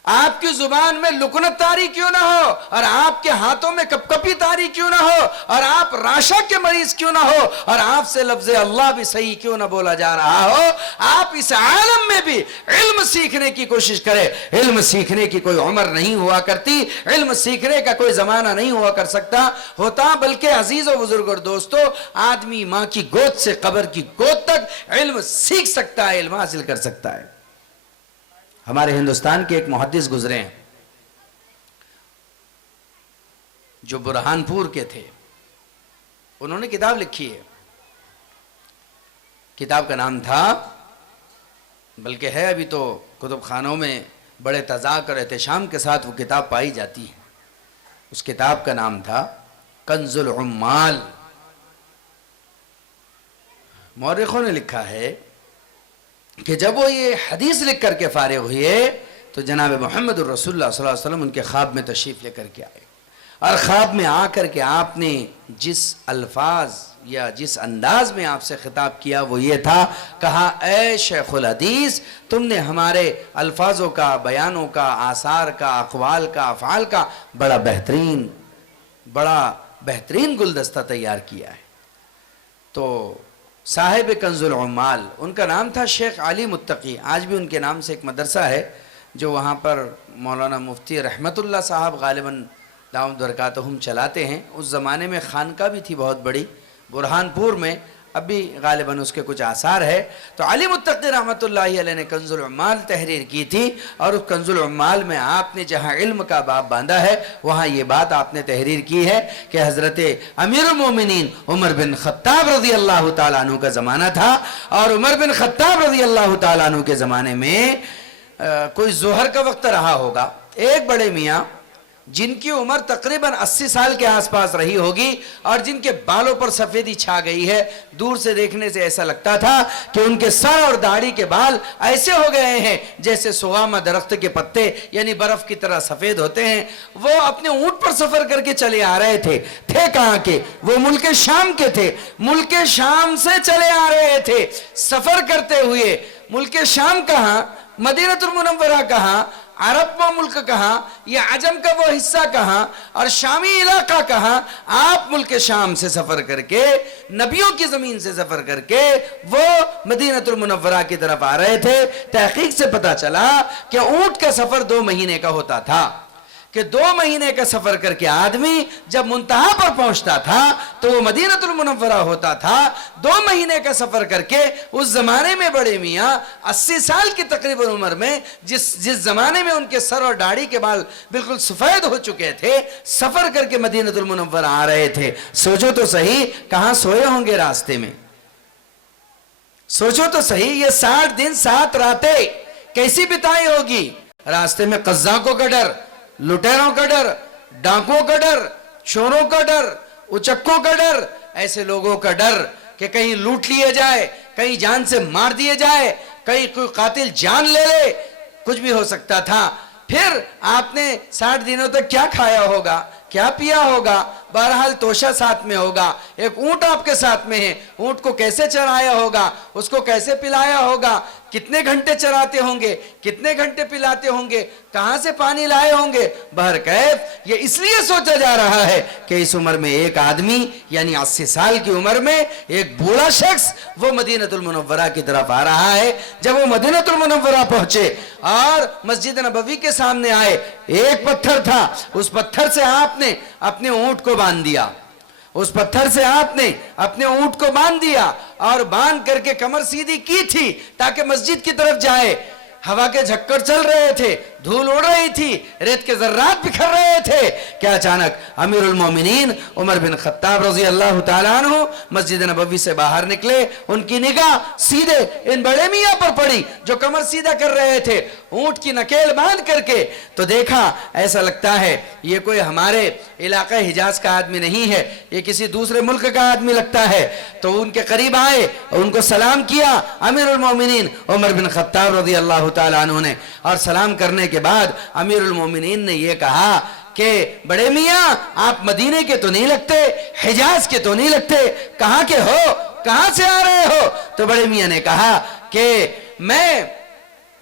آپ کی زبان میں لکنت طاری کیوں نہ ہو اور آپ کے ہاتھوں میں کپ کپی طاری کیوں نہ ہو اور آپ راشا کے مریض کیوں نہ ہو اور آپ سے لفظ اللہ بھی صحیح کیوں نہ بولا جا رہا ہو. آپ اس عالم میں بھی علم سیکھنے کی کوشش کرے. علم سیکھنے کی کوئی عمر نہیں ہوا کرتی, علم سیکھنے کا کوئی زمانہ نہیں ہوا کر سکتا ہوتا, بلکہ عزیز و بزرگ اور دوستو, آدمی ماں کی گود سے قبر کی گود تک علم سیکھ سکتا ہے, علم حاصل کر سکتا ہے. ہمارے ہندوستان کے ایک محدث گزرے ہیں جو برہان پور کے تھے. انہوں نے کتاب لکھی ہے. کتاب کا نام تھا, بلکہ ہے ابھی تو کتب خانوں میں بڑے تذاکر اور احتشام کے ساتھ وہ کتاب پائی جاتی ہے. اس کتاب کا نام تھا کنز العمال. مورخوں نے لکھا ہے کہ جب وہ یہ حدیث لکھ کر کے فارغ ہوئے تو جناب محمد الرسول اللہ صلی اللہ علیہ وسلم ان کے خواب میں تشریف لے کر کے آئے، اور خواب میں آ کر کے آپ نے جس الفاظ یا جس انداز میں آپ سے خطاب کیا وہ یہ تھا، کہا اے شیخ الحدیث، تم نے ہمارے الفاظوں کا، بیانوں کا، آثار کا، اقوال کا، افعال کا بڑا بہترین گلدستہ تیار کیا ہے۔ تو صاحب کنز العمال، ان کا نام تھا شیخ علی متقی، آج بھی ان کے نام سے ایک مدرسہ ہے جو وہاں پر مولانا مفتی رحمت اللہ صاحب غالباً دامت برکاتہم چلاتے ہیں۔ اس زمانے میں خانقاہ بھی تھی بہت بڑی برہان پور میں، اب بھی غالباً اس کے کچھ آثار ہے۔ تو علی متقی رحمت اللہ علیہ نے کنز العمال تحریر کی تھی، اور اس کنز العمال میں آپ نے جہاں علم کا باب باندھا ہے وہاں یہ بات آپ نے تحریر کی ہے کہ حضرت امیر المومنین عمر بن خطاب رضی اللہ تعالیٰ عنہ کا زمانہ تھا، اور عمر بن خطاب رضی اللہ تعالیٰ عنہ کے زمانے میں کوئی ظہر کا وقت رہا ہوگا، ایک بڑے میاں جن کی عمر تقریباً 80 سال کے آس پاس رہی ہوگی، اور جن کے بالوں پر سفیدی چھا گئی ہے، دور سے دیکھنے سے ایسا لگتا تھا کہ ان کے سر اور داڑھی کے بال ایسے ہو گئے ہیں جیسے سوامہ درخت کے پتے یعنی برف کی طرح سفید ہوتے ہیں۔ وہ اپنے اونٹ پر سفر کر کے چلے آ رہے تھے کہاں کے؟ وہ ملک شام کے تھے، ملک شام سے چلے آ رہے تھے سفر کرتے ہوئے۔ ملک شام کہاں؟ مدینہ المنورہ کہاں؟ عرب و ملک کہاں؟ یہ عجم کا وہ حصہ کہاں؟ اور شامی علاقہ کہاں؟ آپ ملک شام سے سفر کر کے، نبیوں کی زمین سے سفر کر کے وہ مدینہ المنورہ کی طرف آ رہے تھے۔ تحقیق سے پتا چلا کہ اونٹ کا سفر 2 مہینے کا ہوتا تھا، کہ 2 مہینے کا سفر کر کے آدمی جب منتہا پر پہنچتا تھا تو وہ مدینہ المنورہ ہوتا تھا۔ 2 مہینے کا سفر کر کے اس زمانے میں بڑے میاں 80 سال کی تقریباً عمر میں، جس زمانے میں ان کے سر اور داڑھی کے بال بالکل سفید ہو چکے تھے، سفر کر کے مدینہ المنورہ آ رہے تھے۔ سوچو تو صحیح کہاں سوئے ہوں گے راستے میں؟ سوچو تو صحیح یہ 60 دن 7 راتیں کیسی بتائی ہوگی؟ راستے میں قزاقوں کا ڈر، لٹیروں کا ڈر، ڈاکوں کا ڈر، چوروں کا ڈر، اچکوں کا ڈر، ایسے لوگوں کا ڈر کہ کہیں لوٹ لیے جائے، کہیں جان سے مار دیے جائے، کہیں کوئی قاتل جان لے لے، کچھ بھی ہو سکتا تھا۔ پھر آپ نے 60 دنوں تک کیا کھایا ہوگا، کیا پیا ہوگا؟ بہرحال توشہ ساتھ میں ہوگا، ایک اونٹ آپ کے ساتھ میں ہے، اونٹ کو کیسے چرایا ہوگا، اس کو کیسے پلایا ہوگا، کتنے گھنٹے چراتے ہوں گے، کتنے گھنٹے پلاتے ہوں گے، کہاں سے پانی لائے ہوں گے؟ بہرکیف یہ اس لیے سوچا جا رہا ہے کہ اس عمر میں ایک آدمی یعنی 80 سال کی عمر میں ایک بوڑھا شخص وہ مدینہ المنورہ کی طرف آ رہا ہے۔ جب وہ مدینہ المنورہ پہنچے اور مسجد نبوی کے سامنے آئے، ایک پتھر تھا، اس پتھر سے آپ نے اپنے اونٹ کو باندھ دیا، اس پتھر سے آپ نے اپنے اونٹ کو باندھ دیا، اور باندھ کر کے کمر سیدھی کی تھی تاکہ مسجد کی طرف جائے۔ ہوا کے جھکڑ چل رہے تھے، دھول اڑ رہی تھی، ریت کے ذرات بکھر رہے تھے کہ اچانک امیر المومنین عمر بن خطاب رضی اللہ تعالیٰ عنہ مسجد نبوی سے باہر نکلے۔ ان کی نگاہ سیدھے ان بڑے میاں پر پڑی جو کمر سیدھا کر رہے تھے، اونٹ کی نکیل باندھ کر کے۔ تو دیکھا ایسا لگتا ہے یہ کوئی ہمارے علاقہ حجاز کا آدمی نہیں ہے، یہ کسی دوسرے ملک کا آدمی لگتا ہے۔ تو ان کے قریب آئے اور ان کو سلام کیا امیر المومنین عمر بن خطاب رضی اللہ تعالیٰ عنہ نے، اور سلام کرنے کے بعد امیر المومنین نے یہ کہا کہ بڑے میاں آپ مدینے کے تو نہیں لگتے، حجاز کے تو نہیں لگتے، کہاں کے ہو، کہاں سے آ رہے ہو؟ تو بڑے میاں نے کہا کہ میں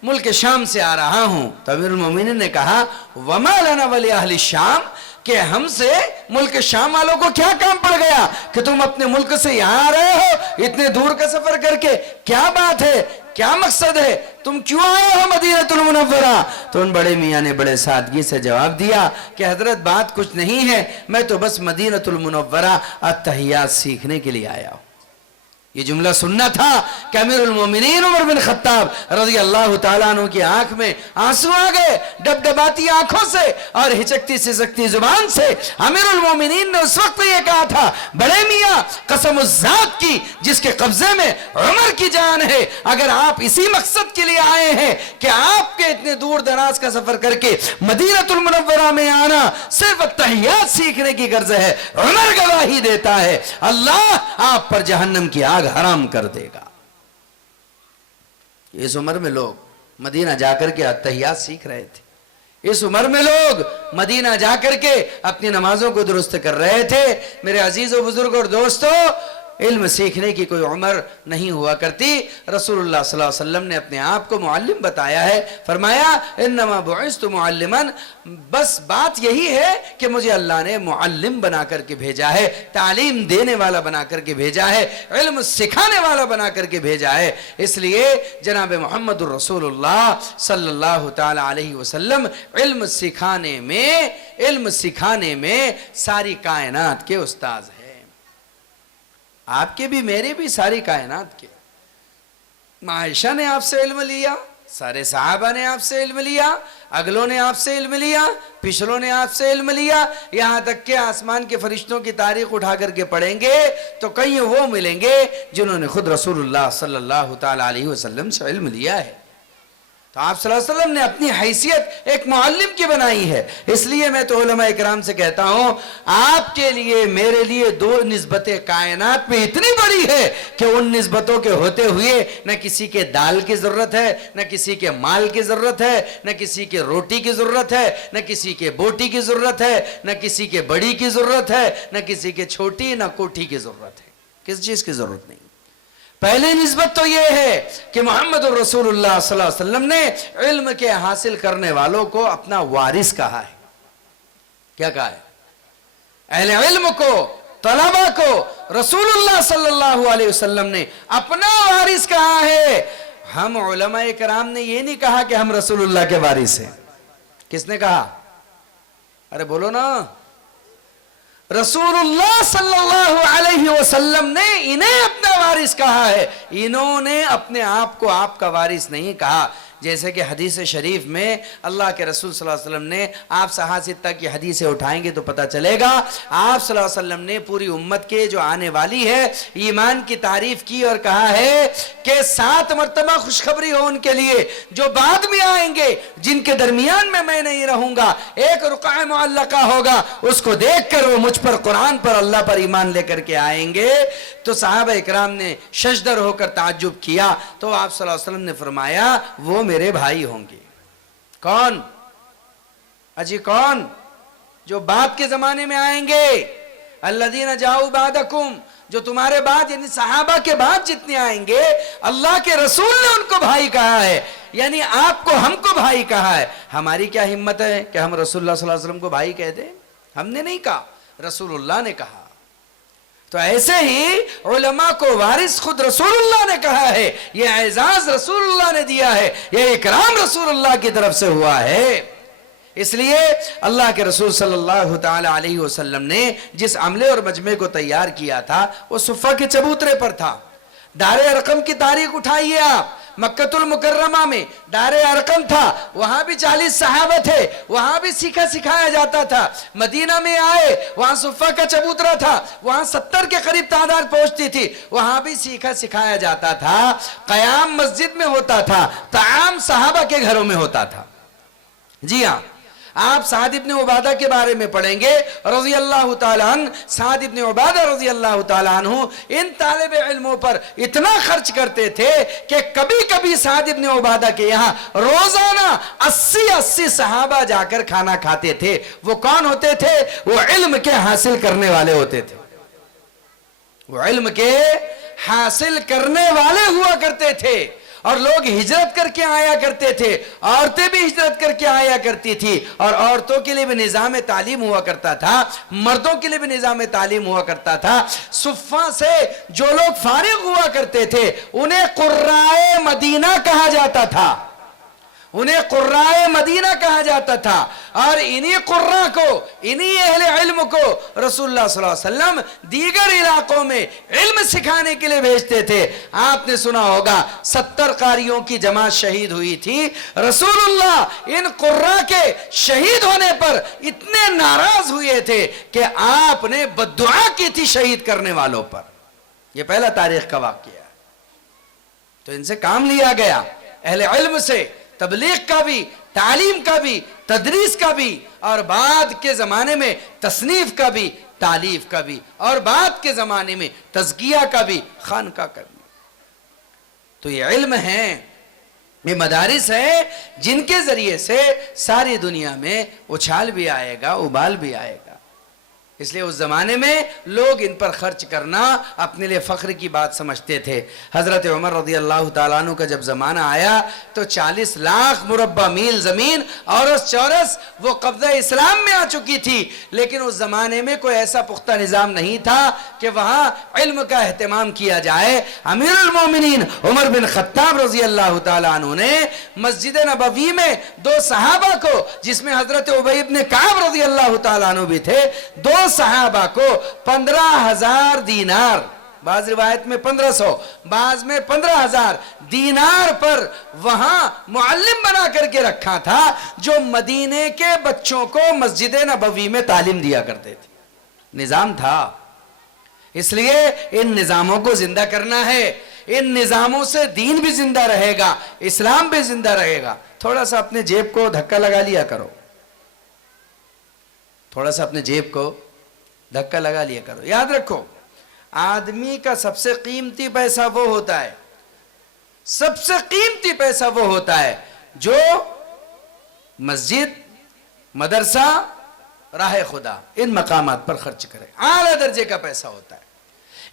ملک شام سے آ رہا ہوں۔ تو امیر المومنین نے کہا وما لنا ولی اہل الشام، کہ ہم سے ملک شام والوں کو کیا کام پڑ گیا کہ تم اپنے ملک سے یہاں آ رہے ہو اتنے دور کا سفر کر کے؟ کیا بات ہے، کیا مقصد ہے، تم کیوں آئے ہو مدینہ المنورہ؟ تو ان بڑے میاں نے بڑے سادگی سے جواب دیا کہ حضرت بات کچھ نہیں ہے، میں تو بس مدینہ المنورہ التحیات سیکھنے کے لیے آیا ہوں۔ یہ جملہ سننا تھا کہ امیر المومنین عمر بن خطاب رضی اللہ تعالیٰ عنہ کی آنکھ میں آنسو آ گئے، ڈب ڈباتی آنکھوں سے اور ہچکتی سسکتی زبان سے امیر المومنین نے اس وقت یہ کہا تھا بڑے میاں قسم اس ذات کی جس کے قبضے میں عمر کی جان ہے، اگر آپ اسی مقصد کے لیے آئے ہیں کہ آپ کے اتنے دور دراز کا سفر کر کے مدینہ المنورہ میں آنا صرف التحیات سیکھنے کی غرض ہے، عمر گواہی دیتا ہے اللہ آپ پر جہنم کی آگ حرام کر دے گا۔ اس عمر میں لوگ مدینہ جا کر کے اتحیات سیکھ رہے تھے، اس عمر میں لوگ مدینہ جا کر کے اپنی نمازوں کو درست کر رہے تھے۔ میرے عزیز و بزرگ اور دوستو، علم سیکھنے کی کوئی عمر نہیں ہوا کرتی۔ رسول اللہ صلی اللہ علیہ وسلم نے اپنے آپ کو معلم بتایا ہے، فرمایا انما بعثت معلما، بس بات یہی ہے کہ مجھے اللہ نے معلم بنا کر کے بھیجا ہے، تعلیم دینے والا بنا کر کے بھیجا ہے، علم سکھانے والا بنا کر کے بھیجا ہے۔ اس لیے جناب محمد الرسول اللہ صلی اللہ تعالی علیہ وسلم علم سکھانے میں ساری کائنات کے استاذ ہیں، آپ کے بھی میرے بھی، ساری کائنات کے۔ عائشہ نے آپ سے علم لیا، سارے صحابہ نے آپ سے علم لیا، اگلوں نے آپ سے علم لیا، پچھلوں نے آپ سے علم لیا، یہاں تک کہ آسمان کے فرشتوں کی تاریخ اٹھا کر کے پڑھیں گے تو کئی وہ ملیں گے جنہوں نے خود رسول اللہ صلی اللہ تعالی علیہ وسلم سے علم لیا ہے۔ تو آپ صلی اللہ علیہ وسلم نے اپنی حیثیت ایک معلم کی بنائی ہے۔ اس لیے میں تو علماء اکرام سے کہتا ہوں، آپ کے لیے میرے لیے دو نسبتیں کائنات میں اتنی بڑی ہے کہ ان نسبتوں کے ہوتے ہوئے نہ کسی کے دال کی ضرورت ہے، نہ کسی کے مال کی ضرورت ہے، نہ کسی کے روٹی کی ضرورت ہے، نہ کسی کے بوٹی کی ضرورت ہے، نہ کسی کے بڑی کی ضرورت ہے، نہ کسی کے چھوٹی نہ کوٹھی کی ضرورت ہے، کس چیز کی ضرورت نہیں۔ پہلی نسبت تو یہ ہے کہ محمد الرسول اللہ صلی اللہ علیہ وسلم نے علم کے حاصل کرنے والوں کو اپنا وارث کہا ہے۔ کیا کہا ہے؟ اہل علم کو، طلبہ کو رسول اللہ صلی اللہ علیہ وسلم نے اپنا وارث کہا ہے۔ ہم علماء کرام نے یہ نہیں کہا کہ ہم رسول اللہ کے وارث ہیں۔ کس نے کہا؟ ارے بولو نا۔ رسول اللہ صلی اللہ علیہ وسلم نے انہیں اپنا وارث کہا ہے، انہوں نے اپنے آپ کو آپ کا وارث نہیں کہا۔ جیسے کہ حدیث شریف میں اللہ کے رسول صلی اللہ علیہ وسلم نے، آپ صحاستہ کی حدیثیں اٹھائیں گے تو پتہ چلے گا، آپ صلی اللہ علیہ وسلم نے پوری امت کے جو آنے والی ہے ایمان کی تعریف کی اور کہا ہے کہ 7 مرتبہ خوشخبری ہو ان کے لیے جو بعد میں آئیں گے، جن کے درمیان میں نہیں رہوں گا۔ ایک رقعہ معلقہ ہوگا، اس کو دیکھ کر وہ مجھ پر، قرآن پر، اللہ پر ایمان لے کر کے آئیں گے۔ تو صحابہ اکرام نے ششدر ہو کر تعجب کیا، تو آپ صلی اللہ علیہ وسلم نے فرمایا وہ میرے بھائی ہوں گے۔ کون؟ اجی کون؟ جو بعد کے زمانے میں آئیں گے، الذین جاؤ بعدکم، جو تمہارے بعد یعنی صحابہ کے بعد جتنے آئیں گے، اللہ کے رسول نے ان کو بھائی کہا ہے، یعنی آپ کو، ہم کو بھائی کہا ہے۔ ہماری کیا ہمت ہے کہ ہم رسول اللہ صلی اللہ علیہ وسلم کو بھائی کہہ دیں؟ ہم نے نہیں کہا، رسول اللہ نے کہا۔ تو ایسے ہی علماء کو وارث خود رسول اللہ نے کہا ہے، یہ اعزاز رسول اللہ نے دیا ہے، یہ اکرام رسول اللہ کی طرف سے ہوا ہے۔ اس لیے اللہ کے رسول صلی اللہ تعالی علیہ وسلم نے جس عملے اور مجمع کو تیار کیا تھا وہ صفہ کے چبوترے پر تھا۔ دار ارقم کی تاریخ اٹھائیے آپ، مکہ المکرمہ میں دار ارقم تھا، وہاں بھی 40 صحابہ تھے، وہاں بھی سیکھا سکھایا جاتا تھا۔ مدینہ میں آئے، وہاں صفہ کا چبوترا تھا، وہاں 70 کے قریب تعداد پہنچتی تھی، وہاں بھی سیکھا سکھایا جاتا تھا۔ قیام مسجد میں ہوتا تھا، طعام صحابہ کے گھروں میں ہوتا تھا۔ جی ہاں، آپ سعد ابن عبادہ کے بارے میں پڑھیں گے رضی اللہ تعالیٰ عنہ، سعد ابن عبادہ رضی اللہ تعالیٰ عنہ ان طالب علموں پر اتنا خرچ کرتے تھے کہ کبھی کبھی سعد ابن عبادہ کے یہاں روزانہ 80 صحابہ جا کر کھانا کھاتے تھے۔ وہ کون ہوتے تھے؟ وہ علم کے حاصل کرنے والے ہوتے تھے، وہ علم کے حاصل کرنے والے ہوا کرتے تھے۔ اور لوگ ہجرت کر کے آیا کرتے تھے، عورتیں بھی ہجرت کر کے آیا کرتی تھی، اور عورتوں کے لیے بھی نظام تعلیم ہوا کرتا تھا، مردوں کے لیے بھی نظام تعلیم ہوا کرتا تھا۔ صفہ سے جو لوگ فارغ ہوا کرتے تھے انہیں قرائے مدینہ کہا جاتا تھا، انہیں قرائے مدینہ کہا جاتا تھا۔ اور انہی قراء کو، انہی اہل علم کو رسول اللہ صلی اللہ علیہ وسلم دیگر علاقوں میں علم سکھانے کے لیے بھیجتے تھے۔ آپ نے سنا ہوگا 70 قاریوں کی جماعت شہید ہوئی تھی، رسول اللہ ان قراء کے شہید ہونے پر اتنے ناراض ہوئے تھے کہ آپ نے بددعا کی تھی شہید کرنے والوں پر۔ یہ پہلا تاریخ کا واقعہ ہے۔ تو ان سے کام لیا گیا، اہل علم سے، تبلیغ کا بھی، تعلیم کا بھی، تدریس کا بھی، اور بعد کے زمانے میں تصنیف کا بھی، تالیف کا بھی، اور بعد کے زمانے میں تزکیہ کا بھی، خانقاہ کا بھی۔ تو یہ علم ہے یہ مدارس ہیں جن کے ذریعے سے ساری دنیا میں اچھال بھی آئے گا، ابال بھی آئے گا. اس لیے اس زمانے میں لوگ ان پر خرچ کرنا اپنے لیے فخر کی بات سمجھتے تھے. حضرت عمر رضی اللہ تعالیٰ عنہ کا جب زمانہ آیا تو 40 لاکھ مربع میل زمین اورس چورس وہ قبضہ اسلام میں آ چکی تھی، لیکن اس زمانے میں کوئی ایسا پختہ نظام نہیں تھا کہ وہاں علم کا اہتمام کیا جائے. امیر المومنین عمر بن خطاب رضی اللہ تعالیٰ عنہ نے مسجد نبوی میں 2 صحابہ کو، جس میں حضرت ابی بن کعب رضی اللہ تعالیٰ عنہ بھی تھے، 2 صحابہ کو 15,000 دینار، بعض روایت میں 1500، بعض میں 15,000 دینار پر وہاں معلم بنا کر کے رکھا تھا، جو مدینے کے بچوں کو مسجد نبوی میں تعلیم دیا کرتے تھے. نظام تھا. اس لیے ان نظاموں کو زندہ کرنا ہے. ان نظاموں سے دین بھی زندہ رہے گا، اسلام بھی زندہ رہے گا. تھوڑا سا اپنے جیب کو دھکا لگا لیا کرو، تھوڑا سا اپنے جیب کو دھکا لگا لیا کرو. یاد رکھو، آدمی کا سب سے قیمتی پیسہ وہ ہوتا ہے، سب سے قیمتی پیسہ وہ ہوتا ہے جو مسجد، مدرسہ، راہ خدا، ان مقامات پر خرچ کرے. اعلیٰ درجے کا پیسہ ہوتا ہے.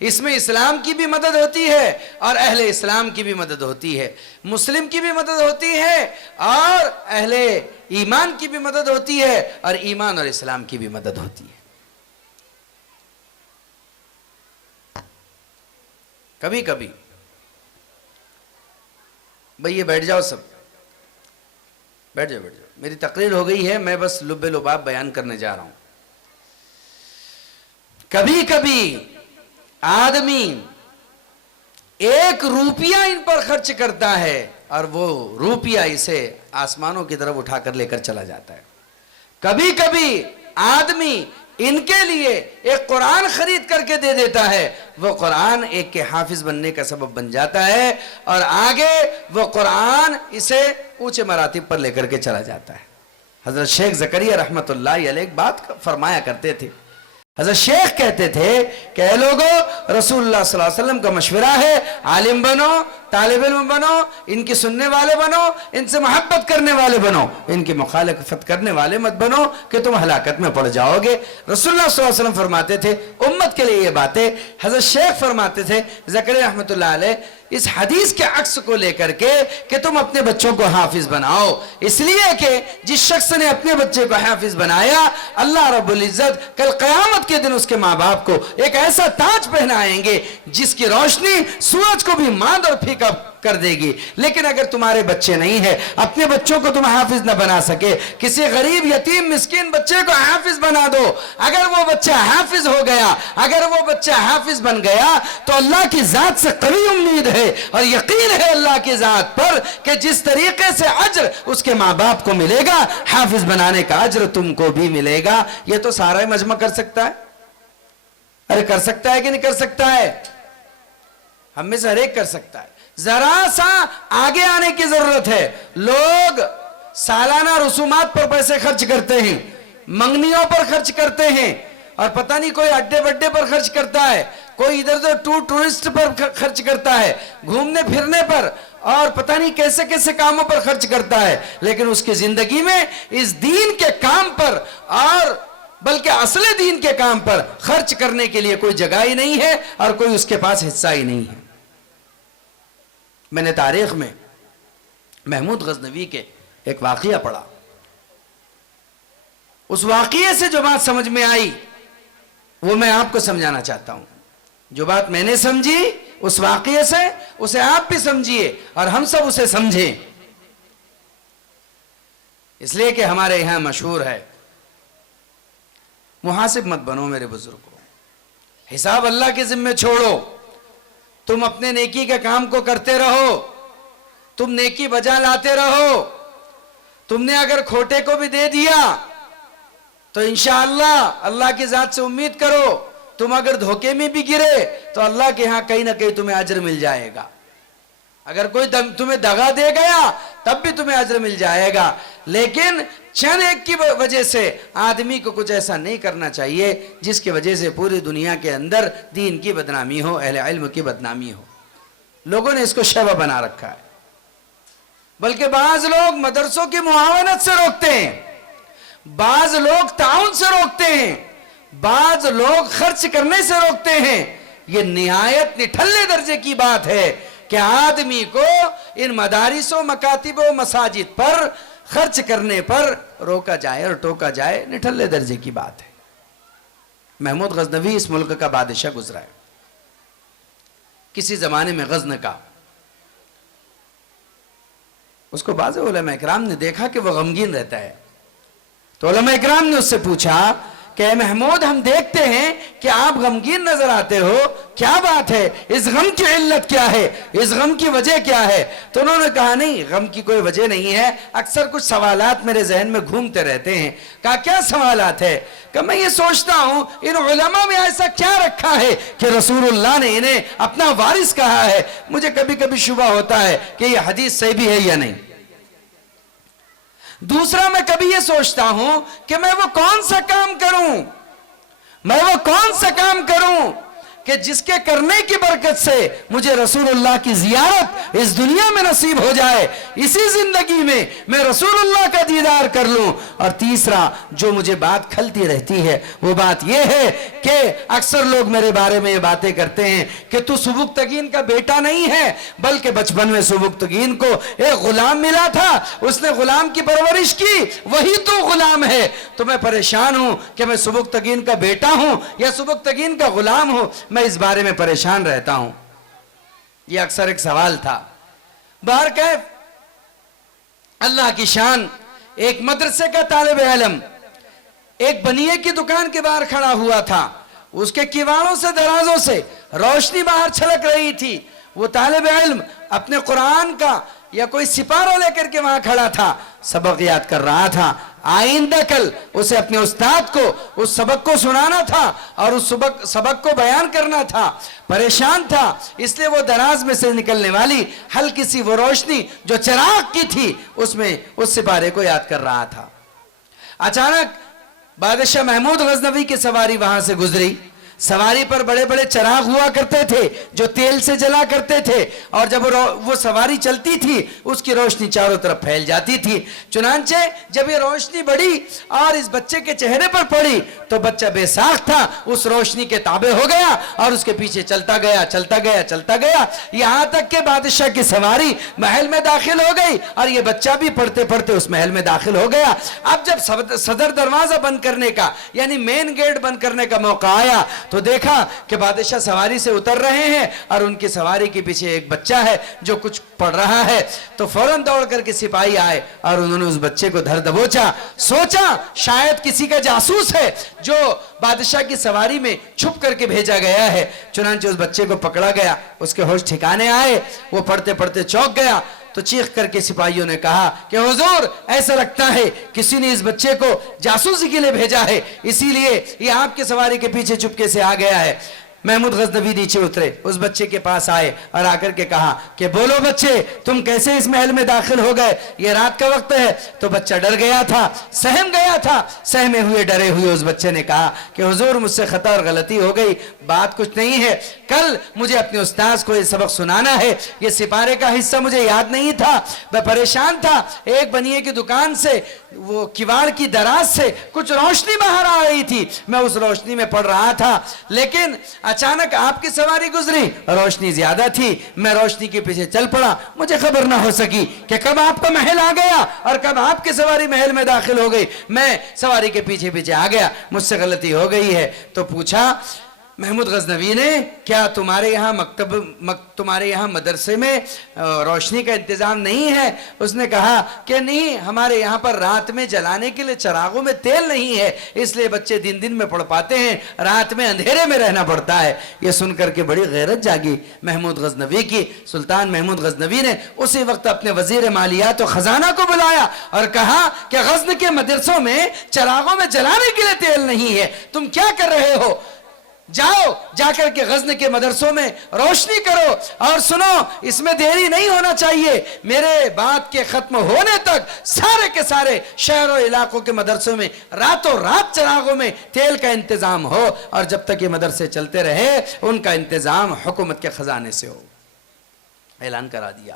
اس میں اسلام کی بھی مدد ہوتی ہے اور اہل اسلام کی بھی مدد ہوتی ہے، مسلم کی بھی مدد ہوتی ہے اور اہل ایمان کی بھی مدد ہوتی ہے، اور ایمان اور اسلام کی بھی مدد ہوتی ہے. کبھی کبھی بھئی یہ بیٹھ جاؤ، سب بیٹھ جاؤ، میری تقریر ہو گئی ہے، میں بس لب لباب بیان کرنے جا رہا ہوں. کبھی کبھی آدمی 1 روپیہ ان پر خرچ کرتا ہے اور وہ روپیہ اسے آسمانوں کی طرف اٹھا کر لے کر چلا جاتا ہے. کبھی کبھی آدمی ان کے لیے ایک قرآن خرید کر کے دے دیتا ہے، وہ قرآن ایک کے حافظ بننے کا سبب بن جاتا ہے، اور آگے وہ قرآن اسے اونچے مراتب پر لے کر کے چلا جاتا ہے. حضرت شیخ زکریا رحمت اللہ علیہ ایک بات فرمایا کرتے تھے. حضرت شیخ کہتے تھے کہ اے لوگو، رسول اللہ صلی اللہ علیہ وسلم کا مشورہ ہے، عالم بنو، طالب علم بنو، ان کی سننے والے بنو، ان سے محبت کرنے والے بنو، ان کی مخالفت کرنے والے مت بنو کہ تم ہلاکت میں پڑ جاؤ گے. رسول اللہ صلی اللہ علیہ وسلم فرماتے تھے امت کے لیے یہ باتیں. حضرت شیخ فرماتے تھے زکریا رحمت اللہ علیہ اس حدیث کے عکس کو لے کر کے کہ تم اپنے بچوں کو حافظ بناؤ، اس لیے کہ جس شخص نے اپنے بچے کو حافظ بنایا، اللہ رب العزت کل قیامت کے دن اس کے ماں باپ کو ایک ایسا تاج پہنائیں گے جس کی روشنی سورج کو بھی ماند اور پھیکا کر دے گی. لیکن اگر تمہارے بچے نہیں ہیں، اپنے بچوں کو تم حافظ نہ بنا سکے، کسی غریب یتیم مسکین بچے کو حافظ بنا دو. اگر وہ بچہ حافظ ہو گیا، اگر وہ بچہ حافظ بن گیا تو اللہ کی ذات سے قوی امید ہے اور یقین ہے اللہ کی ذات پر کہ جس طریقے سے اجر اس کے ماں باپ کو ملے گا، حافظ بنانے کا اجر تم کو بھی ملے گا. یہ تو سارا مجمع کر سکتا ہے. ارے کر سکتا ہے کہ نہیں کر سکتا ہے؟ ہم میں سے ہر ایک کر سکتا ہے. ذرا سا آگے آنے کی ضرورت ہے. لوگ سالانہ رسومات پر پیسے خرچ کرتے ہیں، منگنیوں پر خرچ کرتے ہیں، اور پتہ نہیں کوئی اڈے بڈے پر خرچ کرتا ہے، کوئی ادھر ادھر ٹورسٹ پر خرچ کرتا ہے، گھومنے پھرنے پر، اور پتہ نہیں کیسے کیسے کاموں پر خرچ کرتا ہے. لیکن اس کی زندگی میں اس دین کے کام پر، اور بلکہ اصل دین کے کام پر خرچ کرنے کے لیے کوئی جگہ ہی نہیں ہے اور کوئی اس کے پاس حصہ ہی نہیں ہے. میں نے تاریخ میں محمود غزنوی کے ایک واقعہ پڑھا. اس واقعے سے جو بات سمجھ میں آئی وہ میں آپ کو سمجھانا چاہتا ہوں. جو بات میں نے سمجھی اس واقعے سے، اسے آپ بھی سمجھیے اور ہم سب اسے سمجھیں. اس لیے کہ ہمارے یہاں مشہور ہے، محاسب مت بنو میرے بزرگوں، حساب اللہ کے ذمہ چھوڑو. تم اپنے نیکی کے کام کو کرتے رہو، تم نیکی بجا لاتے رہو. تم نے اگر کھوٹے کو بھی دے دیا تو انشاءاللہ اللہ کی ذات سے امید کرو، تم اگر دھوکے میں بھی گرے تو اللہ کے ہاں کہیں نہ کہیں تمہیں اجر مل جائے گا. اگر کوئی تمہیں دغا دے گیا تب بھی تمہیں اجر مل جائے گا. لیکن چند ایک کی وجہ سے آدمی کو کچھ ایسا نہیں کرنا چاہیے جس کی وجہ سے پوری دنیا کے اندر دین کی بدنامی ہو، اہل علم کی بدنامی ہو. لوگوں نے اس کو شیوا بنا رکھا ہے. بلکہ بعض لوگ مدرسوں کی معاونت سے روکتے ہیں، بعض لوگ تعاون سے روکتے ہیں، بعض لوگ خرچ کرنے سے روکتے ہیں۔ یہ نہایت نٹھلے درجے کی بات ہے کہ آدمی کو ان مدارس و مکاتب و مساجد پر خرچ کرنے پر روکا جائے اور ٹوکا جائے، نٹھلے درجے کی بات ہے۔ محمود غزنوی اس ملک کا بادشاہ گزرا ہے، کسی زمانے میں غزن کا۔ اس کو بعض علماء اکرام نے دیکھا کہ وہ غمگین رہتا ہے، تو علماء اکرام نے اس سے پوچھا کہ اے محمود، ہم دیکھتے ہیں کہ آپ غمگین نظر آتے ہو، کیا بات ہے؟ اس غم کی علت کیا ہے؟ اس غم کی وجہ کیا ہے؟ تو انہوں نے کہا نہیں، غم کی کوئی وجہ نہیں ہے، اکثر کچھ سوالات میرے ذہن میں گھومتے رہتے ہیں۔ کہا کیا سوالات ہے؟ کہ میں یہ سوچتا ہوں ان علماء میں ایسا کیا رکھا ہے کہ رسول اللہ نے انہیں اپنا وارث کہا ہے؟ مجھے کبھی کبھی شبہ ہوتا ہے کہ یہ حدیث صحیح بھی ہے یا نہیں۔ دوسرا، میں کبھی یہ سوچتا ہوں کہ میں وہ کون سا کام کروں کہ جس کے کرنے کی برکت سے مجھے رسول اللہ کی زیارت اس دنیا میں نصیب ہو جائے، اسی زندگی میں میں رسول اللہ کا دیدار کر لوں۔ اور تیسرا جو مجھے بات کھلتی رہتی ہے وہ بات یہ ہے کہ اکثر لوگ میرے بارے میں یہ باتیں کرتے ہیں کہ تو سبکتگین کا بیٹا نہیں ہے، بلکہ بچپن میں سبکتگین کو ایک غلام ملا تھا، اس نے غلام کی پرورش کی، وہی تو غلام ہے۔ تو میں پریشان ہوں کہ میں سبکتگین کا بیٹا ہوں یا سبکتگین کا غلام ہوں، میں اس بارے میں پریشان رہتا ہوں۔ یہ اکثر ایک سوال تھا۔ بہرکیف اللہ کی شان، ایک مدرسے کا طالب علم ایک بنیے کی دکان کے باہر کھڑا ہوا تھا، اس کے کیواڑوں سے درازوں سے روشنی باہر چھلک رہی تھی۔ وہ طالب علم اپنے قرآن کا یا کوئی سپارہ لے کر کے وہاں کھڑا تھا، سبق یاد کر رہا تھا۔ آئندہ کل اسے اپنے استاد کو اس سبق کو سنانا تھا اور اس سبق کو بیان کرنا تھا، پریشان تھا، اس لیے وہ دراز میں سے نکلنے والی ہلکی سی وہ روشنی جو چراغ کی تھی اس میں اس سپارے کو یاد کر رہا تھا۔ اچانک بادشاہ محمود غزنوی کی سواری وہاں سے گزری۔ سواری پر بڑے بڑے چراغ ہوا کرتے تھے جو تیل سے جلا کرتے تھے، اور جب وہ سواری چلتی تھی اس کی روشنی چاروں طرف پھیل جاتی تھی۔ چنانچہ جب یہ روشنی بڑھی اور اس بچے کے چہرے پر پڑی تو بچہ بے ساخت تھا، اس روشنی کے تابع ہو گیا اور اس کے پیچھے چلتا گیا، یہاں تک کہ بادشاہ کی سواری محل میں داخل ہو گئی اور یہ بچہ بھی پڑھتے پڑھتے اس محل میں داخل ہو گیا۔ اب جب صدر دروازہ بند کرنے کا یعنی مین گیٹ بند کرنے کا موقع آیا تو دیکھا کہ بادشاہ سواری سے اتر رہے ہیں اور ان کی سواری کے پیچھے ایک بچہ ہے جو کچھ پڑھ رہا ہے۔ تو فوراً دوڑ کر کے سپاہی آئے اور انہوں نے اس بچے کو دھر دبوچا، سوچا شاید کسی کا جاسوس ہے جو بادشاہ کی سواری میں چھپ کر کے بھیجا گیا ہے۔ چنانچہ اس بچے کو پکڑا گیا، اس کے ہوش ٹھکانے آئے، وہ پڑھتے پڑھتے چونک گیا۔ تو چیخ کر کے سپاہیوں نے کہا کہ حضور، ایسا لگتا ہے کسی نے اس بچے کو جاسوسی کے لیے بھیجا ہے، اسی لیے یہ آپ کے سواری کے پیچھے چپکے سے آ گیا ہے۔ محمود غزنوی نیچے اترے، اس بچے کے پاس آئے اور آ کر کے کہا کہ بولو بچے، تم کیسے اس محل میں داخل ہو گئے؟ یہ رات کا وقت ہے۔ تو بچہ ڈر گیا تھا، سہم گیا تھا۔ سہمے ہوئے ڈرے ہوئے اس بچے نے کہا کہ حضور، مجھ سے خطا اور غلطی ہو گئی، بات کچھ نہیں ہے، کل مجھے اپنے استاذ کو یہ سبق سنانا ہے، یہ سپارے کا حصہ مجھے یاد نہیں تھا، میں پریشان تھا، ایک بنیے کی دکان سے وہ کیواڑ کی دراز سے کچھ روشنی باہر آ رہی تھی، میں اس روشنی میں پڑھ رہا تھا، لیکن اچانک آپ کی سواری گزری، روشنی زیادہ تھی، میں روشنی کے پیچھے چل پڑا، مجھے خبر نہ ہو سکی کہ کب آپ کا محل آ گیا اور کب آپ کی سواری محل میں داخل ہو گئی، میں سواری کے پیچھے پیچھے آ گیا، مجھ سے غلطی ہو گئی ہے۔ تو پوچھا محمود غزنوی نے، کیا تمہارے یہاں مدرسے میں روشنی کا انتظام نہیں ہے؟ اس نے کہا کہ نہیں، ہمارے یہاں پر رات میں جلانے کے لیے چراغوں میں تیل نہیں ہے، اس لیے بچے دن دن میں پڑھ پاتے ہیں، رات میں اندھیرے میں رہنا پڑتا ہے۔ یہ سن کر کے بڑی غیرت جاگی محمود غزنوی کی۔ سلطان محمود غزنوی نے اسی وقت اپنے وزیر مالیات و خزانہ کو بلایا اور کہا کہ غزن کے مدرسوں میں چراغوں میں جلانے کے لیے تیل نہیں ہے، تم کیا کر رہے ہو؟ جاؤ، جا کر کے غزن کے مدرسوں میں روشنی کرو، اور سنو، اس میں دیری نہیں ہونا چاہیے، میرے بات کے ختم ہونے تک سارے کے سارے شہر و علاقوں کے مدرسوں میں راتوں رات چراغوں میں تیل کا انتظام ہو، اور جب تک یہ مدرسے چلتے رہے ان کا انتظام حکومت کے خزانے سے ہو۔ اعلان کرا دیا۔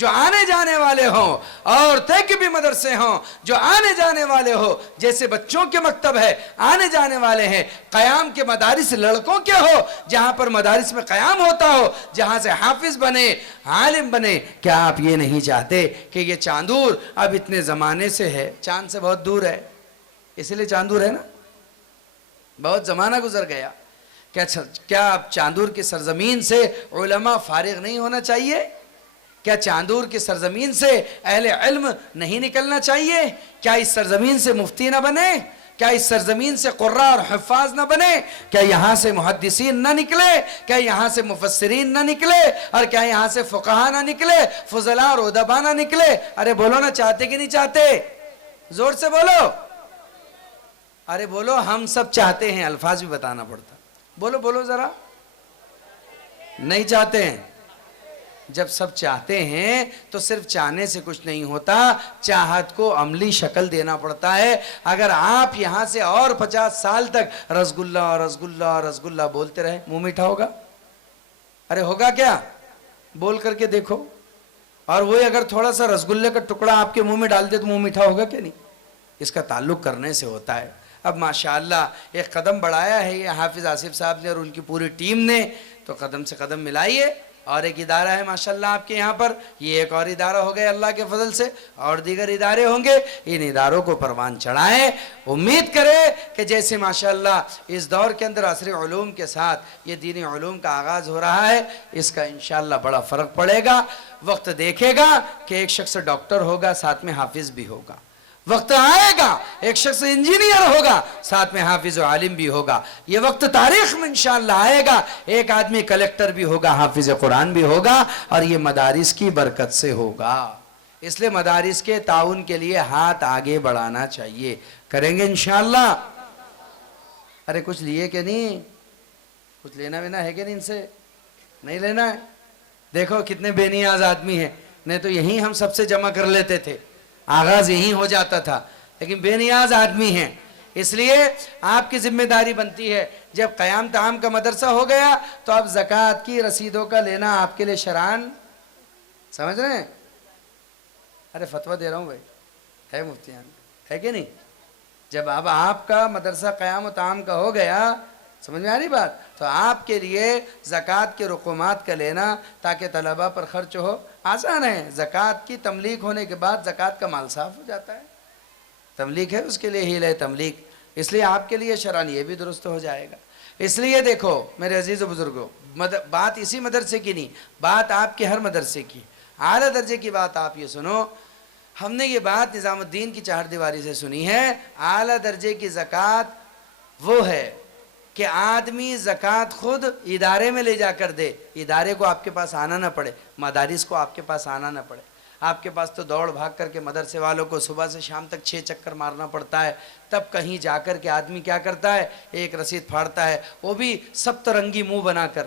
جو آنے جانے والے ہوں، عورتیں کے بھی مدرسے ہوں جو آنے جانے والے ہو، جیسے بچوں کے مکتب ہے آنے جانے والے ہیں، قیام کے مدارس لڑکوں کے ہو جہاں پر مدارس میں قیام ہوتا ہو، جہاں سے حافظ بنے، عالم بنے۔ کیا آپ یہ نہیں چاہتے کہ یہ چاندور اب اتنے زمانے سے ہے، چاند سے بہت دور ہے، اسی لیے چاندور ہے نا، بہت زمانہ گزر گیا، کیا اب چاندور کی سرزمین سے علماء فارغ نہیں ہونا چاہیے؟ کیا چاندور کی سرزمین سے اہل علم نہیں نکلنا چاہیے؟ کیا اس سرزمین سے مفتی نہ بنے؟ کیا اس سرزمین سے قراء اور حفاظ نہ بنے؟ کیا یہاں سے محدثین نہ نکلے؟ کیا یہاں سے مفسرین نہ نکلے؟ اور کیا یہاں سے فقہاء نہ نکلے؟ فضلاء اور ادباء نہ نکلے؟ ارے بولو نا، چاہتے کہ نہیں چاہتے؟ زور سے بولو، ارے بولو، ہم سب چاہتے ہیں، الفاظ بھی بتانا پڑتا، بولو بولو ذرا، نہیں چاہتے ہیں؟ جب سب چاہتے ہیں تو صرف چاہنے سے کچھ نہیں ہوتا، چاہت کو عملی شکل دینا پڑتا ہے۔ اگر آپ یہاں سے اور 50 سال تک رسگلہ رسگلہ رسگلہ بولتے رہے، منہ میٹھا ہوگا؟ ارے ہوگا کیا؟ بول کر کے دیکھو۔ اور وہی اگر تھوڑا سا رسگلے کا ٹکڑا آپ کے منہ میں ڈال دے تو منہ میٹھا ہوگا کہ نہیں؟ اس کا تعلق کرنے سے ہوتا ہے۔ اب ماشاءاللہ ایک قدم بڑھایا ہے یہ حافظ آصف صاحب نے اور ان کی پوری ٹیم نے، تو قدم سے قدم ملائیے۔ اور ایک ادارہ ہے ماشاءاللہ آپ کے یہاں پر، یہ ایک اور ادارہ ہو گیا اللہ کے فضل سے، اور دیگر ادارے ہوں گے، ان اداروں کو پروان چڑھائیں۔ امید کرے کہ جیسے ماشاءاللہ اس دور کے اندر عصری علوم کے ساتھ یہ دینی علوم کا آغاز ہو رہا ہے، اس کا انشاءاللہ بڑا فرق پڑے گا۔ وقت دیکھے گا کہ ایک شخص ڈاکٹر ہوگا ساتھ میں حافظ بھی ہوگا، وقت آئے گا ایک شخص انجینئر ہوگا ساتھ میں حافظ و عالم بھی ہوگا، یہ وقت تاریخ میں انشاءاللہ آئے گا، ایک آدمی کلیکٹر بھی ہوگا، حافظ قرآن بھی ہوگا، اور یہ مدارس کی برکت سے ہوگا۔ اس لیے مدارس کے تعاون کے لیے ہاتھ آگے بڑھانا چاہیے، کریں گے انشاءاللہ؟ ارے کچھ لیے کہ نہیں؟ کچھ لینا وینا ہے کہ نہیں؟ ان سے نہیں لینا ہے؟ دیکھو کتنے بے نیاز آدمی ہیں، نہیں تو یہی ہم سب سے جمع کر لیتے تھے، آغاز یہی ہو جاتا تھا، لیکن بے نیاز آدمی ہیں۔ اس لیے آپ کی ذمہ داری بنتی ہے، جب قیام تعام کا مدرسہ ہو گیا تو اب زکوٰۃ کی رسیدوں کا لینا آپ کے لیے شرعاً، سمجھ رہے ہیں؟ ارے فتویٰ دے رہا ہوں بھائی، ہے مفتیان، ہے کہ نہیں؟ جب اب آپ کا مدرسہ قیام و تعام کا ہو گیا، سمجھ میں آ رہی بات، تو آپ کے لیے زکوٰۃ کے رقومات کا لینا تاکہ طلباء پر خرچ ہو آسان ہے۔ زکوٰۃ کی تملیک ہونے کے بعد زکوٰۃ کا مال صاف ہو جاتا ہے، تملیک ہے اس کے لیے ہیل ہے تملیک، اس لیے آپ کے لیے شرعاً یہ بھی درست ہو جائے گا۔ اس لیے دیکھو میرے عزیز و بزرگوں، بات اسی مدرسے کی نہیں، بات آپ کے ہر مدرسے کی، اعلیٰ درجے کی بات آپ یہ سنو۔ ہم نے یہ بات نظام الدین کی چہار دیواری سے سنی ہے، اعلیٰ درجے کی زکوٰۃ وہ ہے کہ آدمی زکوٰۃ خود ادارے میں لے جا کر دے، ادارے کو آپ کے پاس آنا نہ پڑے، مدارس کو آپ کے پاس آنا نہ پڑے۔ آپ کے پاس تو دوڑ بھاگ کر کے مدرسے والوں کو صبح سے شام تک 6 چکر مارنا پڑتا ہے، تب کہیں جا کر کے آدمی کیا کرتا ہے، ایک رسید پھاڑتا ہے، وہ بھی سب ترنگی منہ بنا کر،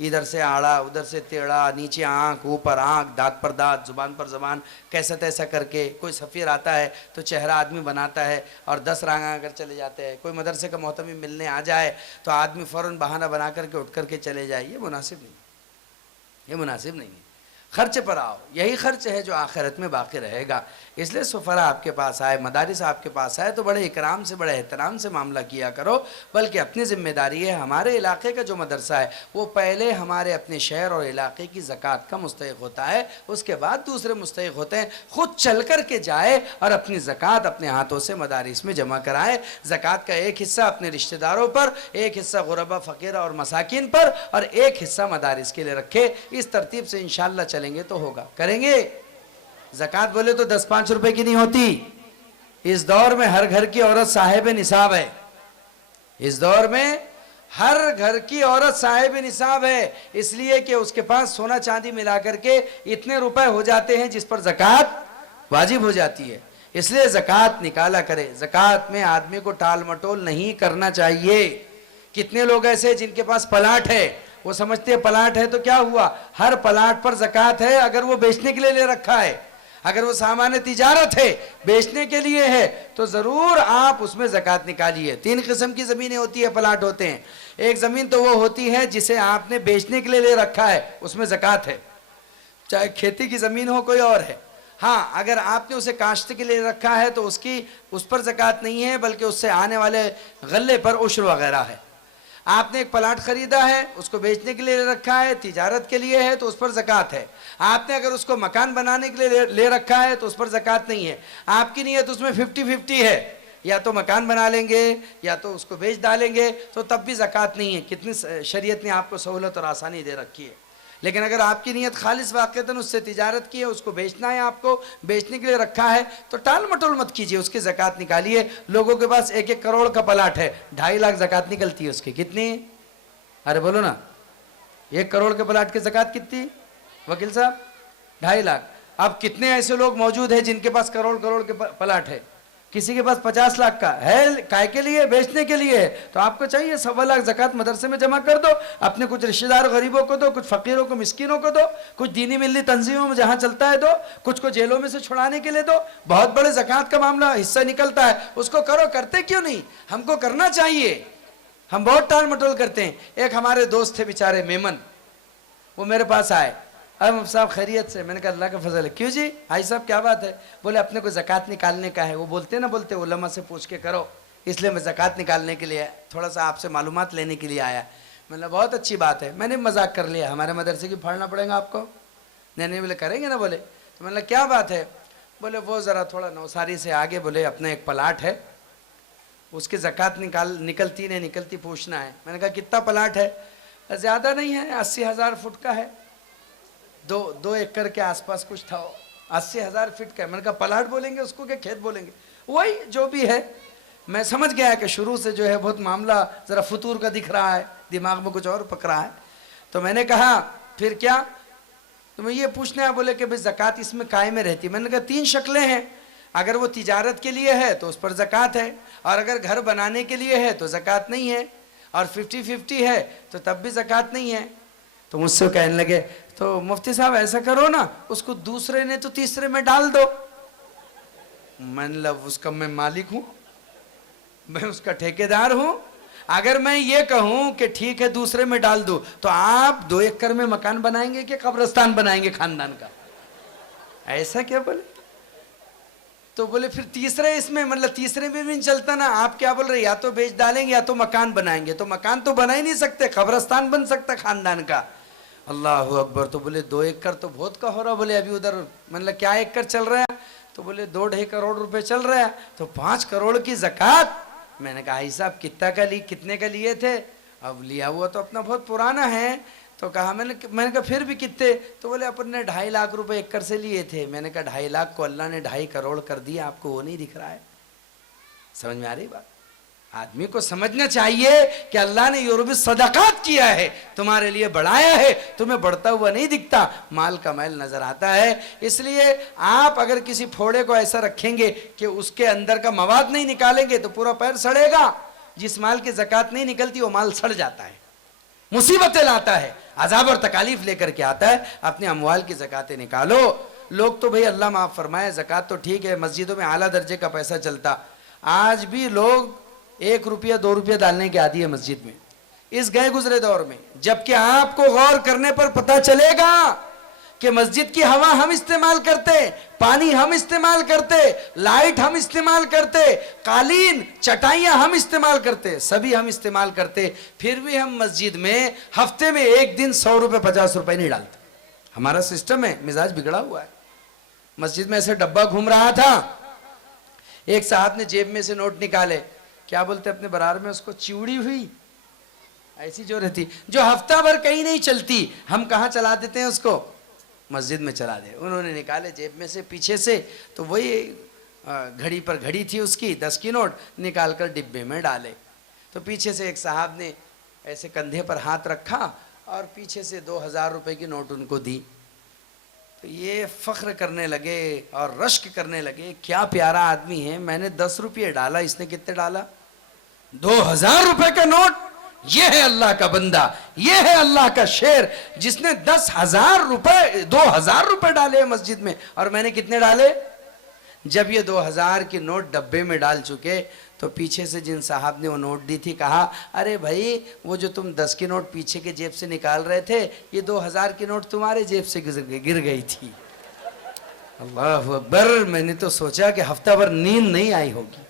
ادھر سے آڑا ادھر سے ٹیڑھا، نیچے آنکھ اوپر آنکھ، دانت پر دانت، زبان پر زبان، کیسا تیسا کر کے۔ کوئی سفیر آتا ہے تو چہرہ آدمی بناتا ہے اور 10 رانگاں کر چلے جاتے ہیں۔ کوئی مدرسے کا محتمم ملنے آ جائے تو آدمی فوراً بہانہ بنا کر کے اٹھ کر کے چلے جائے، یہ مناسب نہیں، یہ مناسب نہیں ہے۔ خرچ پر آؤ، یہی خرچ ہے جو آخرت میں باقی رہے گا۔ اس لیے سفراء آپ کے پاس آئے، مدارس آپ کے پاس آئے تو بڑے اکرام سے، بڑے احترام سے معاملہ کیا کرو، بلکہ اپنی ذمہ داری ہے، ہمارے علاقے کا جو مدرسہ ہے وہ پہلے ہمارے اپنے شہر اور علاقے کی زکوٰۃ کا مستحق ہوتا ہے، اس کے بعد دوسرے مستحق ہوتے ہیں۔ خود چل کر کے جائے اور اپنی زکوٰۃ اپنے ہاتھوں سے مدارس میں جمع کرائے۔ زکوٰۃ کا ایک حصہ اپنے رشتہ داروں پر، ایک حصہ غربا فقیر اور مساکین پر، اور ایک حصہ مدارس کے لیے رکھے۔ اس ترتیب سے انشاءاللہ چلیں گے تو ہوگا، کریں گے۔ زکوٰۃ بولے تو 10-5 روپے کی نہیں ہوتی، اس دور میں ہر گھر کی عورت صاحب نصاب ہے، اس دور میں ہر گھر کی عورت صاحب نصاب ہے، اس لیے کہ اس کے پاس سونا چاندی ملا کر کے اتنے روپے ہو جاتے ہیں جس پر زکوٰۃ واجب ہو جاتی ہے۔ اس لیے زکوٰۃ نکالا کرے، زکوٰۃ میں آدمی کو ٹال مٹول نہیں کرنا چاہیے۔ کتنے لوگ ایسے جن کے پاس پلاٹ ہے، وہ سمجھتے ہیں پلاٹ ہے تو کیا ہوا، ہر پلاٹ پر زکوٰۃ ہے اگر وہ بیچنے کے لیے لے رکھا ہے، اگر وہ سامان تجارت ہے، بیچنے کے لیے ہے، تو ضرور آپ اس میں زکوٰۃ نکالیے۔ 3 قسم کی زمینیں ہوتی ہیں، پلاٹ ہوتے ہیں۔ ایک زمین تو وہ ہوتی ہے جسے آپ نے بیچنے کے لیے لے رکھا ہے، اس میں زکوٰۃ ہے۔ چاہے کھیتی کی زمین ہو کوئی اور ہے. ہاں اگر آپ نے اسے کاشت کے لیے رکھا ہے تو اس پر زکوٰۃ نہیں ہے، بلکہ اس سے آنے والے غلے پر عشر وغیرہ ہے. آپ نے ایک پلاٹ خریدا ہے، اس کو بیچنے کے لیے رکھا ہے، تجارت کے لیے ہے، تو اس پر زکوٰۃ ہے. آپ نے اگر اس کو مکان بنانے کے لیے لے رکھا ہے تو اس پر زکوٰۃ نہیں ہے. آپ کی نیت اس میں 50-50 ہے، یا تو مکان بنا لیں گے یا تو اس کو بیچ ڈالیں گے، تو تب بھی زکوٰۃ نہیں ہے. کتنی شریعت نے آپ کو سہولت اور آسانی دے رکھی ہے. لیکن اگر آپ کی نیت خالص واقعتاً اس سے تجارت کی ہے، اس کو بیچنا ہے، آپ کو بیچنے کے لیے رکھا ہے، تو ٹال مٹول مت کیجئے، اس کی زکوٰۃ نکالیے. لوگوں کے پاس 1-1 کروڑ کا پلاٹ ہے، 2.5 لاکھ زکوٰۃ نکلتی ہے اس کی. کتنی؟ ارے بولو نا. 1 کروڑ کے پلاٹ کی زکوٰۃ کتنی وکیل صاحب؟ 2.5 لاکھ. اب کتنے ایسے لوگ موجود ہیں جن کے پاس کروڑ کے پلاٹ ہے؟ کسی کے پاس 50 لاکھ کا ہے. کائے کے لیے؟ بیچنے کے لیے. تو آپ کو چاہیے 1.25 لاکھ زکوٰۃ مدرسے میں جمع کر دو، اپنے کچھ رشتہ دار غریبوں کو دو، کچھ فقیروں کو مسکینوں کو دو، کچھ دینی ملی تنظیموں میں جہاں چلتا ہے دو، کچھ کو جیلوں میں سے چھڑانے کے لیے دو. بہت بڑے زکوٰۃ کا معاملہ حصہ نکلتا ہے، اس کو کرو. کرتے کیوں نہیں؟ ہم کو کرنا چاہیے. ہم بہت ٹال مٹول کرتے ہیں. ایک ہمارے دوست تھے بیچارے میمن، وہ میرے پاس آئے. اب صاحب خیریت سے؟ میں نے کہا اللہ کا فضل ہے. کیوں جی بھائی صاحب کیا بات ہے؟ بولے اپنے کو زکوٰۃ نکالنے کا ہے. وہ بولتے علماء سے پوچھ کے کرو، اس لیے میں زکوٰۃ نکالنے کے لیے تھوڑا سا آپ سے معلومات لینے کے لیے آیا. میں نے بہت اچھی بات ہے. میں نے مذاق کر لیا، ہمارے مدرسے کی پھاڑنا پڑے گا آپ کو؟ نہیں بولے کریں گے نا. بولے تو میں نے کیا بات ہے؟ بولے وہ ذرا تھوڑا نوساری سے آگے بولے اپنا ایک پلاٹ ہے، اس کی زکوٰۃ نکلتی نہیں نکلتی پوچھنا ہے. میں نے کہا کتنا پلاٹ ہے؟ زیادہ نہیں ہے، 80,000 فٹ کا ہے، 2 ایکڑ کے آس پاس کچھ تھا. 80,000 فٹ کا ہے. میں نے کہا پلاٹ بولیں گے اس کو کہ کھیت بولیں گے؟ وہی جو بھی ہے. میں سمجھ گیا کہ شروع سے جو ہے بہت معاملہ ذرا فطور کا دکھ رہا ہے، دماغ میں کچھ اور پک رہا ہے. تو میں نے کہا پھر کیا؟ تو میں یہ پوچھنا ہے. بولے کہ بھئی زکوٰۃ اس میں قائم رہتی. میں نے کہا 3 شکلیں ہیں. اگر وہ تجارت کے لیے ہے تو اس پر زکوٰۃ ہے، اور اگر گھر بنانے کے لیے ہے تو زکوٰۃ نہیں ہے، اور 50-50 ہے تو تب بھی زکوٰۃ نہیں ہے. تو مجھ سے کہنے لگے تو مفتی صاحب ایسا کرو نا، اس کو دوسرے نے تو تیسرے میں ڈال دو. میں نے کہا اس کا میں مالک ہوں، میں اس کا ٹھیکیدار ہوں. اگر میں یہ کہوں کہ ٹھیک ہے دوسرے میں ڈال دو، تو آپ 2 ایکڑ میں مکان بنائیں گے کہ قبرستان بنائیں گے خاندان کا؟ ایسا کیا بولے؟ تو بولے پھر تیسرے اس میں مطلب تیسرے میں بھی نہیں چلتا نا. آپ کیا بول رہے؟ یا تو بیچ ڈالیں گے یا تو مکان بنائیں گے. تو مکان تو بنا ہی نہیں سکتے، قبرستان بن سکتا خاندان کا. اللہ اکبر. تو بولے 2 ایکڑ تو بہت کا ہو رہا. بولے ابھی ادھر مطلب کیا ایکڑ چل رہا ہے؟ تو بولے 2-2.5 کروڑ روپے چل رہا ہے. تو 5 کروڑ کی زکوٰۃ. میں نے کہا بھائی صاحب کتنے کا لیے تھے؟ اب لیا ہوا تو اپنا بہت پرانا ہے. تو کہا میں نے کہا پھر بھی کتنے؟ تو بولے اپن نے 2.5 لاکھ روپے ایکڑ سے لیے تھے. میں نے کہا 2.5 لاکھ کو اللہ نے 2.5 کروڑ کر دیا، آپ کو وہ نہیں دکھ رہا ہے؟ سمجھ میں آ رہی بات؟ آدمی کو سمجھنا چاہیے کہ اللہ نے یورپ صدقات کیا ہے، تمہارے لیے بڑھایا ہے، تمہیں بڑھتا ہوا نہیں دکھتا، مال کا میل نظر آتا ہے. اس لیے آپ اگر کسی پھوڑے کو ایسا رکھیں گے کہ اس کے اندر کا مواد نہیں نکالیں گے تو پورا پیر سڑے گا. جس مال کی زکوٰۃ نہیں نکلتی وہ مال سڑ جاتا ہے، مصیبتیں لاتا ہے، عذاب اور تکالیف لے کر کے آتا ہے. اپنے اموال کی زکاتیں نکالو. لوگ تو بھئی اللہ معاف فرمائے، زکات تو ٹھیک ہے، مسجدوں میں اعلیٰ درجے کا پیسہ چلتا. آج بھی لوگ 1 روپیہ 2 روپیہ ڈالنے کے عادی ہے مسجد میں اس گئے گزرے دور میں. جبکہ آپ کو غور کرنے پر پتہ چلے گا کہ مسجد کی ہوا ہم استعمال کرتے، پانی ہم استعمال کرتے، لائٹ ہم استعمال کرتے، قالین چٹائیاں ہم استعمال کرتے، سبھی ہم استعمال کرتے. پھر بھی ہم مسجد میں ہفتے میں 1 دن 100 روپے 50 روپے نہیں ڈالتے. ہمارا سسٹم ہے، مزاج بگڑا ہوا ہے. مسجد میں ایسے ڈبہ گھوم رہا تھا، ایک صاحب نے جیب میں سے نوٹ نکالے، کیا بولتے اپنے برار میں اس کو، چوڑی ہوئی ایسی جو رہتی، جو ہفتہ بھر کہیں نہیں چلتی، ہم کہاں چلا دیتے ہیں اس کو؟ مسجد میں چلا دے. انہوں نے نکالے جیب میں سے پیچھے سے، تو وہی گھڑی پر گھڑی تھی اس کی 10 کی نوٹ، نکال کر ڈبے میں ڈالے. تو پیچھے سے ایک صاحب نے ایسے کندھے پر ہاتھ رکھا اور پیچھے سے 2000 روپے کی نوٹ ان کو دی. تو یہ فخر کرنے لگے اور رشک کرنے لگے، کیا پیارا آدمی ہے. میں نے 10 روپے ڈالا، اس نے کتنے ڈالا؟ 2000 روپے کا نوٹ. یہ ہے اللہ کا بندہ، یہ ہے اللہ کا شیر جس نے 10,000 روپے 2000 روپے ڈالے مسجد میں، اور میں نے کتنے ڈالے؟ جب یہ 2000 کی نوٹ ڈبے میں ڈال چکے تو پیچھے سے جن صاحب نے وہ نوٹ دی تھی کہا ارے بھائی وہ جو تم 10 کی نوٹ پیچھے کے جیب سے نکال رہے تھے یہ 2000 کی نوٹ تمہارے جیب سے گر گئی تھی. اللہ اکبر. میں نے تو سوچا کہ ہفتہ بھر نیند نہیں آئی ہوگی.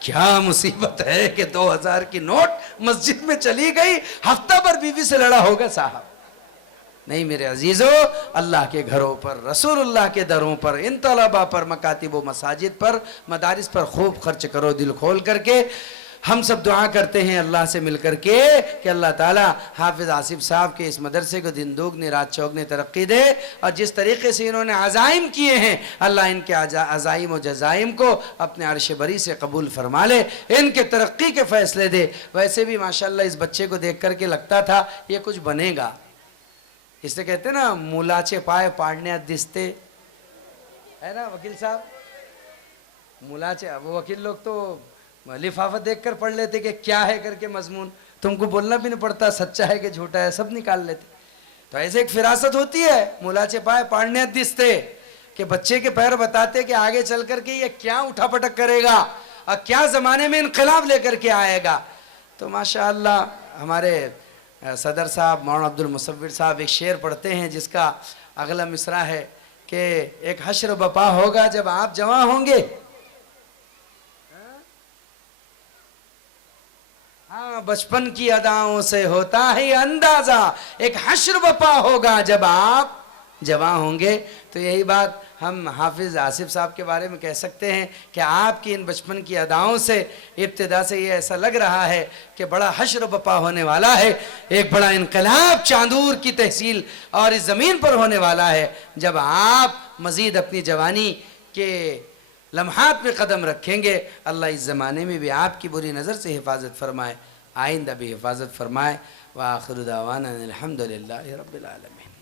کیا مصیبت ہے کہ 2000 کی نوٹ مسجد میں چلی گئی, ہفتہ بھر بیوی سے لڑا ہوگا صاحب. نہیں میرے عزیزو, اللہ کے گھروں پر, رسول اللہ کے دروں پر, ان طلبہ پر, مکاتب و مساجد پر, مدارس پر خوب خرچ کرو دل کھول کر کے. ہم سب دعا کرتے ہیں اللہ سے مل کر کے کہ اللہ تعالیٰ حافظ آصف صاحب کے اس مدرسے کو دن دوگنی رات چوگنی ترقی دے, اور جس طریقے سے انہوں نے عزائم کیے ہیں اللہ ان کے عزائم و جزائم کو اپنے عرش بری سے قبول فرما لے, ان کے ترقی کے فیصلے دے. ویسے بھی ماشاءاللہ اس بچے کو دیکھ کر کے لگتا تھا یہ کچھ بنے گا. اس سے کہتے نا مولاچے پائے پاڑنے دستے, ہے نا وکیل صاحب, مولاچے. وہ وکیل لوگ تو لفافہ دیکھ کر پڑھ لیتے کہ کیا ہے کر کے مضمون, تم کو بولنا بھی نہیں پڑتا سچا ہے کہ جھوٹا ہے, سب نکال لیتے. تو ایسے ایک فراست ہوتی ہے مولاچے پائے پاڑنے دستے, کہ بچے کے پیر بتاتے کہ آگے چل کر کے یہ کیا اٹھا پٹک کرے گا اور کیا زمانے میں انقلاب لے کر کے آئے گا. تو ماشاءاللہ ہمارے صدر صاحب مولانا عبد المصور صاحب ایک شعر پڑھتے ہیں جس کا اگلا مصرع ہے کہ ایک حشر بپا ہوگا جب آپ جوان ہوں گے. ہاں بچپن کی اداؤں سے ہوتا ہے اندازہ, ایک حشر بپا ہوگا جب آپ جوان ہوں گے. تو یہی بات ہم حافظ آصف صاحب کے بارے میں کہہ سکتے ہیں کہ آپ کی ان بچپن کی اداؤں سے ابتدا سے یہ ایسا لگ رہا ہے کہ بڑا حشر بپا ہونے والا ہے, ایک بڑا انقلاب چاندور کی تحصیل اور اس زمین پر ہونے والا ہے جب آپ مزید اپنی جوانی کے لمحات میں قدم رکھیں گے. اللہ اس زمانے میں بھی آپ کی بری نظر سے حفاظت فرمائے, آئندہ بھی حفاظت فرمائے. وآخر دعوانا الحمدللہ رب العالمین.